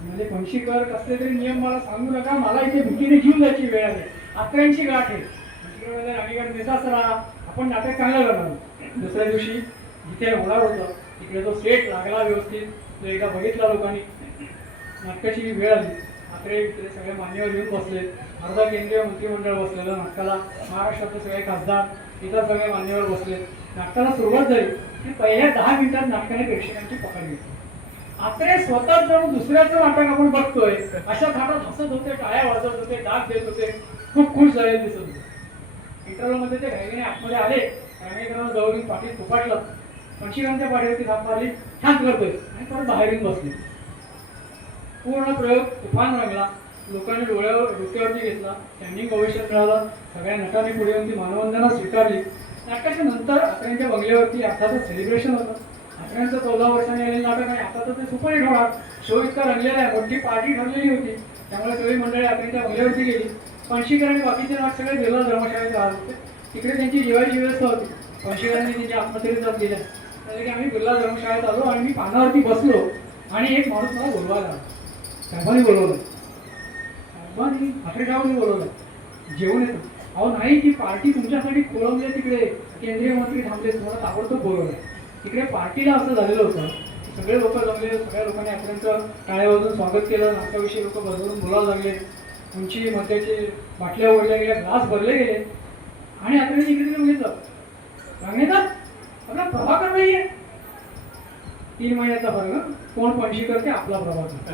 म्हणजे पणशीकर कसले तरी नियम मला सांगू नका, मला इथे भीतीने जीव जायची वेळ आहे. अत्र्यांची गाठ आहे. पणशीकर रंगीकर नेताच राहा, आपण नाटक चांगलं करणार. दुसऱ्या दिवशी जिथे होणार होतं तिकडे तो सेट लागला व्यवस्थित, तो एकदा बघितला लोकांनी. नाटकाची वेळ आली, अत्रे सगळे मान्यवर येऊन बसले. अर्धा केंद्रीय मंत्रिमंडळ बसलेलं नाटकाला, महाराष्ट्रातले सगळे खासदार, इतर सगळे मान्यवर बसले. नाटकाला सुरुवात झाली की पहिल्या 10 मिनिटात नाटकाने प्रेक्षकांची पकड घेतली. अत्रे स्वतःच जाऊन दुसऱ्याचं नाटक आपण बघतोय अशा थाटात हसत होते, टाळ्या वाजवत होते, डाक देत होते, खूप खुश झालेले दिसत होते. इंटरव्ह्यूमध्ये ते घाईने आतमध्ये आले, रांगणेकरांना जवळ घेऊन पाठीत थोपाटलं, पणशीकरांच्या पाठीवरती थाप मारली, छान करतोय आणि परत बाहेर येऊन बसले. पूर्ण प्रयोग तुफान रंगला. लोकांनी डोक्यावरती घेतला, स्टँडिंग ओवेशन मिळालं. सगळ्या नटांनी पुढे येऊन ती मानवंदना स्वीकारली. नाटकाच्या नंतर अत्र्यांच्या बंगल्यावरती अर्थातच सेलिब्रेशन होतं. अत्र्यांचं 14 वर्षांनी आलेलं नाटक आणि आता तर ते सुपरहिट होणार. शो इतका रंगलेला आहे, मोठी पार्टी ठरलेली होती. त्यामुळे सगळी मंडळी अत्र्यांच्या बंगल्यावरती गेली. पणशीकर आणि बाकीचे नाट सगळे गेला धर्मशाळेत राहत होते. तिकडे त्यांची जेवायची व्यवस्था होती. पंचवीरांनी त्यांच्या आत्महत्येला जात गेल्या. त्याला की आम्ही बिर्ला धर्मशाळेत आलो आणि मी पानावरती बसलो आणि एक माणूस मला बोलवायला आला. साहेबांनी बोलवलं, साहेबांनी आठवड्यावरती बोलवलं, जेवण येतं. अहो नाही, ती पार्टी तुमच्यासाठी खोळंबली तिकडे, केंद्रीय मंत्री थांबले, तुम्हाला ताबडतोब बोलवलं. तिकडे पार्टीला असं झालेलं होतं, सगळे लोक जमले, सगळ्या लोकांनी आपल्याचं टाळ्या वाजून स्वागत केलं. नाटकाविषयी लोक बदलून बोलायला लागले, उंची मध्याचे बाटल्या ओढल्या गेल्या, ग्लास भरले गेले. आणि आता इकडे बघितलं, सांगितलं आपला प्रभाकर नाहीये. 3 महिन्याचा फरक, कोण पणशीकर ते आपला प्रभाकर,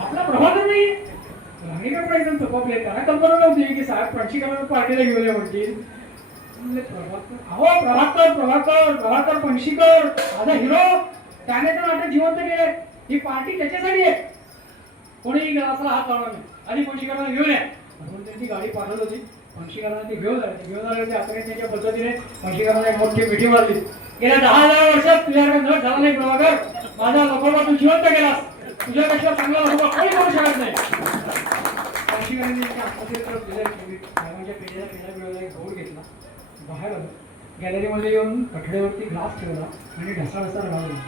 आपला प्रभाकर नाहीये. राणीकर पण एकदम तपपले, त्यांना कल्पना नव्हती की साहेब पणशीकरांना पार्टीला घेऊन या म्हणतील. अहो प्रभाकर प्रभाकर प्रभाकर पणशीकर माझा हिरो, त्याने तर नाटक जिवंत केले. ही पार्टी त्याच्यासाठी आहे. कोणीही ग्लासाला हात लावणार नाही. आधी पणशीकरांना घेऊन या म्हणून त्यांची गाडी पाठवली होती. पणशीकरांना ते घेऊन आले होते. आपण त्यांच्या पद्धतीने पणशीकरांना एक मोठी मिठी मारली. गेल्या 10,000 वर्षात तुझ्याकडे न झाला नाही प्रभाकर, माझा लखोबा तू जिवंत केलास. तुझ्यापेक्षा चांगला लखोबा कोणी करू शकत नाही. पणशीकरांनी त्यांच्या आत्महत्येच्या पेढ्याला गौर घेतला, बाहेर आलो. गॅलरीमध्ये येऊन कठड्यावरती ग्लास ठेवला आणि ढसाढसा रडावला.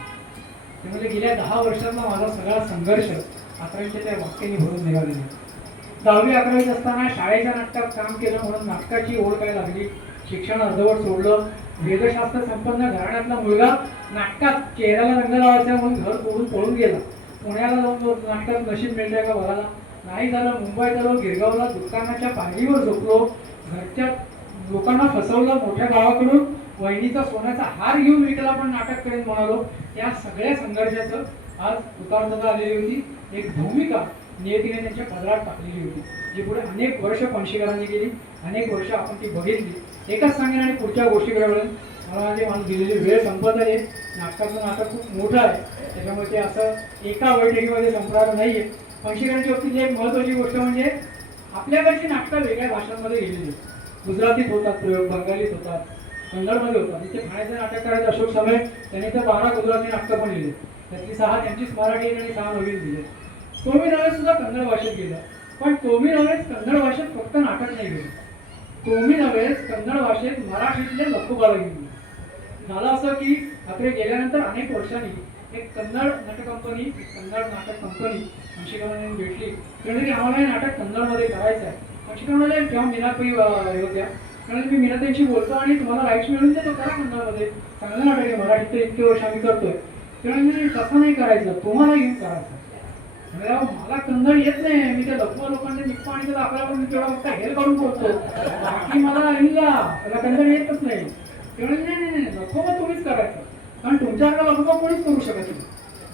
ते म्हणजे गेल्या 10 वर्षांचा माझा सगळा संघर्ष आत्र्यांच्या त्या वाक्याने भरून निघालेला. 10वी 11वीत असताना शाळेच्या नाटकात काम केलं म्हणून नाटकाची ओढ काय लागली. शिक्षण अर्धवट सोडलं. वेदशास्त्र संपन्न घराण्यातला मुलगा नाटकात चेहऱ्याला रंग लावायचा म्हणून घर सोडून पळून गेला. पुण्याला जाऊन नाटकात नशीब मिळते का बघायला नाही झालं. मुंबईत आलो, गिरगावला दुकानाच्या पायरीवर झोपलो. घरच्या लोकांना फसवलं. मोठ्या गावाकडून वहिनीचा सोन्याचा हार घेऊन विकला पण नाटक करेन म्हणालो. या सगळ्या संघर्षाचं आज उतारता आलेली होती. एक भूमिका नियतीने त्यांच्या पदरात टाकलेली होती, जी पुढे अनेक वर्ष पणशीकरांनी केली. अनेक वर्ष आपण ती बघितली. एकच सांगेन आणि पुढच्या गोष्टीकडे वळेन. मला दिलेली वेळ संपत आहे. नाटकाचं नाटक खूप मोठं आहे, त्याच्यामुळे ते असं एका बैठकीमध्ये संपणार नाहीये. पणशीकरांच्या बाबतीत एक महत्त्वाची गोष्ट म्हणजे आपल्याकडची नाटकं वेगळ्या भाषांमध्ये गेलेली. गुजरातीत होतात प्रयोग, बंगालीत होतात, कन्नडमध्ये होतात. इथे ठाण्याचे नाटक करायचं अशोक समय, त्यांनी तर 12 गुजराती नाटकं पण लिहिले. त्यातली 6 त्यांचीच मराठी आणि 6 नवीन दिले. तोमी नव्हेच सुद्धा कन्नड भाषेत गेलं. पण तोमी नव्हेच कन्नड भाषेत फक्त नाटक नाही गेलं. तोमी नव्हेच कन्नड भाषेत मराठीतले लखोबाला गेली. झालं असं की आपले गेल्यानंतर अनेक वर्षांनी एक कन्नड नाटक कंपनी, कन्नड नाटक कंपनी पणशीकरांनी भेटली. म्हणजे की आम्हाला हे नाटक कन्नडमध्ये करायचं आहे. पणशीकरांना जेव्हा मीनाताई होत्या त्यामुळे मी मीनाताईंशी बोलतो आणि तुम्हाला राईट्स मिळून देतो करा कन्नडमध्ये, चांगलं नाटक आहे. मराठीत तर इतके वर्ष आम्ही करतोय. त्यामुळे मी तसं नाही करायचं, तुम्हाला घेऊन करायचं. मला कन्नड येत नाही, मी त्या लखवा लोकांनी निप्पा आणि आपल्याला पण तेवढा फक्त हेर काढून बोलतो, बाकी मला मला कन्नड येतच नाही. तेवढं नाही लखोबा तुम्हीच करायचं, कारण तुमच्याकडे लखोबा कोणीच करू शकत नाही.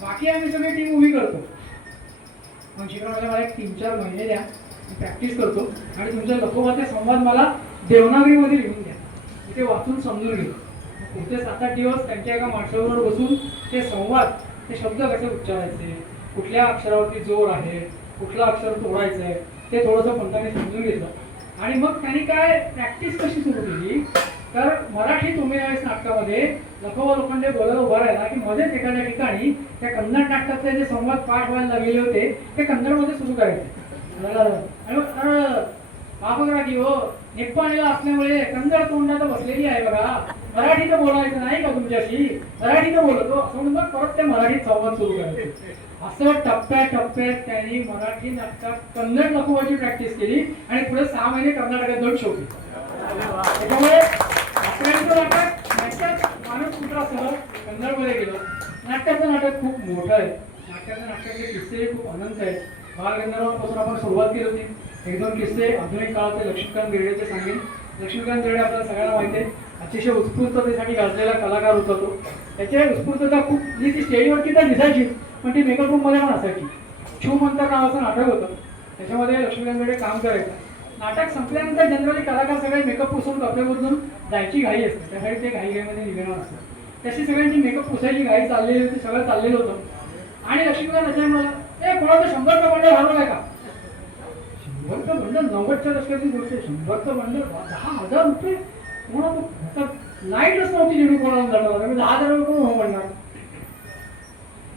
बाकी आम्ही सगळी टीम उभी करतो. पण शिकवण्याला मला एक 3-4 महिने द्या, मी प्रॅक्टिस करतो आणि तुमच्या लखोबाचे संवाद मला देवनागरीमध्ये लिहून द्या, मी ते वाचून समजून घेतो. पुढचे 7-8 दिवस त्यांच्या एका माणसाबरोबर बसून ते संवाद, ते शब्द कसे उच्चारायचे, कुठल्या अक्षरावरती जोर आहे, कुठलं अक्षर तोडायचं आहे, ते थोडंसं पंतांनी समजून घेतलं. आणि मग त्यांनी काय प्रॅक्टिस कशी सुरू केली, तर मराठी तुम्ही यावेळेस नाटकामध्ये लखोबा लोखंडे बोलायला उभा राहिला की मध्येच एखाद्या ठिकाणी त्या कन्नड नाटकातले जे संवाद पाठ व्हायला लागलेले होते ते कन्नडमध्ये सुरू करायचे. की हो निप्पाणीला असल्यामुळे कन्नड तोंडात बसलेली आहे बघा, मराठीचं बोलायचं नाही का तुमच्याशी, मराठीचं बोलतो असं म्हणून मग परत ते मराठीत संवाद सुरू करायचे. असं टप्प्याटप्प्यात त्यांनी मराठी नाटकात कन्नड लखोबाची प्रॅक्टिस केली आणि पुढे 6 महिने कर्नाटकात जाऊन शोधली. त्याच्यामुळे नाटक मानसपुत्रासह कन्नडमध्ये गेलं. नाटकाचं नाटक खूप मोठं आहे. नाटकातले किस्से खूप अनंत आहेत. बालगंधर्वांपासून आपण सुरुवात केली होती. 1-2 किस्से आधुनिक काळातले लक्ष्मीकांत बेर्डेचे सांगेन. लक्ष्मीकांत बेर्डे आपल्याला सगळ्यांना माहिती आहे, अतिशय उत्स्फूर्ततेसाठी गाजलेला कलाकार होता तो. त्याची उत्स्फूर्तता खूप, जी ती स्टेजवरती तर दिसायची पण ती मेकअप रूममध्ये पण असायची. छूमंतर नावाचं नाटक होतं, त्याच्यामध्ये लक्ष्मीकांत बेर्डे काम करायचं. नाटक संपल्यानंतर जनरली कलाकार सगळे मेकअप पुसून कपडे बदलून जायची घाई असते, त्यासाठी ते घाईमध्ये निघणार असतं. तशी सगळ्यांची मेकअप पुसायची घाई चाललेली होती, सगळं चाललेलं होतं. आणि लक्ष्मीकांत अचानक म्हणाला, कोणाचं 100चं बंडल हरवलंय का? 100चं बंडल 90च्या दशकाची गोष्ट आहे. 100चं बंडल 10,000 रुपये कोणाला लाईटच नव्हती जेवढी कोणाला जाणार, 10,000 रुपये कोण हो म्हणणार.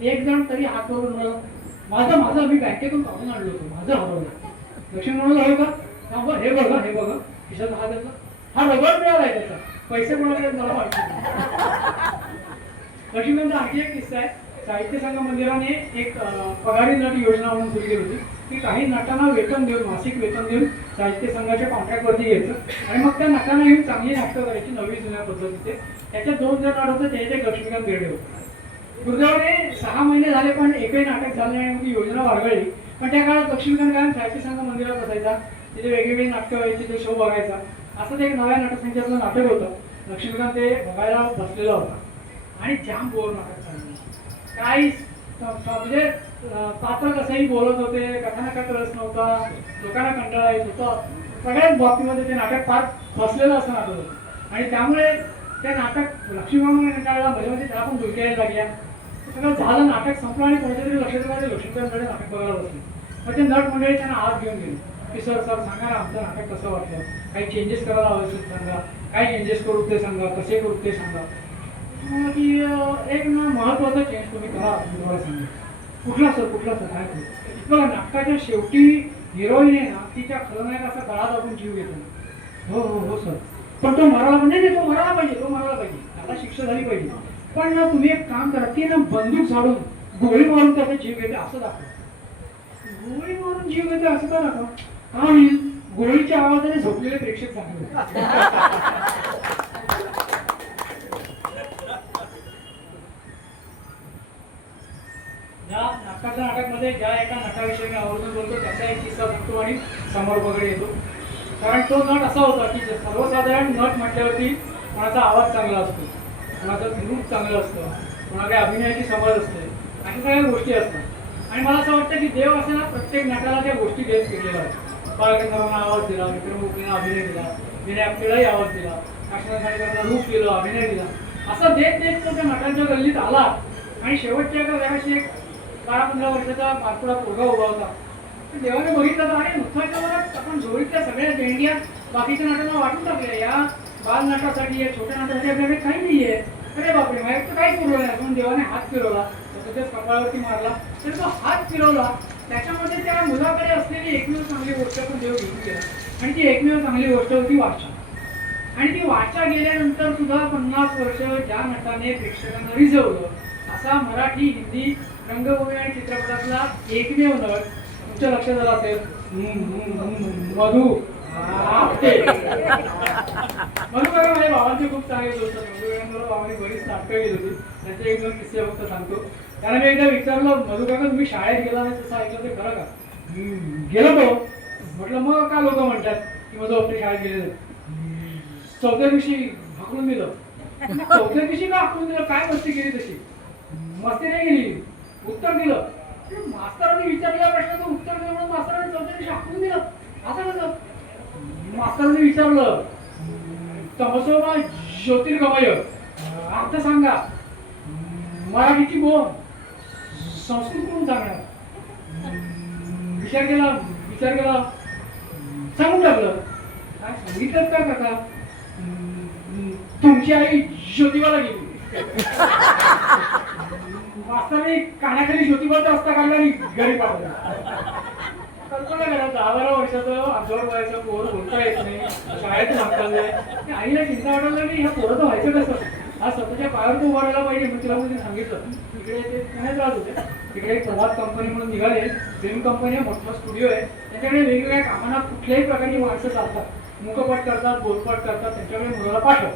एक जण तरी हात करून म्हणाला, माझं मी बँकेतून काढून आणलं होतं, माझं हरवलं. लक्ष्मी म्हणाला, होय का? हे बघा खिशात हात घातला, हा रबर मिळालाय त्याचा, पैसे कोणाकडे मला माहिती नाही. लक्ष्मीकांतचा आणखी एक किस्सा आहे. साहित्य संघ मंदिराने एक पगारी नट योजना म्हणून सुरू केली होती की काही नटांना वेतन देऊन, मासिक वेतन देऊन साहित्य संघाच्या कॉन्ट्रॅक्टवरती घ्यायचं आणि मग त्या नटांना येऊन चांगली नाटकं करायची नवी जुन्या पद्धतीचे. त्याच्यात 2 जण नट होते, त्याचे एक लक्ष्मीकांत बेर्डे होते. दुर्दैवाने 6 महिने झाले पण एकही नाटक झालं नाही आणि योजना वारगळली. पण त्या काळात लक्ष्मीकांत कायम साहित्य संघ मंदिरात असायचा, तिथे वेगवेगळी नाटकं व्हायची, ते शो बघायचा. असंच एक नव्या नटसंख्येतलं नाटक होतं. लक्ष्मीकांत ते बघायला बसलेला होता आणि जाम बोर नाटक चाललं. काही म्हणजे पात्र कसंही बोलत होते, कथानकात रस नव्हता, लोकांना कंटाळा येत होता. सगळ्याच बाबतीमध्ये ते नाटक फार फसलेलं असं नाटक होतं आणि त्यामुळे ते नाटक लक्ष्मीकांत कंटाळला, मध्ये मध्ये त्याला पण डुलक्या यायला लागल्या. सगळं झालं, नाटक संपलं आणि कोणत्या तरी लक्षात लक्ष्मीकांतकडे नाटक बघायला बसले. मग ते नट मंडळी त्यांना आत घेऊन गेले की सर सांगा ना आमचं नाटक कसं वाटलं, काही चेंजेस करायला हवे असेल सांगा, काय चेंजेस करू ते सांगा, कसे करू ते सांगा. की एक ना महत्वाचा चेंज तुम्ही करा, तुम्हाला सांगा. कुठला सर काय करू. बघा नाटकाच्या शेवटी हिरोईन आहे ना, ती त्या खलनायकाचा गळा दाबून जीव घेतो. हो हो हो सर, पण तो मरायला म्हणजे तो मरायला पाहिजे, त्याला शिक्षा झाली पाहिजे. पण ना तुम्ही एक काम करा, ती ना बंदूक झाडून गोळी मारून त्याचा जीव घेते असं दाखवा. गोळी मारून जीव घेते असं का दाखवा. आणि गोळीच्या आवाजाने झोपलेले प्रेक्षक चांगले. या नाटकाच्या नाटकमध्ये ज्या एका नटाविषयी मी आवर्जून बोलतो त्याचा एक किस्सा सांगतो आणि समोर वगैरे येतो. कारण तो नट असा होता की सर्वसाधारण नट म्हटल्यावरती कोणाचा आवाज चांगला असतो, कोणाचं रूप चांगलं असतं, कोणाकडे अभिनयाची समज असते, अशा सगळ्या गोष्टी असतात. आणि मला असं वाटतं की देव असे ना प्रत्येक नटाला त्या गोष्टी देत केलेल्या आहेत. बाळगंधर्वांना आवाज दिला, विक्रम गोखलेंना अभिनय दिला, विनय आपटेलाही आवाज दिला, काशीनाथ खांडेकरांना रूप दिलं, अभिनय दिला. असं देत देत तो त्या नटांच्या गल्लीत आला आणि शेवटच्या एका जगाशी एक 12-15 वर्षाचा पारपुडा पोरगा उभा होता. देवाने बघितलं तर आणि उत्सवाच्या वरात आपण जोडीतल्या सगळ्या देणग्या बाकीच्या नाटांना वाटून टाकल्या. या बाल नाटासाठी, या छोट्या नाटासाठी आपल्याकडे काही नाहीये. अरे बापरे, माझ्याकडे काहीच पुरवलं नाही. म्हणून देवाने हात फिरवला, त्याच्याच कपाळावरती मारला. तर तो हात फिरवला, त्याच्यामध्ये त्या मुलाकडे असलेली एकमेव चांगली गोष्ट पण देव घेऊन गेला. आणि ती एकमेव चांगली गोष्ट होती वाचा. आणि ती वाचा गेल्यानंतर सुद्धा 50 वर्ष ज्या नटाने प्रेक्षकांना रिझवलं, असा मराठी, हिंदी रंगभूमी आणि चित्रपटातला एकमेव नट तुमच्या लक्षात आला असेल, मधु आपटे. मधु काका माझ्या बाबांचे खूप चांगले दोस्त होते. मधु बाबांनी बरीच नाटकं केली होती. त्यांचे 1-2 किस्से फक्त सांगतो. त्याला मी एकदा विचारलं, मधु काका तुम्ही शाळेत गेला नाही तसं ऐकलं ते खरं का. गेलो तो. म्हटलं मग का लोक म्हणतात की मधु आपटे शाळेत गेले. 4थ्या दिवशी हाकलून दिलं. 4थ्या दिवशी का हाकलून दिलं, काय मस्ती केली तशी. मस्ती नाही गेली, उत्तर दिलं. मास्तरांनी विचारलेल्या प्रश्नाचं उत्तर दिलं म्हणून मास्तरांनी 4थ्या दिवशी हाकलून दिलं असं कसं. मास्तरांनी विचारलं, तमसोमा ज्योतिर्गमय अर्थ सांगा. मराठीची बोल संस्कृत करून सांगणार. विचार केला सांगून टाकलं. काय सांगितलं का काका, तुमची आई ज्योतिबाला गेली. मास्तरांनी कानाखाली ज्योतिबाचा रस्ता काढला आणि घरी पाठवला. कल्पना करा, 10-12 वर्षाचं 8 वयाचं पोरं बोलता येत नाही, शाळेत सांगताना आईला चिंता वाटायला लागली, ह्या पोरं तर व्हायचं कसं. हा स्वतःच्या पायावर तो उभा राहायला पाहिजे. मग तिला म्हणजे सांगितलं. तिकडे ते पुण्यात राहत होते. तिकडे एक प्रभात कंपनी म्हणून निघाले, फिल्म कंपनी आहे, मोठा स्टुडिओ आहे. त्याच्याकडे वेगवेगळ्या कामांना कुठल्याही प्रकारची माणसं चालतात, मुखपट करतात, बोलपट करतात. त्यांच्याकडे मुलाला पाठव.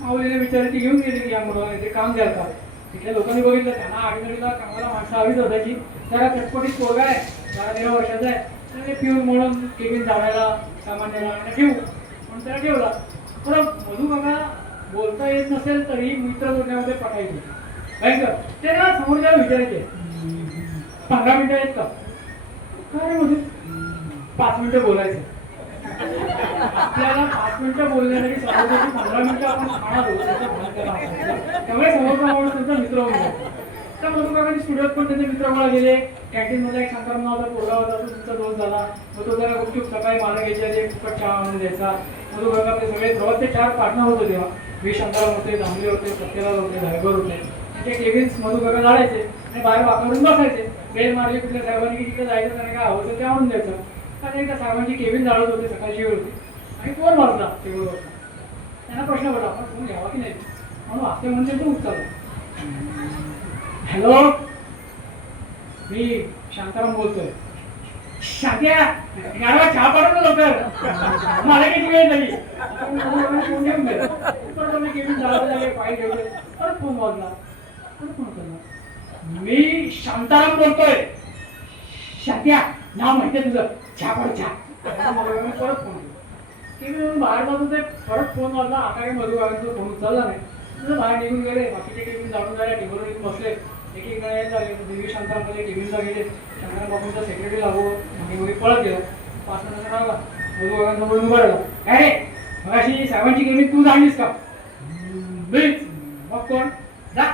माऊलीने विचारले, ती घेऊन गेली की या मुलाला इथे काम द्यायला. तिथल्या लोकांनी बघितलं, त्यांना आडीनडीला कामाला माणसं हवीच होत्याची. जरा चटपटीत पोरगा आहे, 12-13 वर्षाचा आहे. त्याने पिऊन म्हणून केबिन झाडायला, सामान द्यायला ठेवू म्हणून त्याला ठेवला. पण मधु काका बोलता येत नसेल तरी मित्र जोडण्यामध्ये पटायचे. भयंकर. ते ना समोरच्या विचारायचे, 15 मिनिटं आहेत का. काय रे मधु, 5 मिनिटं बोलायचं. आपल्याला 5 मिनिटं बोलण्यासाठी समोरची 15 मिनिटं आपण खाणार होतो. त्यामुळे समोरचा माणूस त्यांचा मित्र होऊन जातो. त्या मधु काकांनी स्टुडिओत पण त्यांचे मित्र गोळा गेले. कॅन्टीन मध्ये एक शंकर नावाचा पोरगा होता, तो तुमचा दोस्त झाला. मग तो त्याला गुपचूप सकाळी माला घ्यायच्या, एक फुकट चहा आणून द्यायचा. मधु काका आपले सगळे प्रवासचे 4 पार्टनर होते तेव्हा. शंकरराव होते, दामले होते, सत्यलाल होते, धायबर होते. ते केबिन्स मधु काका जायचे आणि बाहेर वाकरून बसायचे. बेल मारली कुठल्या साहेबांनी की तिकडे जायचं, त्याने काय हवं ते आणून द्यायचं. आणि एकदा साहेबांची केबिन जाळत होते, सकाळची वेळ होती. आणि फोन वाजला टेबलवर. त्यांना प्रश्न पडला आपण फोन घ्यावा की नाही, म्हणून वाचते म्हणजे तो उचलला. हॅलो, मी शांताराम बोलतोय. शांत्या, गाडवा चहा पाडतो लवकर, मला किती वेळ झाली. फोन घेऊन गेला. परत आम्ही केबिन झाला, फाईल घेऊन परत फोन वाजला. परत फोन करणार, मी शांताराम बोलतोय. शांत्या, नाव माहितीये तुझं, चहा पाड चहा. परत फोन केबिन बाहेर जात होते. परत फोन वाजला. आता काही मधुबाबांचा फोन उचलला नाही. तुझं बाहेर निघून गेले. बाकीचे केबिन जाणून झाले, टेबलवर येऊन बसले. एक एक जण झाले. देवी शांताराममध्ये केबिनला गेले. शांताराम बापूंचा सेक्रेटरी लागू मग पळत गेला. 5 मिनिटाचा लागला. मधुबाबांसमोर उभा राहिला. काय रे, मगाशी साहेबांची केबिन तू जाणलीस का? मीच. मग कोण? जा,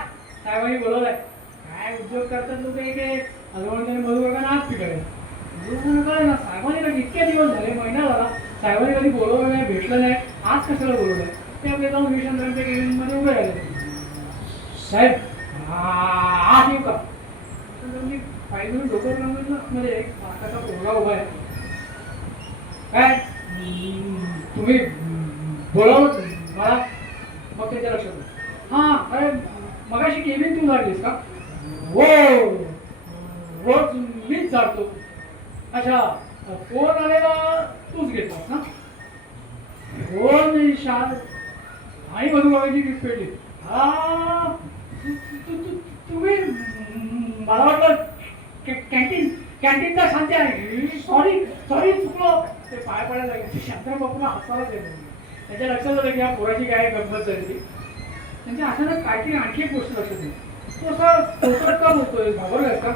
साहेबांनी बोलवलंय. काय उद्योग करतात लोक एक एक. त्याने मधुबाबांना आज पिकले. मधुबाबांना कळलं ना, साहेबांनी कधी इतके दिवस झाले, महिना झाला, साहेबांनी कधी बोलवलं नाही, भेटलं नाही, आज कशाला बोलवलंय. ते आपले जाऊन विशांतरामच्या केबिनमध्ये उभे राहिले. साहेब, आज येऊ का? फाईल घेऊन डोकं मध्ये एक मार्काचा पोरगा उभा आहे. काय तुम्ही बोलावलं मला? मग त्याच्या लक्षात, हा, अरे मगाशी केबिन तू लागलीस का? हो, रोज मीच जातो. अच्छा, फोन आलेला तूच घेतलास ना? फोन शाल आणि मधुबाबाची गिफ्ट पेटली. हा, तुम्ही, मला वाटलं कॅन्टीनचा शांती आहे. सॉरी चुकलो. ते पाय पडायला लागले. शांताराम बापूला हसायलाच येत. त्याच्या लक्षात आलं की या पोराची काय गंमत झाली ती. त्यांच्या अचानक काहीतरी आणखी एक गोष्ट लक्षात येईल. तो असा तोतरत का बोलतोय, घाबरलाय का?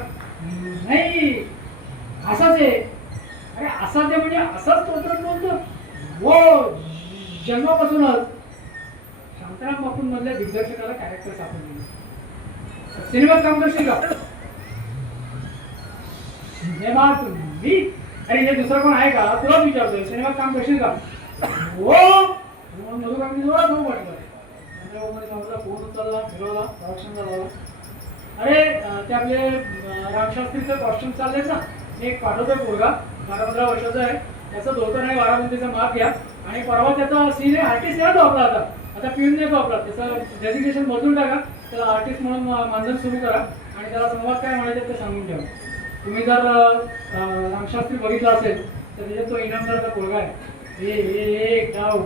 नाही, असाच आहे. अरे असाच आहे म्हणजे असाच तोतरत बोलतो. हो, जन्मापासूनच. शांताराम बापूंमधल्या दिग्दर्शकाला कॅरेक्टर सापडले. सिनेमात काम करशील का? सिनेमात मी? अरे हे दुसरं कोण आहे का? तुलाच विचारतोय. सिनेमात काम करशील का? हो. मधुबाबांनी जोरात हो म्हटलं. फोन उचलला, फिरवला, प्रोडक्शनला लावला. अरे ते आपले रामशास्त्रीचे कॉस्ट्युम चाललेत ना, एक पाठवतोय पोरगा, 12-15 वर्षाचा आहे. त्याचं धोतर आणि 12 माप घ्या. आणि परवा त्याचा सीन आहे, आर्टिस्ट आहे तो आपला. आता पिऊन नाही तो आपला. त्याचं डेजिग्नेशन बदलून टाका, त्याला आर्टिस्ट म्हणून मानधन सुरू करा आणि त्याला संवाद काय म्हणायचं ते सांगून ठेवा. तुम्ही जर रामशास्त्री बघितला असेल तर त्याच्यात तो इनामदारचा पोरगा आहे. एक डाव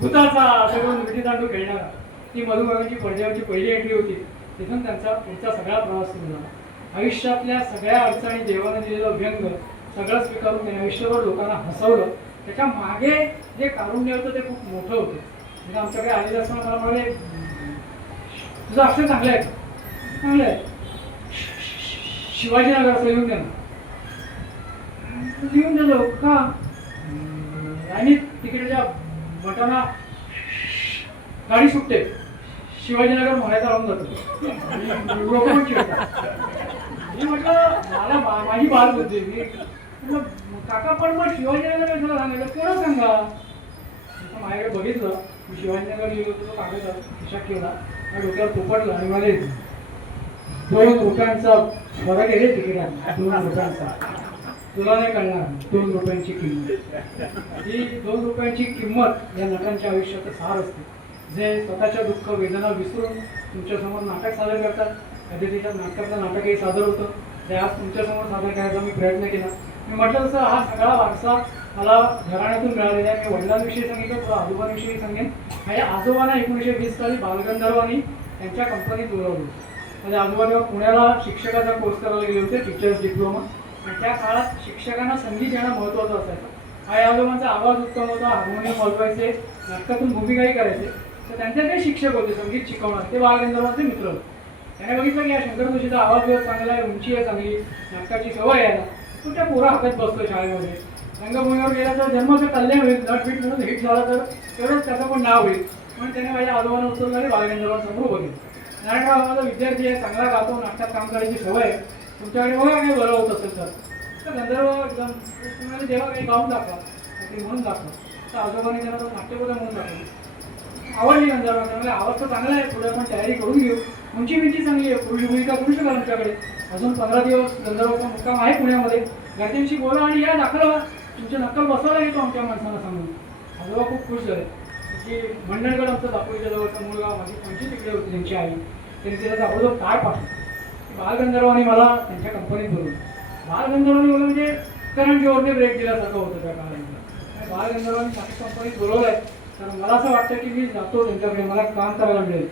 भूताचा सगळं विटी दांडू खेळणारा. ती मधुबाबांची पडद्यावरची पहिली एंट्री होती. तिथून त्यांचा पुढचा सगळा प्रवास सुरू झाला. आयुष्यातल्या सगळ्या अडचणी, देवाने दिलेलं व्यंग सगळं स्वीकारून त्याने आयुष्यभर लोकांना हसवलं. त्याच्या मागे जे कारुण्य होतं ते खूप मोठं होतं. म्हणजे आमच्याकडे आलेलं असताना मला म्हणाले, तुझं अक्षर चांगलं आहे. चांगलं आहे. शिवाजीनगर असं लिहून द्या ना. लिहून दिलो का? आणि तिकडच्या मटाना गाडी सुटते, शिवाजीनगर म्हणायचा राहून जातो. लोक पण चिडतात. मी म्हटलं मला माझी बाल होती. मी म्हटलं काका पण मग शिवाजीनगर कशाला सांगायचं, कोणा सांगा. माझ्याकडे बघितलं, मी शिवाजीनगर लिहिलो होतो. तो कागद खिशात ठेवला, डोक्यावर पोपटला आणि मला 2 रुपयांचा फरक आहे रे तिकिटात. 2 रुपयांचा तुला नाही कळणार. 2 रुपयांची किंमत, ही 2 रुपयांची किंमत या नटांच्या आयुष्यात सार असते. जे स्वतःच्या दुःख वेदना विसरून तुमच्यासमोर नाटक सादर करतात. कधी त्याच्या नाटकातलं नाटकही सादर होतं. ते आज तुमच्यासमोर सादर करायचा मी प्रयत्न केला. मी म्हटलं तसं हा सगळा वारसा मला घराण्यातून मिळालेला आहे. मी वडिलांविषयी सांगितलं, तुला आजोबांविषयी सांगेन. माझ्या आजोबांना 1920 साली बालगंधर्वांनी त्यांच्या कंपनीत बोलावलं. म्हणजे आजोबा जेव्हा पुण्याला शिक्षकाचा कोर्स करायला गेले होते, टीचर्स डिप्लोमा. आणि त्या काळात शिक्षकांना संगीत येणं महत्त्वाचं असायचं. आई आजोबांचा आवाज उत्तम होता, हार्मोनियम वाजवायचे, नाटकातून भूमिकाही करायचे. तर त्यांचे ते शिक्षक होते संगीत शिकवणार, ते बालगंधर्वांचे मित्र होते. त्याने बघितलं की या शंकर जोशीचा आवाज व्यवस्था चांगला आहे, उंची आहे चांगली, नाटकाची सवय आहे. तो त्या पोरा हातात बसतो शाळेमध्ये. रंगभूमीवर गेला तर जन्माचं कल्याण होईल, नटबीट म्हणून हिट झाला तर तेवढंच त्याचं पण नाव होईल. म्हणून त्याने माझ्या आजोबांना उचललं आणि बालगंधर्वांसमोर बघितलं. नारायणराव माझा विद्यार्थी आहे, चांगला गातो, नाटकात काम करायची सवय आहे. तुमच्याकडे बघा काही बरं होत असेल तर गंधर्व एकदम तुम्हाला जेव्हा काही गाऊन दाखवा, ते म्हणून दाखवा. तर आजोबांनी त्यांना तो नाट्यबद्दल म्हणून दाखवलं. आवडली गंधर्व, चांगला आवाज तर चांगला आहे, पुढे आपण तयारी करून घेऊ. उंची बिंची चांगली आहे, पुरुष भूमिका करू शकाल आमच्याकडे. अजून 15 दिवस गंधर्वाचा मुक्काम आहे पुण्यामध्ये. घरच्यांशी बोला आणि या दाखल व्हा. तुमच्या नक्कल बसवायला येतो आमच्या माणसांना सांगून. आजोबा खूप खुश झाले की मंडणगड आमचं दापोलीच्या जवळचा मूळ गाव, माझी पंची तिकडे होती त्यांची आई. त्यांनी तिला अगोदर काय पाठवलं, बालगंधर्वांनी मला त्यांच्या कंपनीत बोलवलं. बालगंधर्वांनी बोलवलं म्हणजे करंट जोरने ब्रेक दिल्यासारखं होतं त्या काळामध्ये. बालगंधर्वांनी माझ्या कंपनीत बोलवलं आहे, तर मला असं वाटतं की मी जातो त्यांच्याकडे, मला काम करायला मिळेल.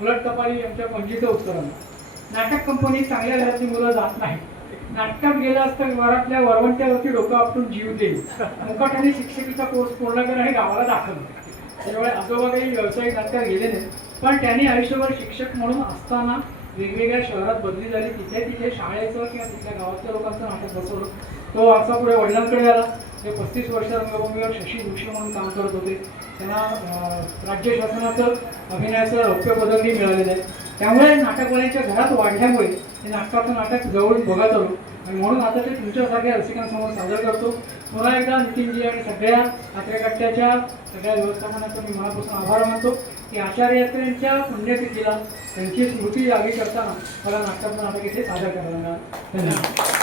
उलट कपाळी आमच्या पणजीचं उत्तर आलं. नाटक कंपनीत चांगल्या घरातली मुलं जात नाही. नाटकात गेलं असतं घरातल्या वरवंट्यावरती डोकं आपटून जीव देईल. मुकाट्याने शिक्षकीचा कोर्स पूर्ण करणं हे गावाला दाखवलं. त्याच्यामुळे आजोबा काही व्यावसायिक नाटकात गेले नाही, पण त्यांनी आयुष्यभर शिक्षक म्हणून असताना वेगवेगळ्या शहरात बदली झाली. तिथे शाळेचं किंवा तिथल्या गावातल्या लोकांचं नाटक बसवलं. तो वारसा पुढे वडिलांकडे आला. ते 35 वर्ष रंगभूमीवर शशी जोशी म्हणून काम करत होते. त्यांना राज्य शासनाचं अभिनयाचं रौप्य पदकही मिळालेलं आहे. त्यामुळे नाटकवाल्यांच्या घरात वाढल्यामुळे ते नाटकाचं नाटक जवळून बघत आलो आणि म्हणून आता ते तुमच्यासारख्या रसिकांसमोर सादर करतो. पुन्हा एकदा नितीनजी आणि सगळ्या आत्रेकट्ट्याच्या सगळ्या व्यवस्थापनाचा मी मनापासून आभार मानतो की आचार्य यात्रेंच्या पुण्यतिथीला त्यांची स्मृती जागी करताना मला नाटकाचं नाटक इथे सादर करायला मिळालं. धन्यवाद.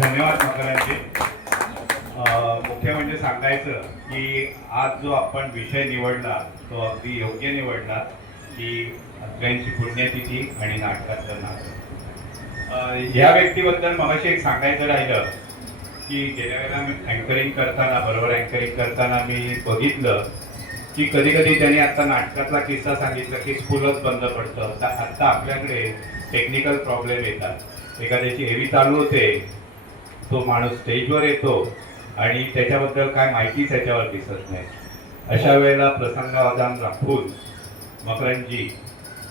धन्यवाद मकरांजी. मुख्य म्हणजे सांगायचं की आज जो आपण विषय निवडला तो अगदी योग्य निवडला की अत्र्यांची पुण्यतिथी आणि नाटकातलं नाटक. या व्यक्तीबद्दल मगाशी एक सांगायचं राहिलं की गेल्या वेळेला मी अँकरिंग करताना मी बघितलं की कधी कधी त्यांनी आता नाटकातला किस्सा सांगितला की स्कूलच बंद पडतं. आत्ता आपल्याकडे टेक्निकल प्रॉब्लेम येतात. एखाद्याची एव्ही चालू होते, तो माणूस स्टेजवर येतो आणि त्याच्याबद्दल काय माहितीच त्याच्यावर दिसत नाही. अशा वेळेला प्रसंगावधान राखून मकरंजी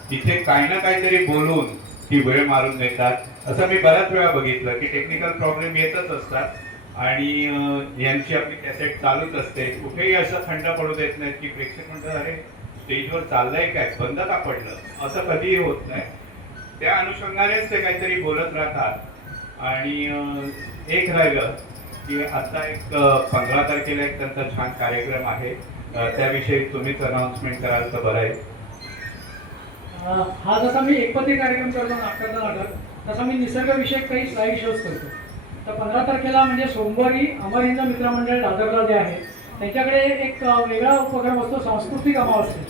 तिथे काही ना काहीतरी बोलून ती वेळ मारून देतात. असं मी बऱ्याच वेळा बघितलं की टेक्निकल प्रॉब्लेम येतच असतात आणि यांची आपली कॅसेट चालूच असते. कुठेही असं खंड पडू देत नाहीत की प्रेक्षक म्हणतात अरे स्टेजवर चाललंय काय, बंद का पडलं, असं कधीही होत नाही. त्या अनुषंगानेच ते काहीतरी बोलत राहतात. आणि एक राहिलं की आता एक 15 तारखेला एक त्यांचा छान कार्यक्रम आहे, त्याविषयी तुम्हीच अनाउन्समेंट कराल तर बरं आहे. हा जसा मी एकपत्ती कार्यक्रम करतो नाटकाचा नाटक, तसा मी निसर्गविषयक काही स्लाईड शोज करतो. तर 15 तारखेला म्हणजे सोमवारी अमर हिंद मित्रमंडळ दादरला जे आहे त्यांच्याकडे एक वेगळा उपक्रम असतो, सांस्कृतिक अमावस्या.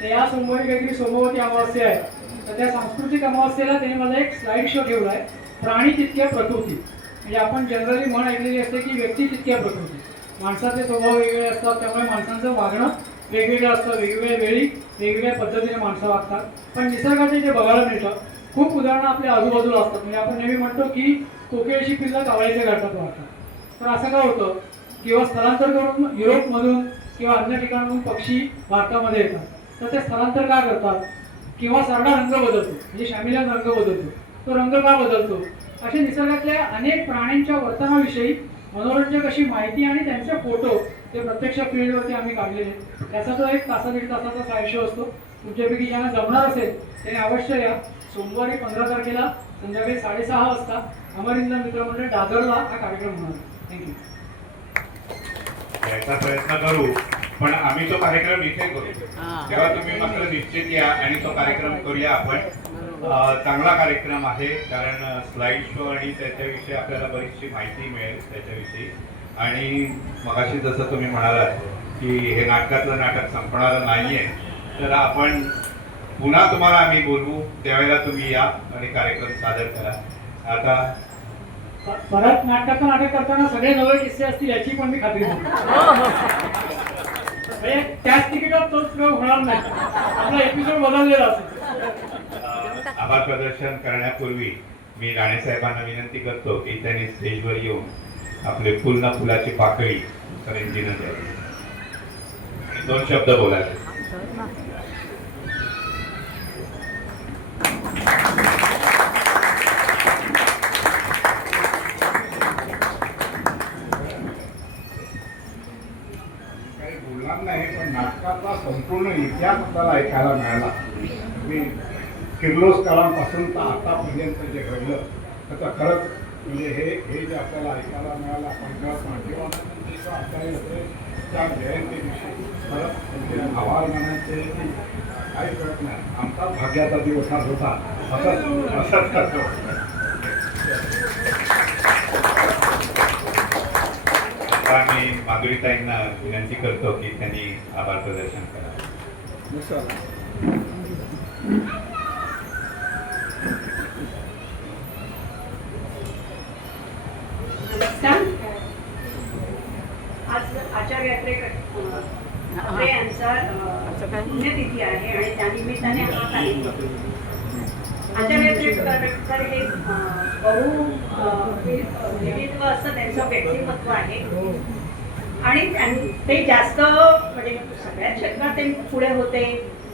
तर या सोमवारी काहीतरी सोमवती अमावस्या आहे. तर त्या सांस्कृतिक अमावस्येला त्यांनी मला एक स्लाईड शो ठेवला आहे, प्राणी तितक्या प्रकृती. म्हणजे आपण जनरली म्हण ऐकलेली असते की व्यक्ती तितक्या प्रकृती. माणसाचे स्वभाव वेगवेगळे असतात, त्यामुळे माणसांचं वागणं वेगवेगळं असतं. वेगवेगळ्या वेळी वेगवेगळ्या पद्धतीने माणसं वागतात. पण निसर्गाचे जे बघायला मिळतं खूप उदाहरणं आपल्या आजूबाजूला असतात. म्हणजे आपण नेहमी म्हणतो की कोकिळेची पिल्लं कावळ्याच्या घाटात वागतात. तर असं काय होतं, किंवा स्थलांतर करून युरोपमधून किंवा अन्य ठिकाणाहून पक्षी भारतामध्ये येतात. तर ते स्थलांतर का करतात, किंवा सरडा रंग बदलतो, म्हणजे शामिलान रंग बदलतो, तो रंग का बदलतो. असे निसर्गातल्या अनेक प्राण्यांच्या वर्तनाविषयी मनोरंजक अशी माहिती आणि त्यांचे फोटो ते प्रत्यक्ष फील्डवरती आम्ही काढलेले. त्याचा तो एक 1.5 तासाचा स्लाईड शो असतो. तुमच्यापैकी ज्यांना जमणार असेल त्याने अवश्य या. सोमवारी 15 तारखेला संध्याकाळी 6:30 वाजता अमर हिंद मित्रमंडळ दादरला हा कार्यक्रम होणार. थँक्यू. याचा प्रयत्न करू, पण आम्ही तो कार्यक्रम इथे करू. तेव्हा तुम्ही मात्र निश्चित या आणि तो कार्यक्रम करूया आपण. चांगला कार्यक्रम आहे, कारण स्लाइड शो आणि त्याच्याविषयी आपल्याला बरीचशी माहिती मिळेल त्याच्याविषयी. आणि मगाशी जसं तुम्ही म्हणालात की हे नाटकातलं नाटक संपणारं नाहीये, तर आपण पुन्हा तुम्हाला आम्ही बोलवू, त्यावेळेला तुम्ही या आणि कार्यक्रम सादर करा. आता परत नाटकाचं नाटक करताना सगळे नवे किस्से असतील याची पण मी खात्री करतो. त्याच तिकीटात तोच प्रयोग होणार नाही, आपला एपिसोड बदललेला असेल. आभार प्रदर्शन करण्यापूर्वी मी राणेसाहेबांना विनंती करतो की त्यांनी स्टेजवर येऊन आपले फुल ना फुलाची पाकळी करंजीनं द्यावी आणि 2 शब्द बोलावे. काही बोलणार नाही, पण नाटकाचा संपूर्ण इतिहास आपल्याला ऐकायला मिळाला. मी किर्लोस्करांपासून तर आतापर्यंत जे घडलं त्याचं खरंच म्हणजे हे जे आपल्याला ऐकायला मिळालं, आपण माध्यमातून आचार्य त्या जयंती दिवशी परत त्यांचे आभार मानायचे काही कळत नाही. आमचा भाग्याचा दिवस हा होता असंच करतो. आता मी माधुरीताईंना विनंती करतो की त्यांनी आभार प्रदर्शन करावं. नमस्कार. आज आचार्य अत्रे यांचा पुण्यतिथी आहे आणि त्यानिमित्ताने हा कार्यक्रम. आचार्य अत्रेकर हे विविध असं त्यांचं व्यक्तिमत्व आहे आणि ते जास्त म्हणजे सगळ्याच क्षेत्रात ते पुढे होते,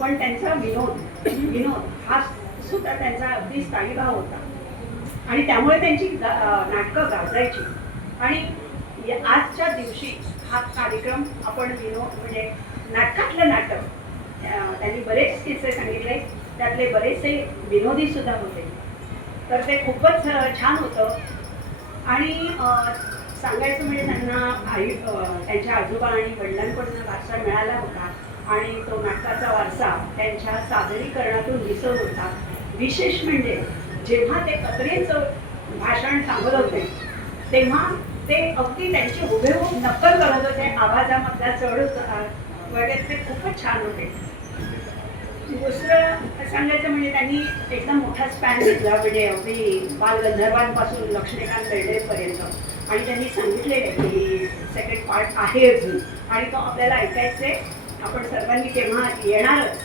पण त्यांचा विनोद हा सुद्धा त्यांचा अगदी स्थायीभाव होता आणि त्यामुळे त्यांची नाटकं गाजायची. आणि आजच्या दिवशी हा कार्यक्रम आपण म्हणजे नाटकातलं नाटक त्यांनी बरेच किस्से सांगितले, त्यातले बरेचसे विनोदी सुद्धा होते, तर ते खूपच छान होतं. आणि सांगायचं म्हणजे त्यांना त्यांच्या आजोबा आणि वडिलांकडून वारसा मिळाला होता आणि तो नाटकाचा वारसा त्यांच्या सादरीकरणातून दिसत होता. विशेष म्हणजे जेव्हा ते अत्रेंचं भाषण सांगत होते तेव्हा ते अगदी त्यांची हुबेहूब नक्कल करत होते. आवाजामधला चढ वगैरे ते खूपच छान होते. दुसरं सांगायचं म्हणजे त्यांनी एकदम मोठा स्पॅन घेतला, म्हणजे अगदी बालगंधर्वांपासून लक्ष्मीकांत बेर्डेपर्यंत, आणि त्यांनी सांगितलेलं आहे की सेकंड पार्ट आहे अजून आणि तो आपल्याला ऐकायचा आहे. आपण सर्वांनी तेव्हा येणारच.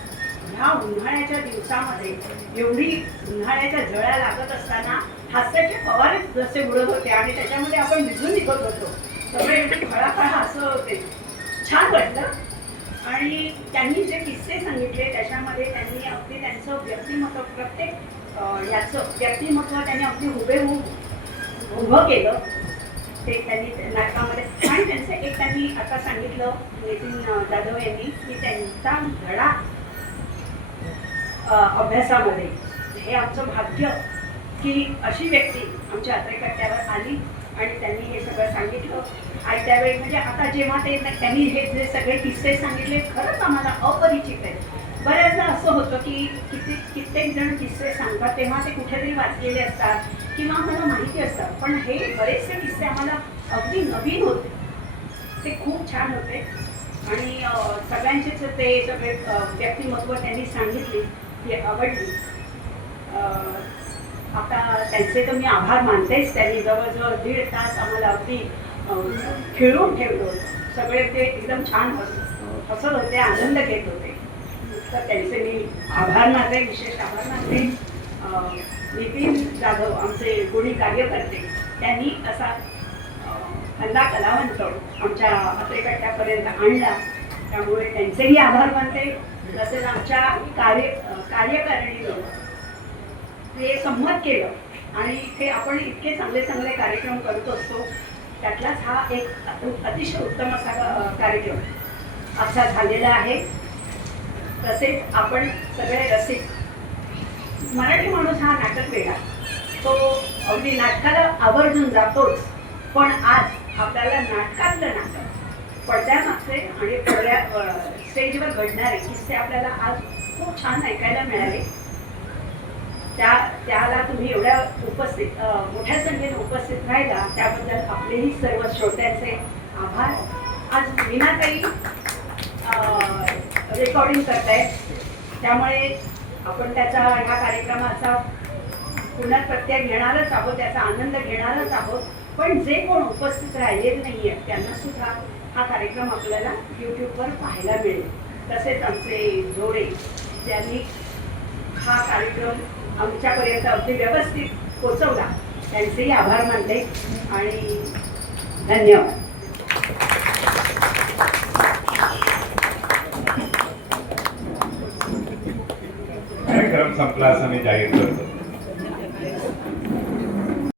ह्या उन्हाळ्याच्या दिवसामध्ये एवढी उन्हाळ्याच्या झळा लागत असताना हास्याचे फवारेच जसे उडत होते आणि त्याच्यामध्ये आपण भिजून निघत होतो. सगळे फळाफळा असं होते. छान वाटलं. आणि त्यांनी जे किस्से सांगितले त्याच्यामध्ये त्यांनी अगदी त्यांचं व्यक्तिमत्व, प्रत्येक याचं व्यक्तिमत्व त्यांनी अगदी हुबेहूब उभं केलं ते त्यांनी नाटकामध्ये. आणि त्यांचं एक त्यांनी आता सांगितलं नितीन जाधव यांनी की त्यांचा धडा अभ्यासामध्ये, हे आमचं भाग्य की अशी व्यक्ती आमच्या अत्रेकट्ट्यावर आली आणि त्यांनी हे सगळं सांगितलं. आणि त्यावेळी म्हणजे आता जेव्हा त्यांनी हे जे सगळे किस्से सांगितले खरंच आम्हाला अपरिचित आहे. बऱ्याचदा असं होतं की कित्येक जण किस्से सांगतात तेव्हा ते कुठेतरी वाचलेले असतात किंवा आम्हाला माहिती असतात, पण हे बरेचसे किस्से आम्हाला अगदी नवीन होते. ते खूप छान होते आणि सगळ्यांचेच ते सगळे व्यक्तिमत्व त्यांनी सांगितली ती आवडली. आता त्यांचे तर मी आभार मानतेच. त्यांनी जवळजवळ 1.5 तास आम्हाला अगदी खेळून ठेवलं. सगळे ते एकदम छान हसत होते, आनंद घेत होते. तर त्यांचे मी आभार मानते, विशेष आभार मानते. नितीन जाधव आमचे गुणी कार्यकर्ते, त्यांनी असा खंदा कलावंत आमच्या अत्रेकट्ट्यापर्यंत आणला, त्यामुळे त्यांचेही आभार मानते. तसेच आमच्या कार्यकारिणीनं ते संमत केलं आणि इथे आपण इतके चांगले चांगले कार्यक्रम करत असतो, त्यातलाच हा एक अतिशय उत्तम असा कार्यक्रम आजचा झालेला आहे. तसेच आपण सगळे रसिक, मराठी माणूस हा नाटक वेगळा, तो अगदी नाटकाला आवर्जून जातोच, पण आज आपल्याला नाटकातलं नाटक, पडद्यामागचे आणि स्टेजवर घडणारे किस्से आपल्याला आज खूप छान ऐकायला मिळाले. त्याला तुम्ही एवढ्या मोठ्या संख्येने उपस्थित राहिला त्याबद्दल आपलेही सर्व श्रोत्यांचे आभार. आज मीनाताई रेकॉर्डिंग करतायत, त्यामुळे आपण ह्या कार्यक्रमाचा पुनर्प्रत्यय घेणारच आहोत, त्याचा आनंद घेणारच आहोत. पण जे कोण उपस्थित राहिलेले नाही आहेत त्यांना सुद्धा हा कार्यक्रम आपल्याला यूट्यूबवर पाहायला मिळेल. तसेच आमचे जोडे ज्यांनी हा कार्यक्रम आमच्यापर्यंत अगदी व्यवस्थित पोचवला, त्यांचेही आभार मानते आणि धन्यवाद. कार्यक्रम संपला असं मी जाहीर करतो.